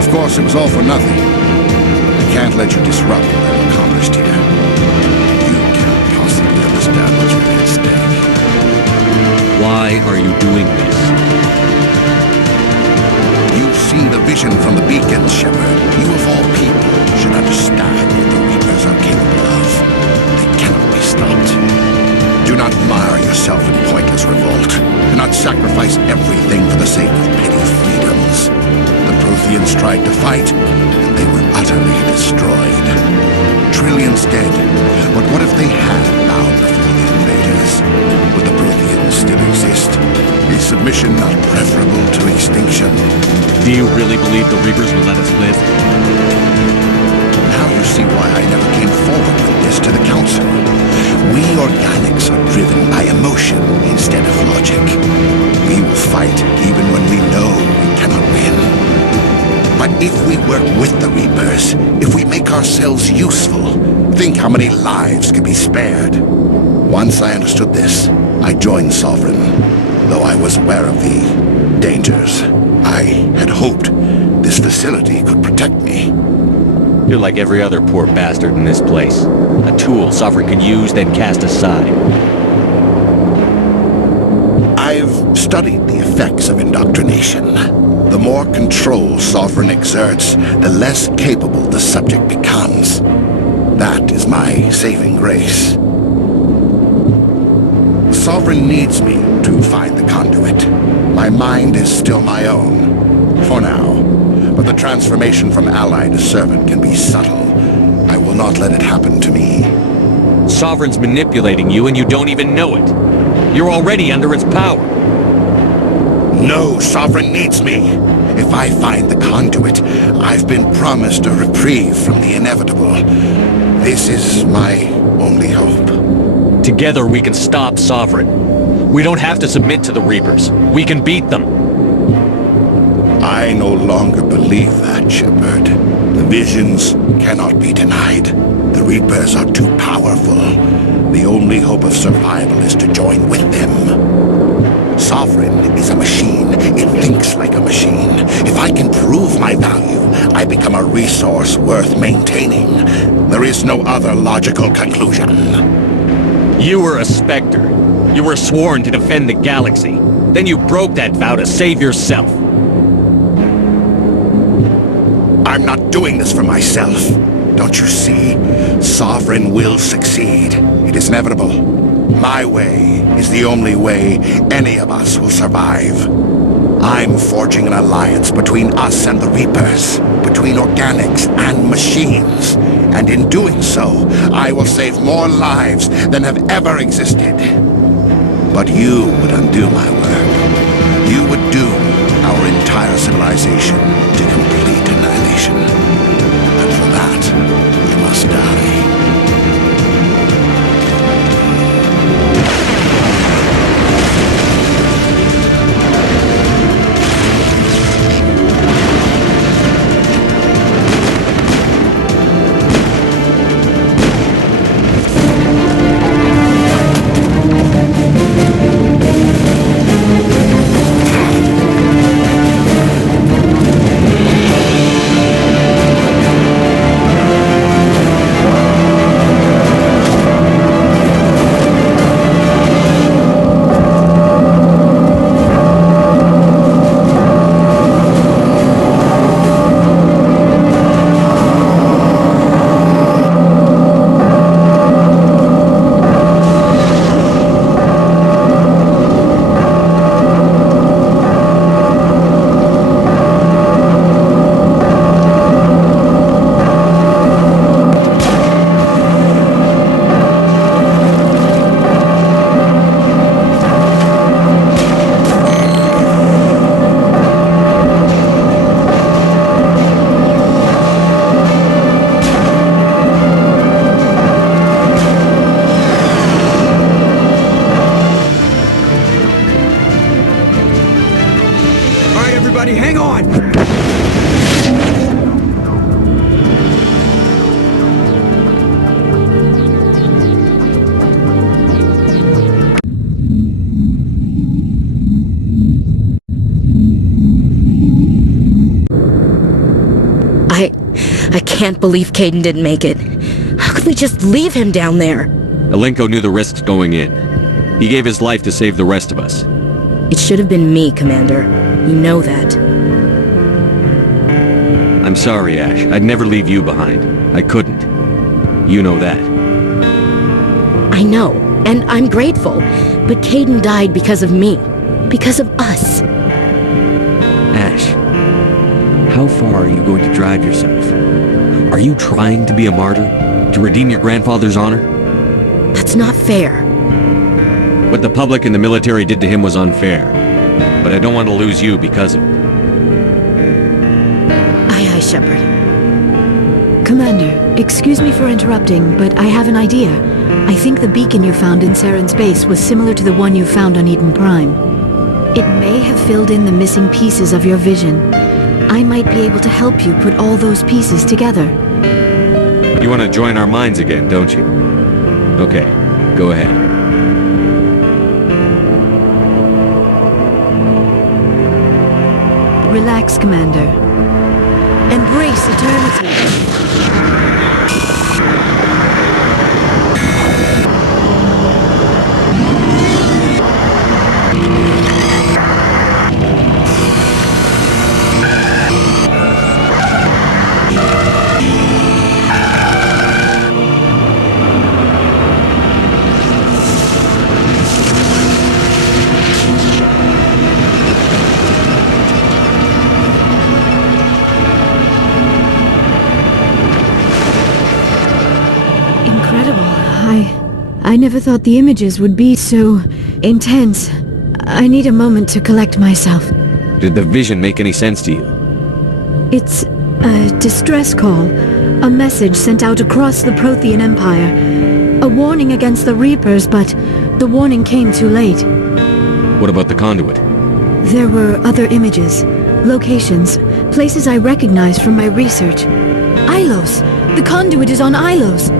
Of course, it was all for nothing. I can't let you disrupt what I've accomplished here. You can't possibly understand what's really at stake. Why are you doing this? You've seen the vision from the beacons, Shepard. You of all people should understand what the Reapers are capable of. They cannot be stopped. Do not mire yourself in pointless revolt. Do not sacrifice everything for the sake of petty freedoms. The Protheans tried to fight, and they were utterly destroyed. Trillions dead, but what if they had bowed before the invaders? Would the Protheans still exist? Is submission not preferable to extinction? Do you really believe the Reapers will let us live? Now you see why I never came forward with this to the Council. We organics are driven by emotion instead of logic. We will fight even when we know we cannot win. But if we work with the Reapers, if we make ourselves useful, think how many lives could be spared. Once I understood this, I joined Sovereign, though I was aware of the dangers. I had hoped this facility could protect me. You're like every other poor bastard in this place. A tool Sovereign can use, then cast aside. I've studied the effects of indoctrination. The more control Sovereign exerts, the less capable the subject becomes. That is my saving grace. Sovereign needs me to find the conduit. My mind is still my own, for now. But the transformation from ally to servant can be subtle. I will not let it happen to me. Sovereign's manipulating you and you don't even know it. You're already under its power. No, Sovereign needs me. If I find the conduit, I've been promised a reprieve from the inevitable. This is my only hope. Together we can stop Sovereign. We don't have to submit to the Reapers. We can beat them. I no longer believe that, Shepard. The visions cannot be denied. The Reapers are too powerful. The only hope of survival is to join with them. Sovereign is a machine. It thinks like a machine. If I can prove my value, I become a resource worth maintaining. There is no other logical conclusion. You were a Spectre. You were sworn to defend the galaxy. Then you broke that vow to save yourself. I'm not doing this for myself. Don't you see? Sovereign will succeed. It is inevitable. My way is the only way any of us will survive. I'm forging an alliance between us and the Reapers, between organics and machines. And in doing so, I will save more lives than have ever existed. But you would undo my work. You would doom our entire civilization to complete annihilation. And for that, you must die. Hang on! I can't believe Caden didn't make it. How could we just leave him down there? Alenko knew the risks going in. He gave his life to save the rest of us. It should have been me, Commander. You know that. I'm sorry, Ash. I'd never leave you behind. I couldn't. You know that. I know, and I'm grateful. But Caden died because of me. Because of us. Ash, how far are you going to drive yourself? Are you trying to be a martyr? To redeem your grandfather's honor? That's not fair. What the public and the military did to him was unfair. But I don't want to lose you because of it. Aye, Shepard. Commander, excuse me for interrupting, but I have an idea. I think the beacon you found in Saren's base was similar to the one you found on Eden Prime. It may have filled in the missing pieces of your vision. I might be able to help you put all those pieces together. You want to join our minds again, don't you? Okay, go ahead. Relax, Commander. Embrace eternity. I never thought the images would be so intense. I need a moment to collect myself. Did the vision make any sense to you? It's a distress call. A message sent out across the Prothean Empire. A warning against the Reapers, but the warning came too late. What about the conduit? There were other images, locations, places I recognized from my research. Ilos! The conduit is on Ilos!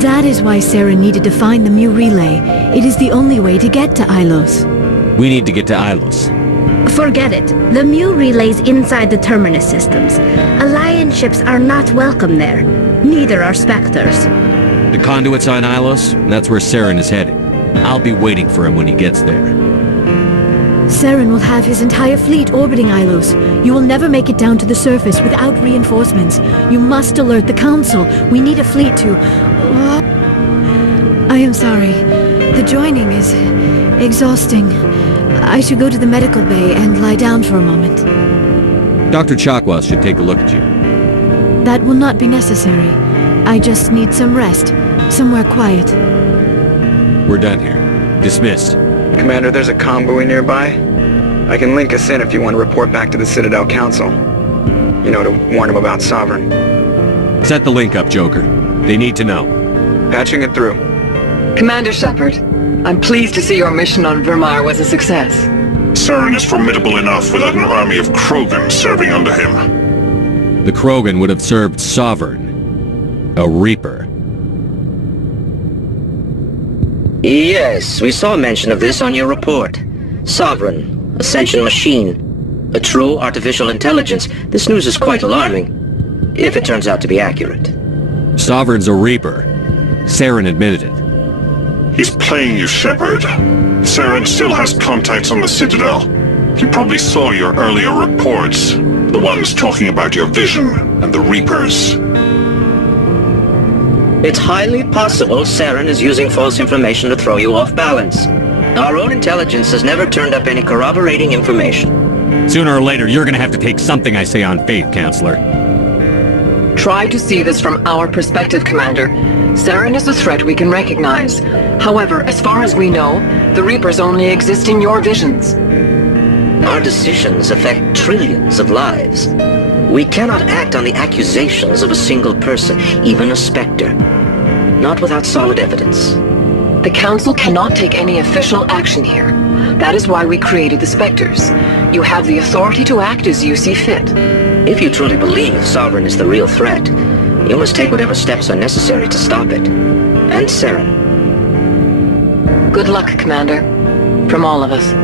That is why Sarah needed to find the Mu relay. It is the only way to get to Ilos. We need to get to Ilos. Forget it. The Mu relay's inside the Terminus systems. Alliance ships are not welcome there. Neither are Spectres. The conduit's on Ilos, and that's where Saren is heading. I'll be waiting for him when he gets there. Saren will have his entire fleet orbiting Ilos. You will never make it down to the surface without reinforcements. You must alert the Council. We need a fleet to... I am sorry. The joining is exhausting. I should go to the medical bay and lie down for a moment. Dr. Chakwas should take a look at you. That will not be necessary. I just need some rest. Somewhere quiet. We're done here. Dismissed. Commander, there's a convoy nearby. I can link us in if you want to report back to the Citadel Council. You know, to warn them about Sovereign. Set the link up, Joker. They need to know. Patching it through. Commander Shepard, I'm pleased to see your mission on Vermeer was a success. Saren is formidable enough without an army of Krogan serving under him. The Krogan would have served Sovereign. A Reaper. Yes, we saw mention of this on your report. Sovereign, Ascension machine. A true artificial intelligence. This news is quite alarming, if it turns out to be accurate. Sovereign's a Reaper. Saren admitted it. He's playing you, Shepard. Saren still has contacts on the Citadel. He probably saw your earlier reports. The ones talking about your vision and the Reapers. It's highly possible Saren is using false information to throw you off balance. Our own intelligence has never turned up any corroborating information. Sooner or later, you're gonna have to take something I say on faith, Counselor. Try to see this from our perspective, Commander. Saren is a threat we can recognize. However, as far as we know, the Reapers only exist in your visions. Our decisions affect trillions of lives. We cannot act on the accusations of a single person, even a Spectre. Not without solid evidence. The Council cannot take any official action here. That is why we created the Spectres. You have the authority to act as you see fit. If you truly believe Sovereign is the real threat, you must take whatever steps are necessary to stop it. And Saren. Good luck, Commander. From all of us.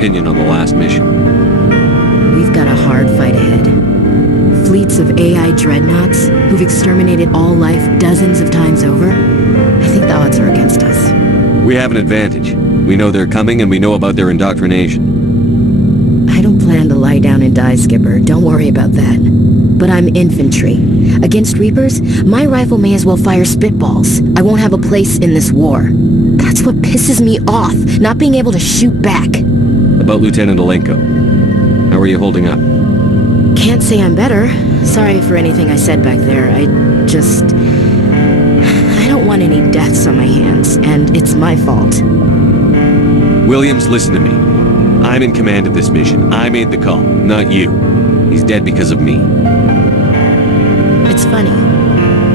opinion on the last mission? We've got a hard fight ahead. Fleets of AI dreadnoughts who've exterminated all life dozens of times over. I think the odds are against us. We have an advantage. We know they're coming and we know about their indoctrination. I don't plan to lie down and die, Skipper. Don't worry about that. But I'm infantry. Against Reapers, my rifle may as well fire spitballs. I won't have a place in this war. That's what pisses me off, not being able to shoot back. About Lieutenant Alenko. How are you holding up? Can't say I'm better. Sorry for anything I said back there. I don't want any deaths on my hands, and it's my fault. Williams, listen to me. I'm in command of this mission. I made the call, not you. He's dead because of me. It's funny.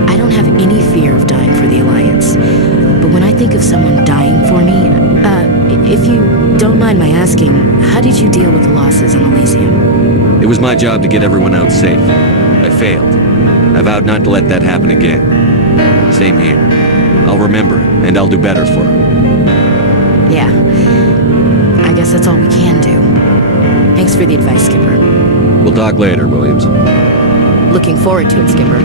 I don't have any fear of dying for the Alliance. But when I think of someone dying for me, if you don't mind my asking, how did you deal with the losses on Elysium? It was my job to get everyone out safe. I failed. I vowed not to let that happen again. Same here. I'll remember, and I'll do better for her. Yeah. I guess that's all we can do. Thanks for the advice, Skipper. We'll talk later, Williams. Looking forward to it, Skipper.